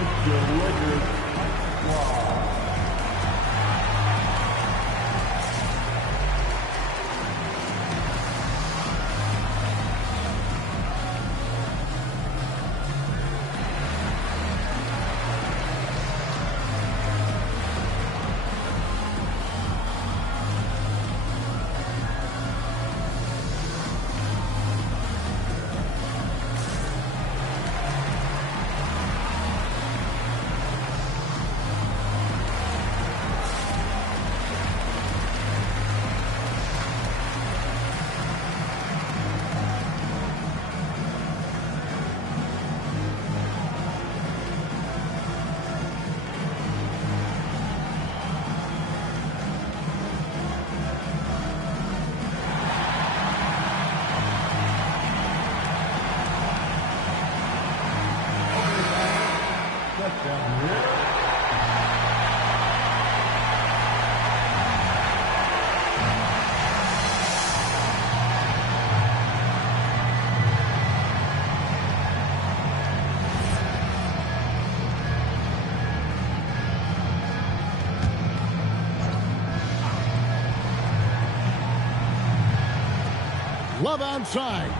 Love outside.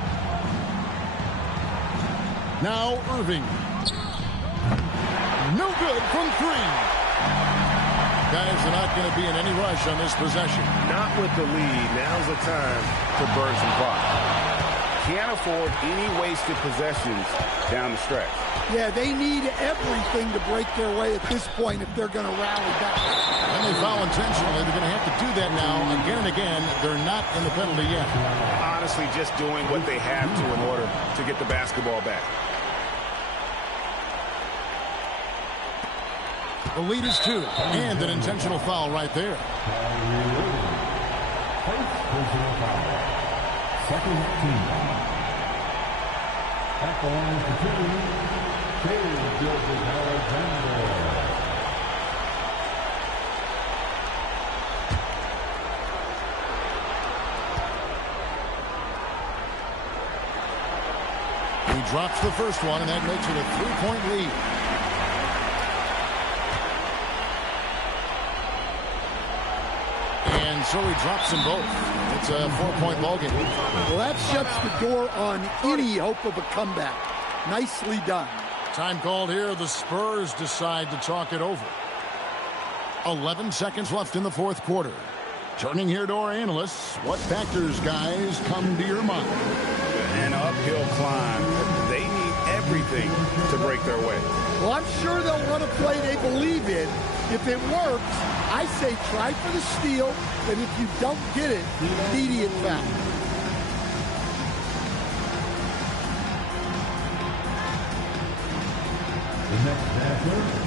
Now Irving. No good from three. Guys are not going to be in any rush on this possession. Not with the lead. Now's the time to burn some clock. Can't afford any wasted possessions down the stretch. Yeah, they need everything to break their way at this point if they're going to rally back. And they foul intentionally. They're going to have to do that now again and again. They're not in the penalty yet. Honestly, just doing what they have to in order to get the basketball back. The lead is 2, and an intentional foul right there. Second team. At the line for 2, Alexander. He drops the first one, and that makes it a 3-point lead. And so he drops them both. It's a 4-point ballgame. Well, that shuts the door on any hope of a comeback. Nicely done. Time called here. The Spurs decide to talk it over. 11 seconds left in the fourth quarter. Turning here to our analysts, what factors, guys, come to your mind? An uphill climb. They need everything to break their way. Well, I'm sure they'll run a play they believe in. If it works, I say try for the steal, but if you don't get it, immediate foul. The next passer.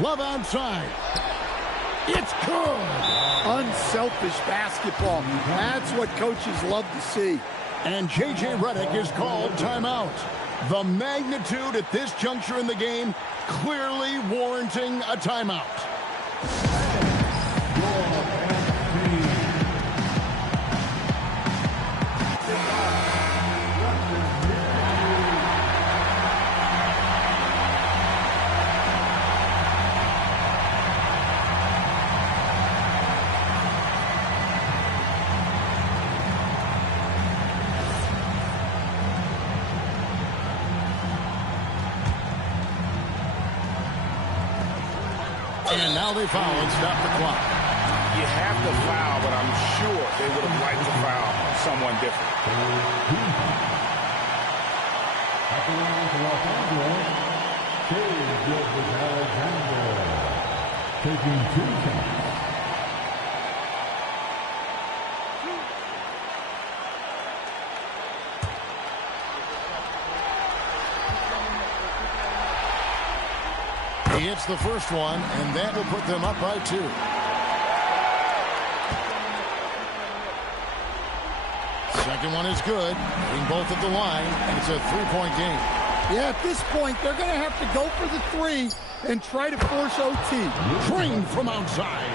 Love outside. It's good. Unselfish basketball. That's what coaches love to see. And J.J. Redick is called timeout. The magnitude at this juncture in the game clearly warranting a timeout. And now they foul and stop the clock. You have to foul, but I'm sure they would have liked to foul someone different. At the line for Los Angeles, Alexander taking 2 shots. He hits the first one, and that will put them up by 2. Second one is good. Hitting both at the line, and it's a 3-point game. Yeah, at this point, they're going to have to go for the 3 and try to force OT. Drained from outside.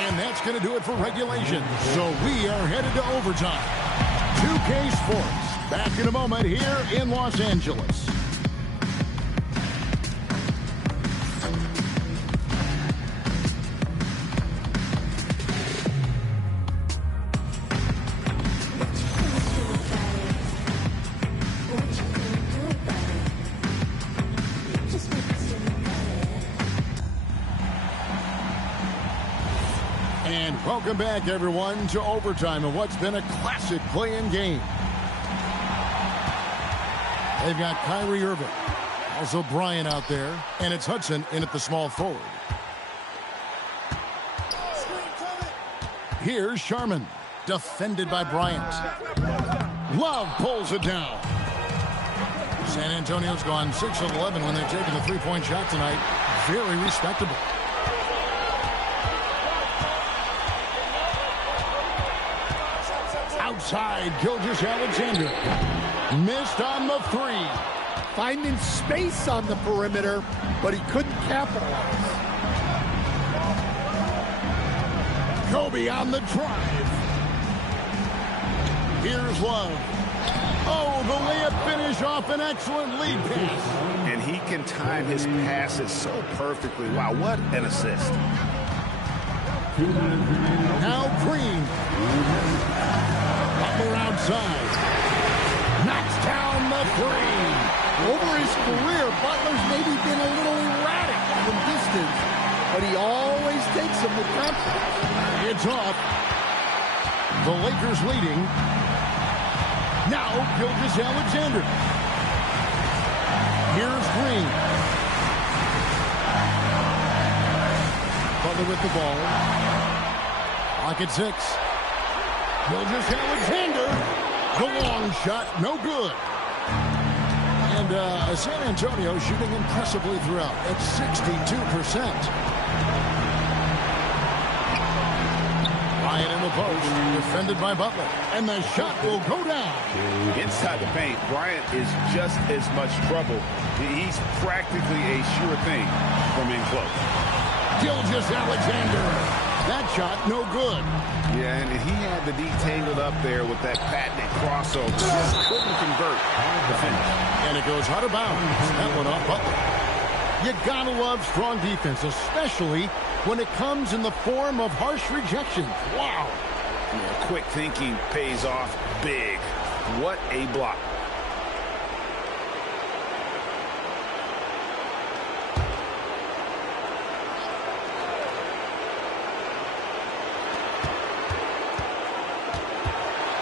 And that's going to do it for regulation. So we are headed to overtime. 2K Sports. Back in a moment here in Los Angeles. And welcome back, everyone, to overtime of what's been a classic play-in game. They've got Kyrie Irving, also Bryant out there, and it's Hudson in at the small forward. Here's Sharman, defended by Bryant. Love pulls it down. San Antonio's gone 6 of 11 when they've taken the 3-point shot tonight. Very respectable. Outside, Gilgeous-Alexander. Missed on the 3. Finding space on the perimeter, but he couldn't capitalize. Kobe on the drive. Here's Love. Oh, the layup finish off an excellent lead pass. And he can time his passes so perfectly. Wow, what an assist. Now Green. Butler outside. Knocks down the 3. Over his career, Butler's maybe been a little erratic from distance, but he always takes them with confidence. It's off. The Lakers leading. Now Gilgeous-Alexander. Here's Green. Butler with the ball. Clock at 6. Gilgeous-Alexander. The long shot, no good. And San Antonio shooting impressively throughout at 62%. Bryant in the post, defended by Butler. And the shot will go down. Inside the paint, Bryant is just as much trouble. He's practically a sure thing from in close. Gilgeous-Alexander. That shot, no good. Yeah, and he had the D tangled up there with that patented crossover. Just couldn't convert the finish. And it goes out of bounds. That one off Butler. You gotta love strong defense, especially when it comes in the form of harsh rejections. Wow. Yeah, quick thinking pays off big. What a block.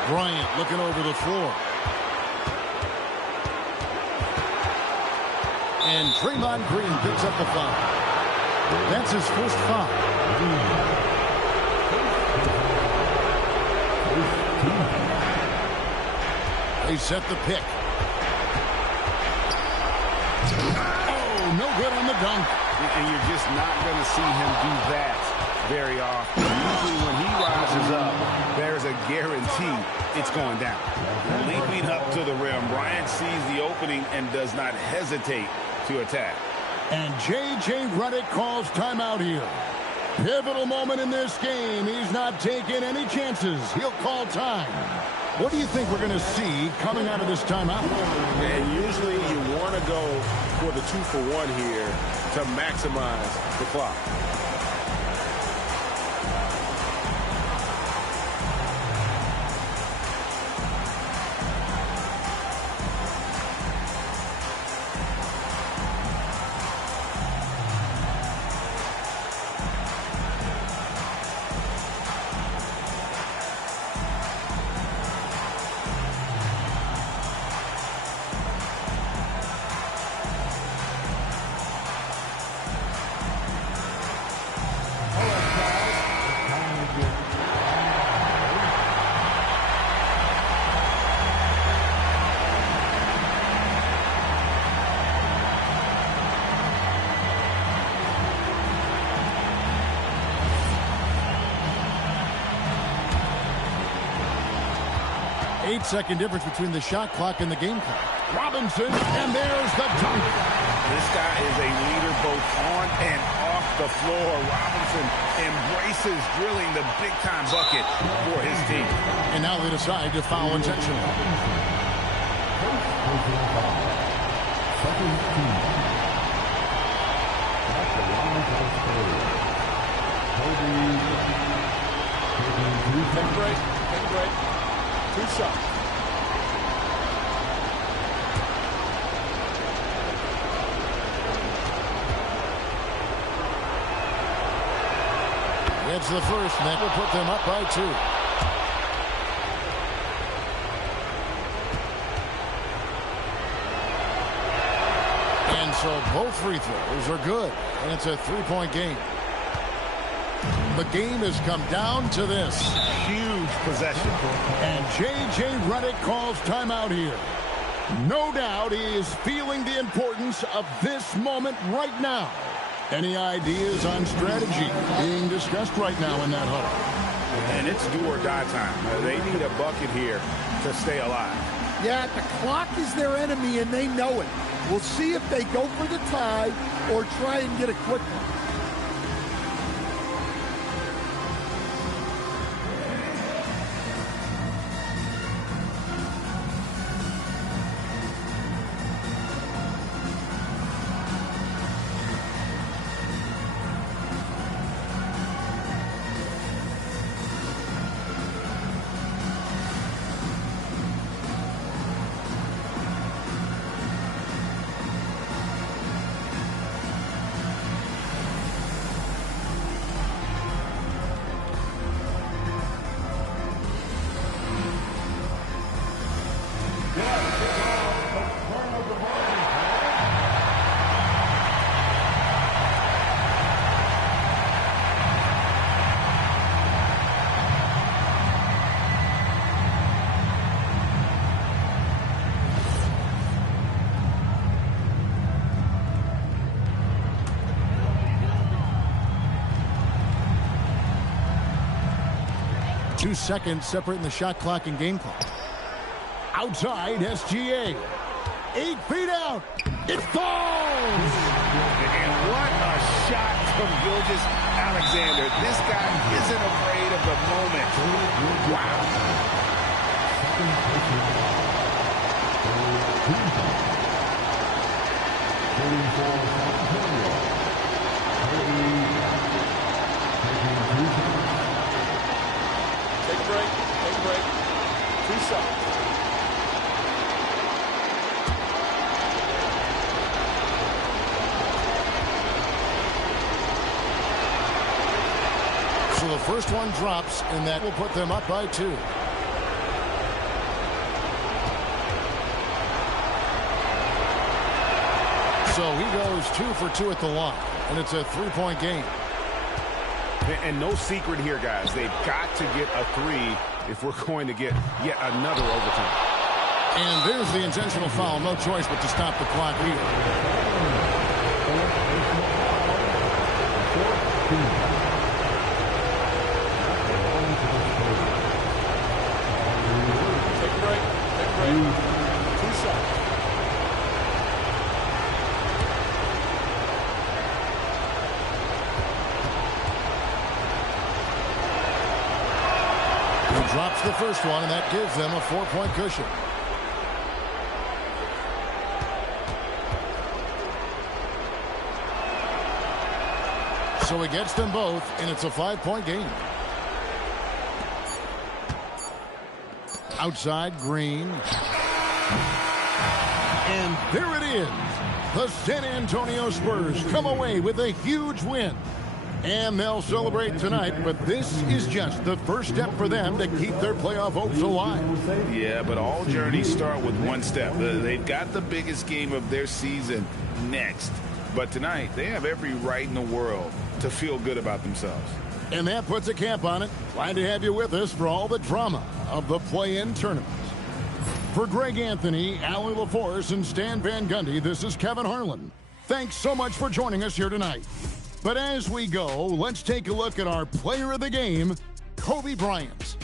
Bryant looking over the floor. And Draymond Green picks up the foul. That's his first foul. They set the pick. Oh, no good on the dunk. And you're just not going to see him do that very often. Usually when he rises up, there's a guarantee it's going down. Leaping up to the rim, Bryant sees the opening and does not hesitate to attack. And J.J. Redick calls timeout here. Pivotal moment in this game. He's not taking any chances. He'll call time. What do you think we're going to see coming out of this timeout? And usually you want to go for the 2-for-1 here to maximize the clock. Eight-second difference between the shot clock and the game clock. Robinson, and there's the dunk. This guy is a leader both on and off the floor. Robinson embraces drilling the big-time bucket for his team. And now they decide to foul intentionally. Take a break. Take a break. 2 shots. It's the first, and that will put them up by 2. And so both free throws are good, and it's a 3-point game. The game has come down to this. Huge possession. And J.J. Redick calls timeout here. No doubt he is feeling the importance of this moment right now. Any ideas on strategy being discussed right now in that huddle? And it's do or die time. They need a bucket here to stay alive. Yeah, the clock is their enemy, and they know it. We'll see if they go for the tie or try and get a quick one. Two seconds separating the shot clock and game clock. Outside SGA. 8 feet out. It falls. And what a shot from Gilgeous-Alexander. This guy isn't afraid of the moment. Wow. Take a break. Take a break. 2 shots. So the first one drops, and that will put them up by 2. So he goes 2 for 2 at the line, and it's a 3-point game. And no secret here, guys. They've got to get a 3 if we're going to get yet another overtime. And there's the intentional foul. No choice but to stop the clock here. Drops the first one, and that gives them a 4-point cushion. So he gets them both, and it's a 5-point game. Outside, Green. And there it is. The San Antonio Spurs come away with a huge win. And they'll celebrate tonight, but this is just the first step for them to keep their playoff hopes alive. Yeah, but all journeys start with one step. They've got the biggest game of their season next. But tonight, they have every right in the world to feel good about themselves. And that puts a cap on it. Glad to have you with us for all the drama of the play-in tournament. For Greg Anthony, Allie LaForce, and Stan Van Gundy, this is Kevin Harlan. Thanks so much for joining us here tonight. But as we go, let's take a look at our player of the game, Kobe Bryant.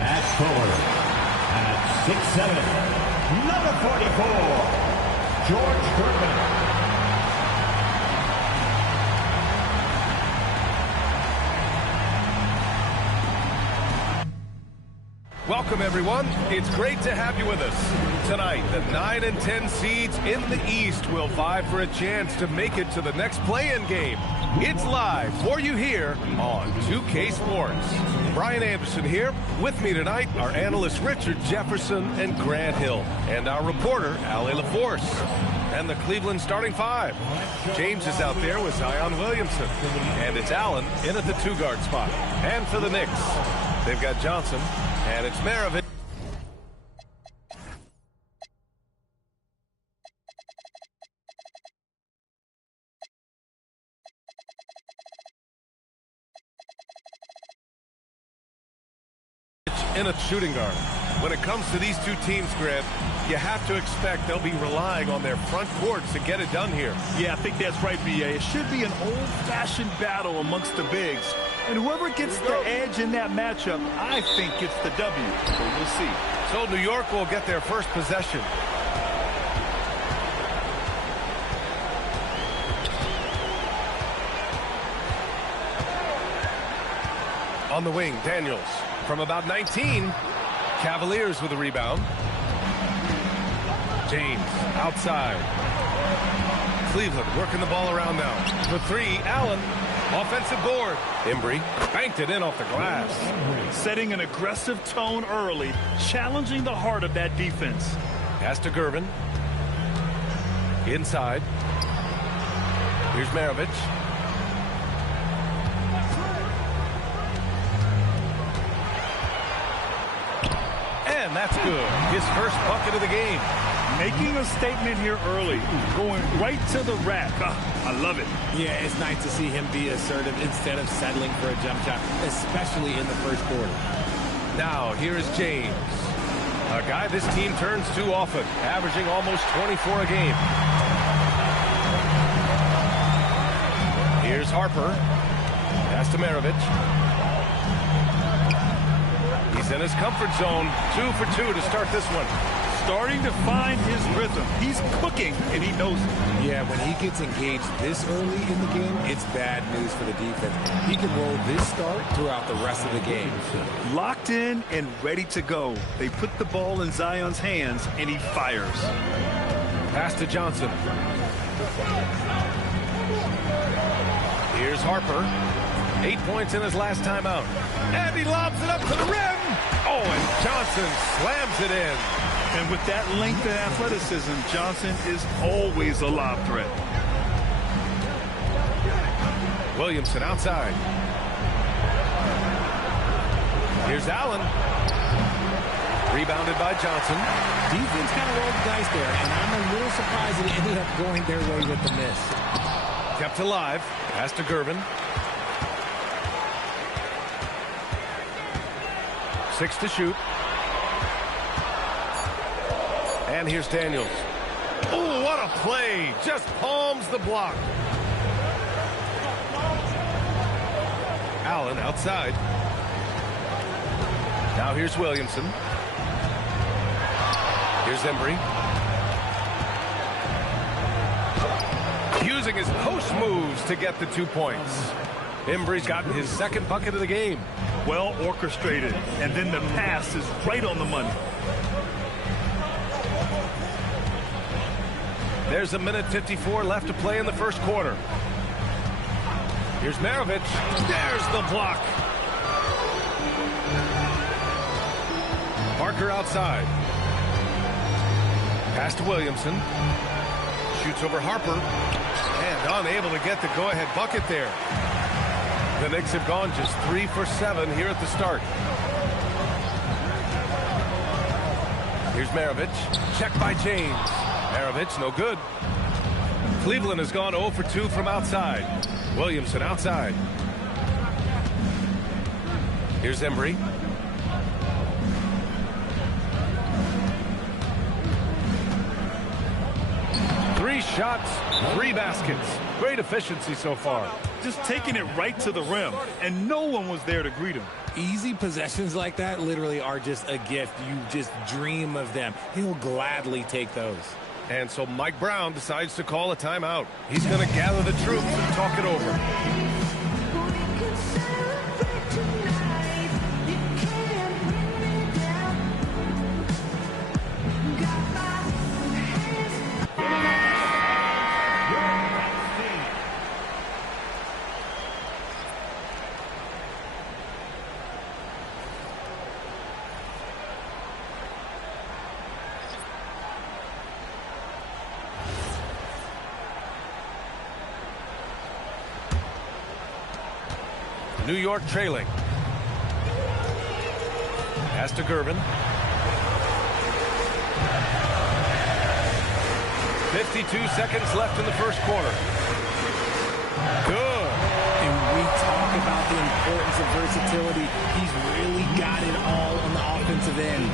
At forward, at 6'7", number 44, George Gervin. Welcome, everyone. It's great to have you with us. Tonight, the 9 and 10 seeds in the East will vie for a chance to make it to the next play-in game. It's live for you here on 2K Sports. Brian Anderson here. With me tonight are analysts Richard Jefferson and Grant Hill, and our reporter, Ali LaForce. And the Cleveland starting five. James is out there with Zion Williamson. And it's Allen in at the two-guard spot. And for the Knicks, they've got Johnson, and it's Maravich. In a shooting guard. When it comes to these two teams, Grant, you have to expect they'll be relying on their front court to get it done here. Yeah, I think that's right, B.A. It should be an old-fashioned battle amongst the bigs. And whoever gets the edge in that matchup, I think gets the W. So we'll see. So New York will get their first possession. On the wing, Daniels. From about 19, Cavaliers with a rebound. James outside. Cleveland working the ball around now. For three, Allen. Offensive board. Embry banked it in off the glass. Setting an aggressive tone early, challenging the heart of that defense. Pass to Gervin. Inside. Here's Maravich. And that's good. His first bucket of the game. Making a statement here early. Going right to the rack. I love it. Yeah, it's nice to see him be assertive instead of settling for a jump shot, especially in the first quarter. Now, here is James. A guy this team turns to often, averaging almost 24 a game. Here's Harper. Pass to Maravich. He's in his comfort zone. 2 for 2 to start this one. Starting to find his rhythm. He's cooking, and he knows it. Yeah, when he gets engaged this early in the game, it's bad news for the defense. He can roll this start throughout the rest of the game. Locked in and ready to go. They put the ball in Zion's hands, and he fires. Pass to Johnson. Here's Harper. 8 points in his last time out. And he lobs it up to the rim. Oh, and Johnson slams it in. And with that length and athleticism, Johnson is always a lob threat. Williamson outside. Here's Allen. Rebounded by Johnson. Defense kind of rolled the dice there, and I'm a little surprised it ended up going their way with the miss. Kept alive. Pass to Gervin. 6 to shoot. And here's Daniels. Oh, what a play. Just palms the block. Allen outside. Now here's Williamson. Here's Embry. Using his post moves to get the 2 points. Embry's gotten his second bucket of the game. Well orchestrated, and then the pass is right on the money. There's a minute 54 left to play in the first quarter. Here's Maravich. There's the block. Parker outside. Pass to Williamson. Shoots over Harper. And unable to get the go-ahead bucket there. The Knicks have gone just 3 for 7 here at the start. Here's Maravich. Checked by James. Maravich, no good. Cleveland has gone 0 for 2 from outside. Williamson outside. Here's Embry. Three shots, 3 baskets. Great efficiency so far. Just taking it right to the rim, and no one was there to greet him. Easy possessions like that literally are just a gift. You just dream of them. He'll gladly take those. And so Mike Brown decides to call a timeout. He's going to gather the troops and talk it over. New York trailing. Pass to Gervin. 52 seconds left in the first quarter. Good. And we talk about the importance of versatility. He's really got it all on the offensive end.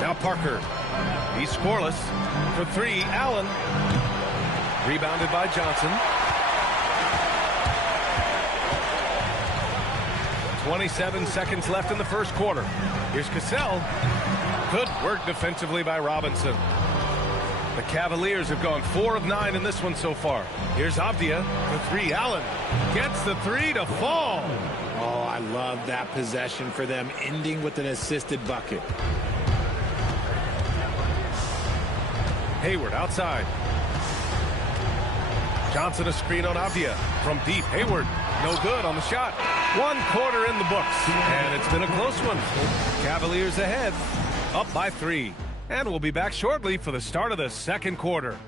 Now Parker. He's scoreless. For three, Allen. Rebounded by Johnson. 27 seconds left in the first quarter. Here's Cassell. Good work defensively by Robinson. The Cavaliers have gone 4 of 9 in this one so far. Here's Avdia for three. Allen gets the three to fall. Oh, I love that possession for them, ending with an assisted bucket. Hayward outside. Johnson a screen on Avdia. From deep, Hayward. No good on the shot. 1 quarter in the books. And it's been a close one. Cavaliers ahead. Up by 3. And we'll be back shortly for the start of the second quarter.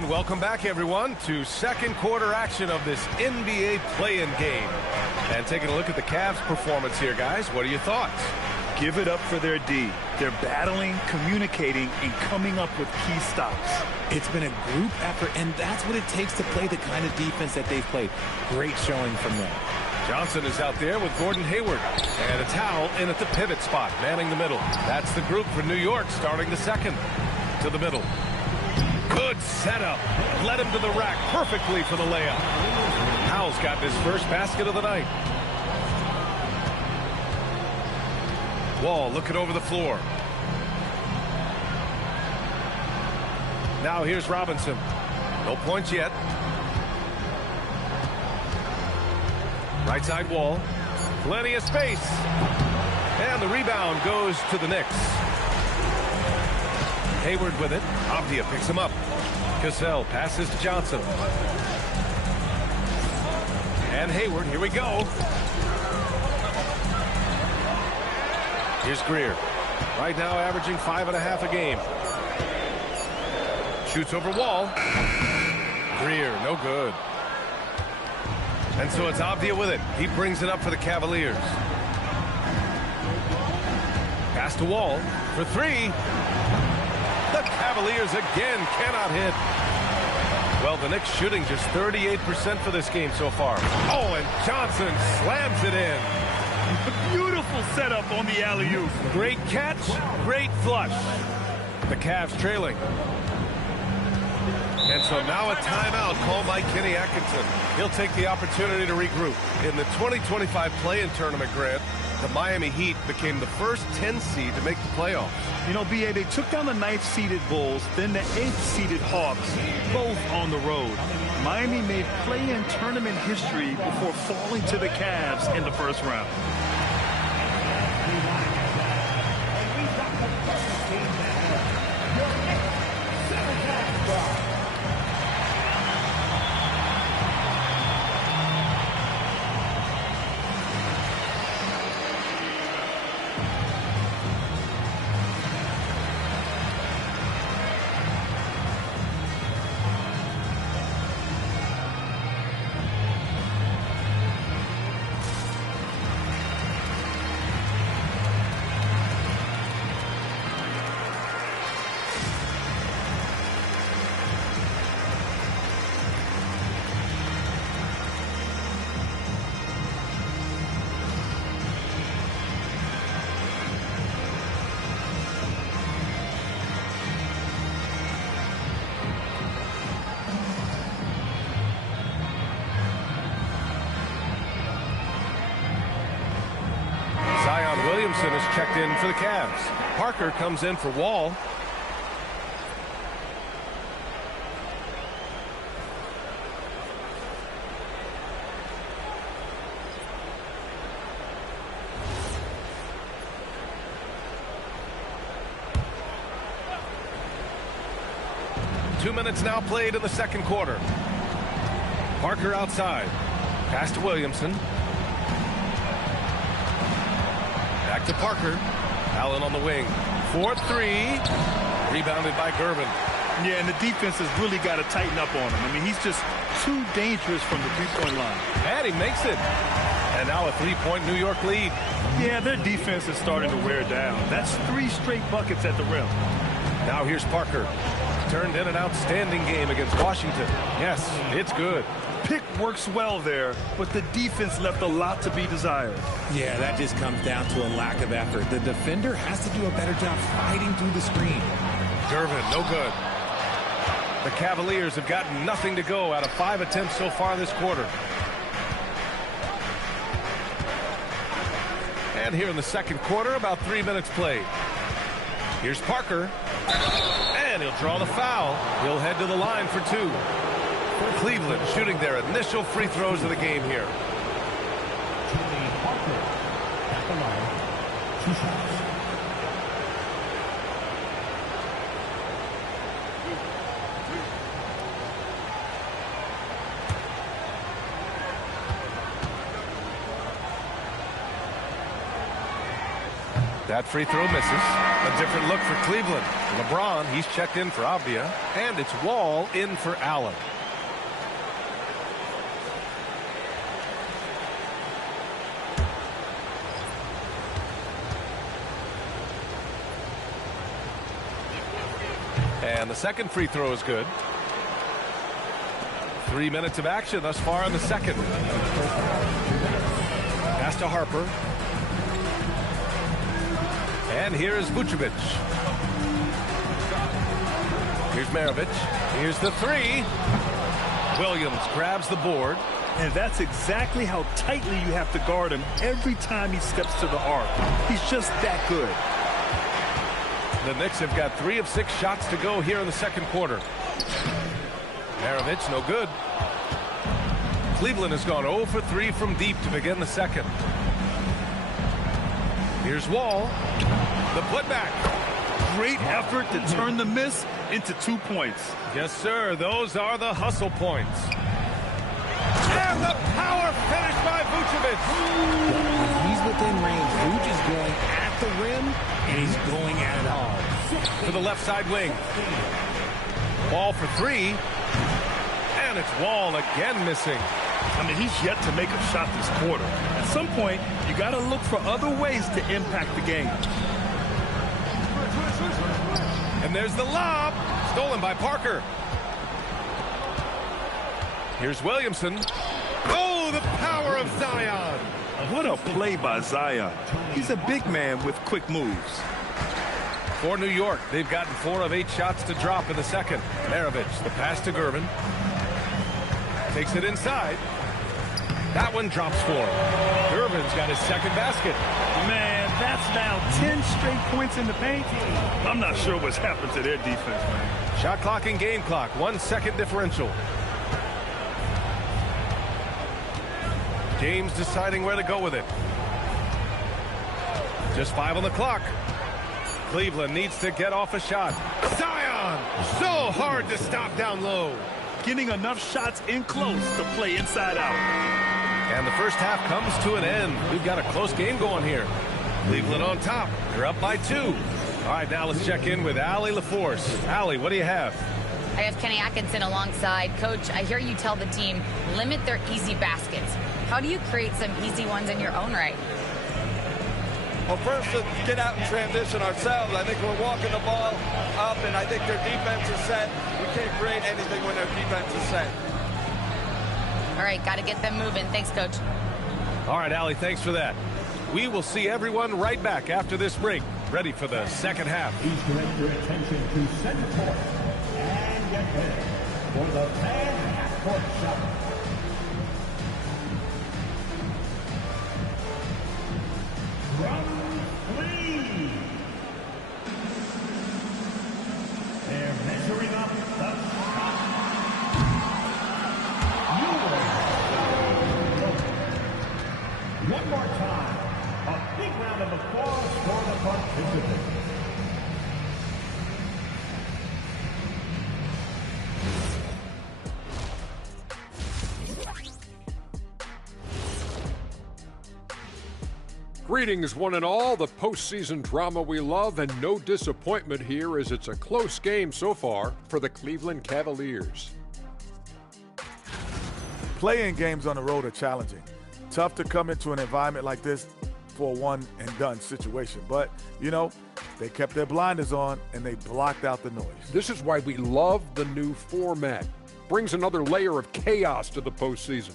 And welcome back, everyone, to second quarter action of this NBA play-in game. And taking a look at the Cavs' performance here, guys. What are your thoughts? Give it up for their D. They're battling, communicating, and coming up with key stops. It's been a group effort, and that's what it takes to play the kind of defense that they've played. Great showing from them. Johnson is out there with Gordon Hayward. And a towel in at the pivot spot, manning the middle. That's the group for New York starting the second. To the middle. Good setup. Led him to the rack perfectly for the layup. Howell's got his first basket of the night. Wall looking over the floor. Now here's Robinson. No points yet. Right side Wall. Plenty of space. And the rebound goes to the Knicks. Hayward with it. Avdia picks him up. Cassell passes to Johnson. And Hayward, here we go. Here's Greer. Right now averaging 5.5 a game. Shoots over Wall. Greer, no good. And so it's Avdia with it. He brings it up for the Cavaliers. Pass to Wall for three. The Cavaliers again cannot hit. Well, the Knicks shooting just 38% for this game so far. Oh, and Johnson slams it in. Beautiful setup on the alley-oop. Great catch, great flush. The Cavs trailing. And so now a timeout called by Kenny Atkinson. He'll take the opportunity to regroup. In the 2025 play-in tournament, Grant, the Miami Heat became the first 10 seed to make the playoffs. You know, B.A., they took down the 9th-seeded Bulls, then the 8th-seeded Hawks, both on the road. Miami made play-in tournament history before falling to the Cavs in the first round. Williamson is checked in for the Cavs. Parker comes in for Wall. Two minutes now played in the second quarter. Parker outside. Pass to Williamson. Back to Parker. Allen on the wing. 4-3. Rebounded by Gervin. Yeah, and the defense has really got to tighten up on him. I mean, he's just too dangerous from the three-point line. And he makes it. And now a three-point New York lead. Yeah, their defense is starting to wear down. That's 3 straight buckets at the rim. Now here's Parker. Turned in an outstanding game against Washington. Yes, it's good. Pick works well there, but the defense left a lot to be desired. Yeah, that just comes down to a lack of effort. The defender has to do a better job fighting through the screen. Gervin, no good. The Cavaliers have gotten nothing to go out of 5 attempts so far this quarter. And here in the second quarter, about 3 minutes played. Here's Parker. And he'll draw the foul. He'll head to the line for 2. Cleveland shooting their initial free throws of the game here. At the line, 2 shots. That free throw misses. A different look for Cleveland. LeBron, he's checked in for Avdia. And it's Wall in for Allen. And the second free throw is good. 3 minutes of action thus far in the second. Pass to Harper. And here is Vucevic. Here's Maravich. Here's the 3. Williams grabs the board. And that's exactly how tightly you have to guard him every time he steps to the arc. He's just that good. The Knicks have got 3 of 6 shots to go here in the second quarter. Maravich, no good. Cleveland has gone 0 for 3 from deep to begin the second. Here's Wall. The putback. Great effort to turn the miss into 2 points. Yes, sir. Those are the hustle points. And the power finish by Vucevic. When he's within range, Vuce is going at the rim, and he's going at it hard. To the left side wing. Ball for 3. And it's Wall again missing. I mean, he's yet to make a shot this quarter. At some point, you got to look for other ways to impact the game. And there's the lob. Stolen by Parker. Here's Williamson. Oh, the power of Zion. What a play by Zion. He's a big man with quick moves. For New York, they've gotten 4 of 8 shots to drop in the second. Maravich, the pass to Gervin. Takes it inside. That one drops for him. Gervin's got his second basket. Man, that's now 10 straight points in the paint. I'm not sure what's happened to their defense, man. Shot clock and game clock. 1 second differential. James deciding where to go with it. Just 5 on the clock. Cleveland needs to get off a shot. Zion! So hard to stop down low. Getting enough shots in close to play inside out. And the first half comes to an end. We've got a close game going here. Cleveland on top. They're up by 2. All right, now let's check in with Allie LaForce. Allie, what do you have? I have Kenny Atkinson alongside. Coach, I hear you tell the team, limit their easy baskets. How do you create some easy ones in your own right? Well, first, let's get out and transition ourselves. I think we're walking the ball up, and I think their defense is set. We can't create anything when their defense is set. All right, got to get them moving. Thanks, Coach. All right, Allie, thanks for that. We will see everyone right back after this break, ready for the second half. Please direct your attention to center court and get ready for the half-court shot. From One more time. A big round of applause for the participants. Greetings, one and all. The postseason drama we love, and no disappointment here as it's a close game so far for the Cleveland Cavaliers. Playing games on the road are challenging. Tough to come into an environment like this for a one-and-done situation. But, you know, they kept their blinders on, and they blocked out the noise. This is why we love the new format. Brings another layer of chaos to the postseason.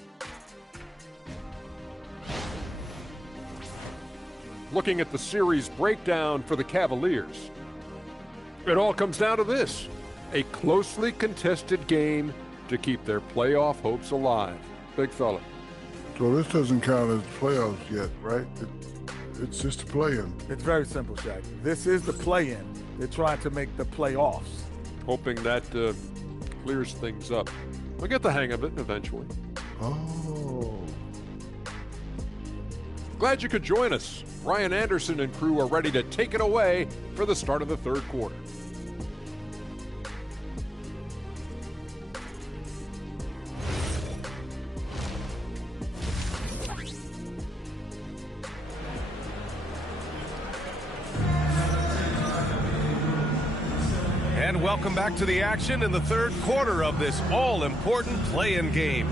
Looking at the series breakdown for the Cavaliers, it all comes down to this: a closely contested game to keep their playoff hopes alive. Big fella. So this doesn't count as playoffs yet, right? It's just a play-in. It's very simple, Shaq. This is the play-in. They're trying to make the playoffs. Hoping that clears things up. We'll get the hang of it eventually. Oh. Glad you could join us. Ryan Anderson and crew are ready to take it away for the start of the third quarter. And welcome back to the action in the third quarter of this all-important play-in game.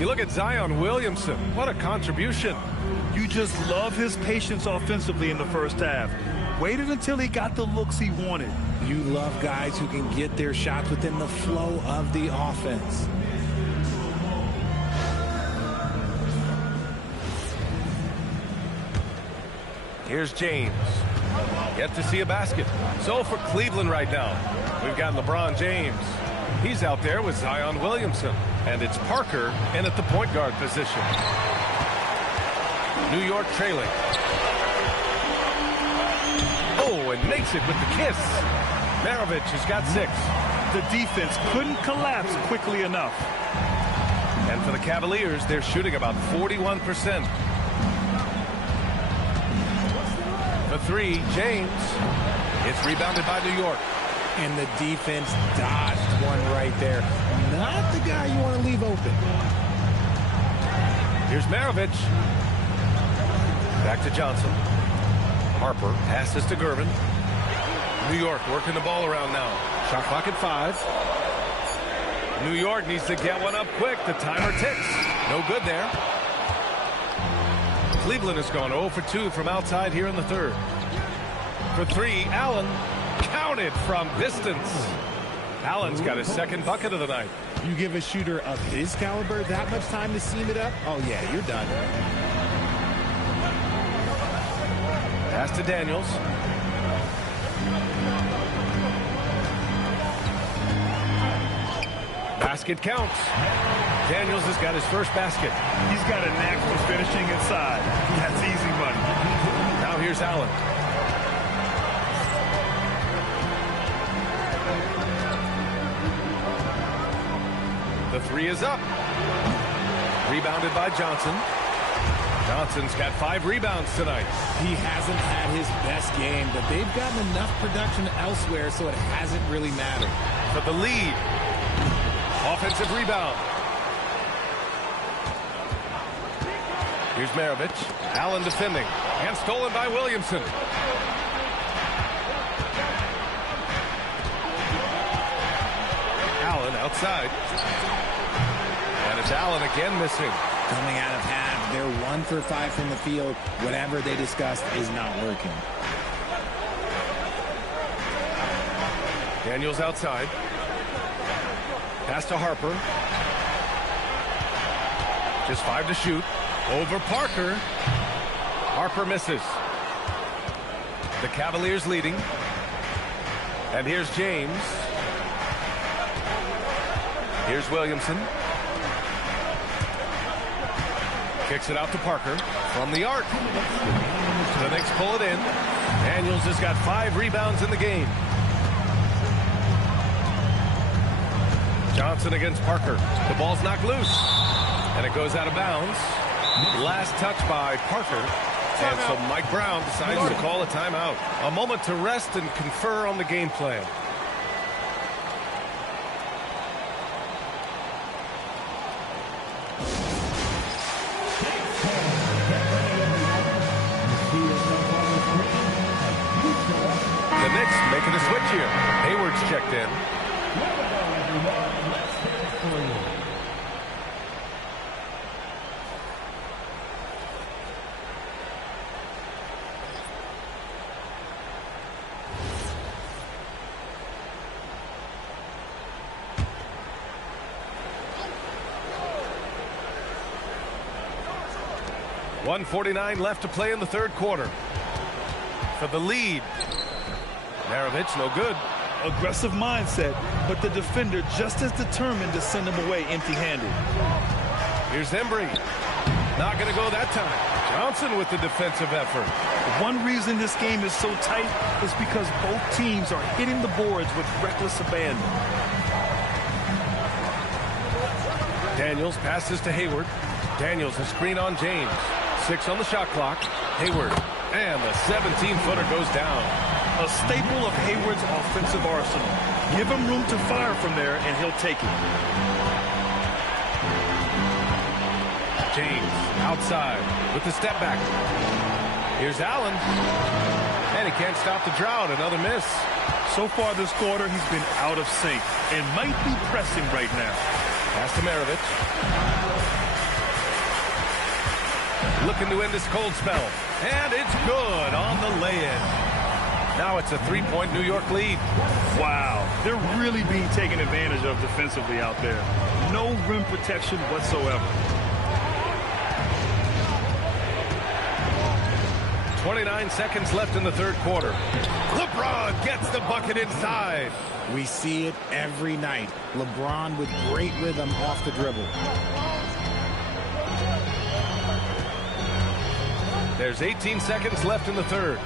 You look at Zion Williamson. What a contribution. You just love his patience offensively in the first half. Waited until he got the looks he wanted. You love guys who can get their shots within the flow of the offense. Here's James. Yet to see a basket. So for Cleveland right now, we've got LeBron James. He's out there with Zion Williamson. And it's Parker in at the point guard position. New York trailing. Oh, and makes it with the kiss. Maravich has got 6. The defense couldn't collapse quickly enough. And for the Cavaliers, they're shooting about 41%. For 3, James. It's rebounded by New York. And the defense dodged one right there. Not the guy you want to leave open. Here's Maravich. Back to Johnson. Harper passes to Gervin. New York working the ball around now. Shot clock at 5. New York needs to get one up quick. The timer ticks. No good there. Cleveland has gone 0 for 2 from outside here in the third. For 3, Allen. Counted from distance. Allen's got his second bucket of the night. You give a shooter of his caliber that much time to seam it up? Oh, yeah, you're done. Pass to Daniels. Basket counts. Daniels has got his first basket. He's got a knack for finishing inside. That's easy money. Now here's Allen. The 3 is up. Rebounded by Johnson. Johnson's got 5 rebounds tonight. He hasn't had his best game, but they've gotten enough production elsewhere, so it hasn't really mattered. For the lead. Offensive rebound. Here's Maravich. Allen defending. And stolen by Williamson. Allen outside. And it's Allen again missing. Coming out of half, they're 1 for 5 from the field. Whatever they discussed is not working. Daniels outside. Pass to Harper. Just 5 to shoot. Over Parker. Harper misses. The Cavaliers leading. And here's James. Here's Williamson. Kicks it out to Parker from the arc. The Knicks pull it in. Daniels has got 5 rebounds in the game. Johnson against Parker. The ball's knocked loose. And it goes out of bounds. Last touch by Parker. And so Mike Brown decides to call a timeout. A moment to rest and confer on the game plan. The Knicks making a switch here. Hayward's checked in. .149 left to play in the third quarter. For the lead. Maravich, no good. Aggressive mindset, but the defender just as determined to send him away empty-handed. Here's Embry. Not going to go that time. Johnson with the defensive effort. One reason this game is so tight is because both teams are hitting the boards with reckless abandon. Daniels passes to Hayward. Daniels a screen on James. 6 on the shot clock. Hayward. And the 17-footer goes down. A staple of Hayward's offensive arsenal. Give him room to fire from there, and he'll take it. James outside with the step back. Here's Allen. And he can't stop the drought. Another miss. So far this quarter, he's been out of sync and might be pressing right now. Pass to Maravich. Looking to end this cold spell. And it's good on the lay-in. Now it's a 3-point New York lead. Wow, they're really being taken advantage of defensively out there. No rim protection whatsoever. 29 seconds left in the third quarter. LeBron gets the bucket inside. We see it every night. LeBron with great rhythm off the dribble. There's 18 seconds left in the third.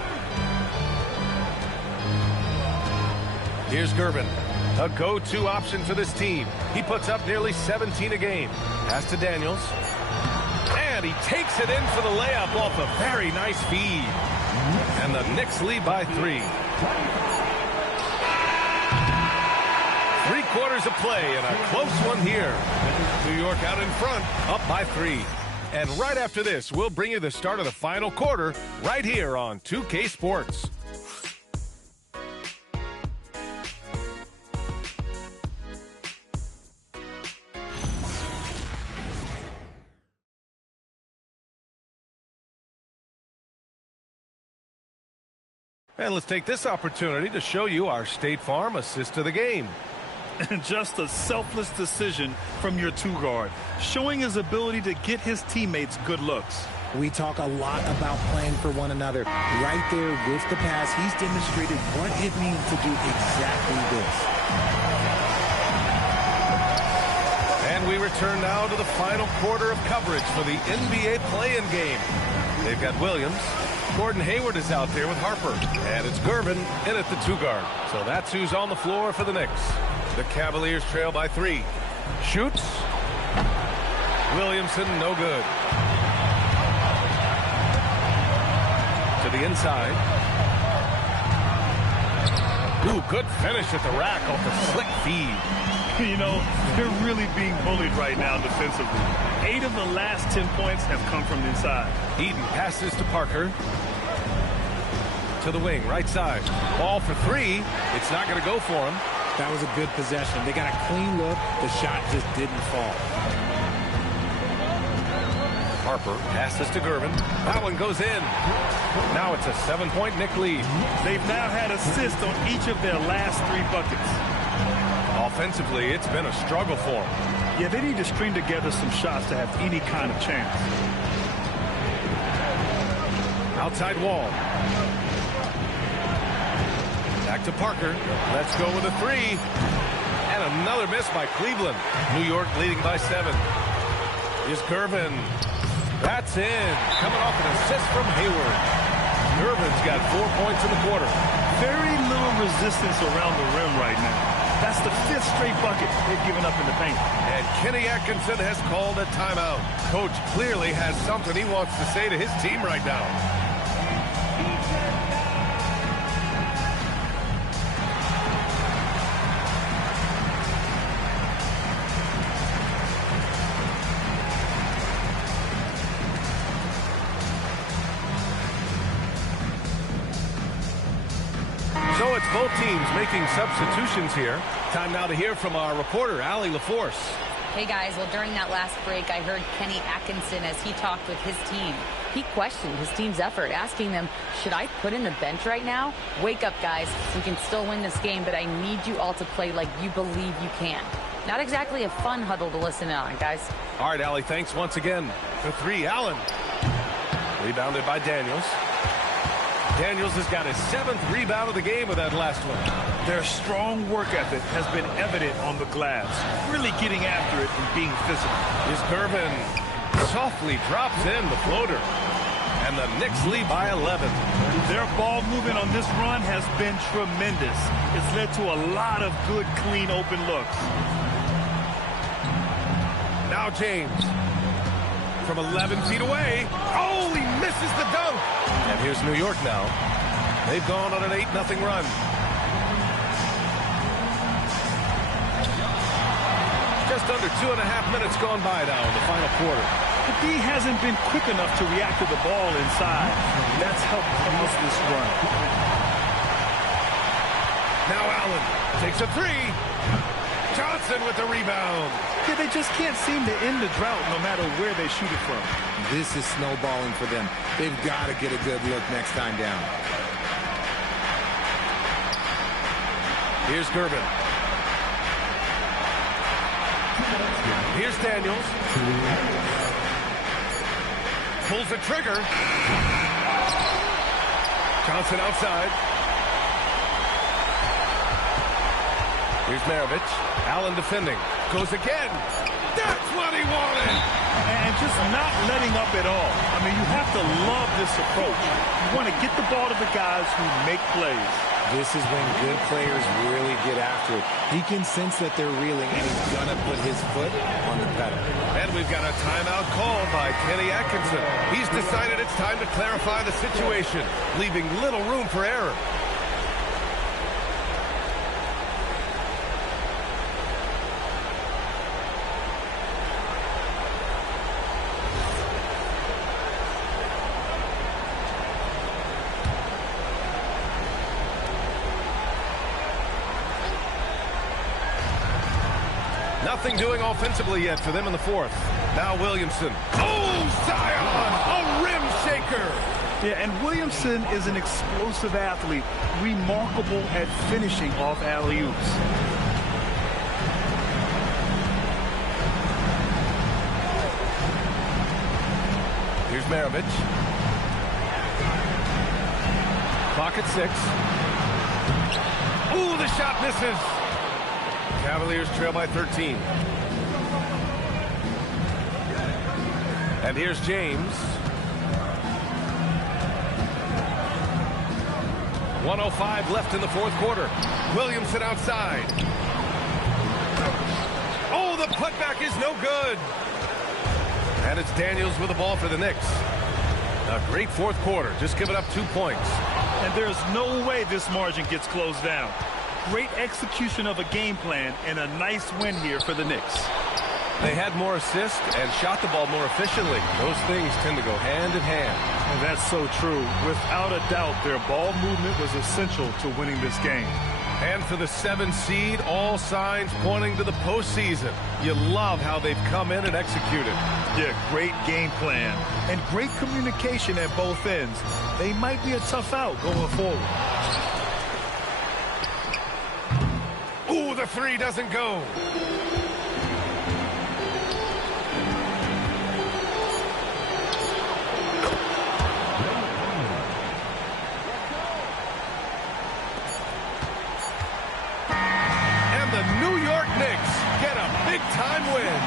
Here's Gervin, a go-to option for this team. He puts up nearly 17 a game. Pass to Daniels. And he takes it in for the layup off a very nice feed. And the Knicks lead by 3. 3 quarters of play and a close one here. New York out in front, up by 3. And right after this, we'll bring you the start of the final quarter right here on 2K Sports. And let's take this opportunity to show you our State Farm assist to the game. And just a selfless decision from your two-guard, showing his ability to get his teammates good looks. We talk a lot about playing for one another. Right there with the pass, he's demonstrated what it means to do exactly this. And we return now to the final quarter of coverage for the NBA play-in game. They've got Williams. Gordon Hayward is out there with Harper. And it's Gervin in at the 2-guard. So that's who's on the floor for the Knicks. The Cavaliers trail by 3. Shoots. Williamson, no good. To the inside. Ooh, good finish at the rack off the slick feed. You know, they're really being bullied right now defensively. 8 of the last 10 points have come from inside. Eden passes to Parker. To the wing, right side. Ball for 3. It's not going to go for him. That was a good possession. They got a clean look. The shot just didn't fall. Harper passes to Gervin. That one goes in. Now it's a 7-point Knick lead. They've now had assists on each of their last 3 buckets. Offensively, it's been a struggle for them. Yeah, they need to string together some shots to have any kind of chance. Outside wall. Back to Parker. Let's go with a 3. And another miss by Cleveland. New York leading by 7. Here's Gervin. That's in. Coming off an assist from Hayward. Gervin's got 4 points in the quarter. Very little resistance around the rim right now. That's the 5th straight bucket they've given up in the paint. And Kenny Atkinson has called a timeout. Coach clearly has something he wants to say to his team right now. So it's both teams making substitutions here. Time now to hear from our reporter, Allie LaForce. Hey guys, well during that last break I heard Kenny Atkinson as he talked with his team. He questioned his team's effort, asking them, should I put in the bench right now? Wake up guys, we can still win this game, but I need you all to play like you believe you can. Not exactly a fun huddle to listen on, guys. All right, Allie, thanks once again. The 3, Allen. Rebounded by Daniels. Daniels has got his 7th rebound of the game with that last one. Their strong work ethic has been evident on the glass, really getting after it and being physical. Here's Gervin. Softly drops in the floater. And the Knicks lead by 11. Their ball movement on this run has been tremendous. It's led to a lot of good, clean, open looks. Now James. From 11 feet away. Oh, he misses the dunk. And here's New York now. They've gone on an 8-0 run. Just under 2.5 minutes gone by now in the final quarter. The D hasn't been quick enough to react to the ball inside. That's helped cause this run. Now Allen takes a 3. Johnson with the rebound. Yeah, they just can't seem to end the drought no matter where they shoot it from. This is snowballing for them. They've got to get a good look next time down. Here's Gervin. Here's Daniels. Pulls the trigger. Johnson outside. Here's Maravich. Allen defending. Goes again. That's what he wanted. And just not letting up at all. I mean, you have to love this approach. You want to get the ball to the guys who make plays. This is when good players really get after it. He can sense that they're reeling, and he's going to put his foot on the pedal. And we've got a timeout called by Kenny Atkinson. He's decided it's time to clarify the situation, leaving little room for error. Nothing doing offensively yet for them in the 4th. Now Williamson. Oh, Zion! A rim shaker! Yeah, and Williamson is an explosive athlete, remarkable at finishing off alley-oops. Here's Maravich. Clock at 6. Ooh, the shot misses. Cavaliers trail by 13. And here's James. 1:05 left in the 4th quarter. Williamson outside. Oh, the putback is no good. And it's Daniels with the ball for the Knicks. A great 4th quarter, just giving up 2 points. And there's no way this margin gets closed down. Great execution of a game plan and a nice win here for the Knicks. They had more assists and shot the ball more efficiently. Those things tend to go hand in hand. And that's so true. Without a doubt, their ball movement was essential to winning this game. And for the 7th seed, all signs pointing to the postseason. You love how they've come in and executed. Yeah, great game plan and great communication at both ends. They might be a tough out going forward. Ooh, the 3 doesn't go. And the New York Knicks get a big-time win.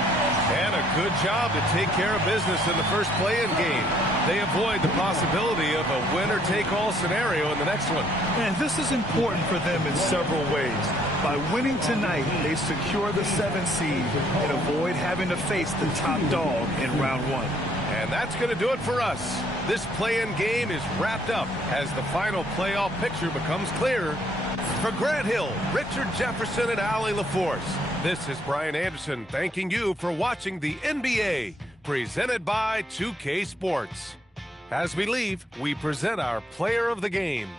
And a good job to take care of business in the first play-in game. They avoid the possibility of a winner-take-all scenario in the next one. And this is important for them in several ways. By winning tonight, they secure the 7th seed and avoid having to face the top dog in round 1. And that's going to do it for us. This play-in game is wrapped up as the final playoff picture becomes clear. For Grant Hill, Richard Jefferson, and Allie LaForce, this is Brian Anderson thanking you for watching the NBA, presented by 2K Sports. As we leave, we present our player of the game.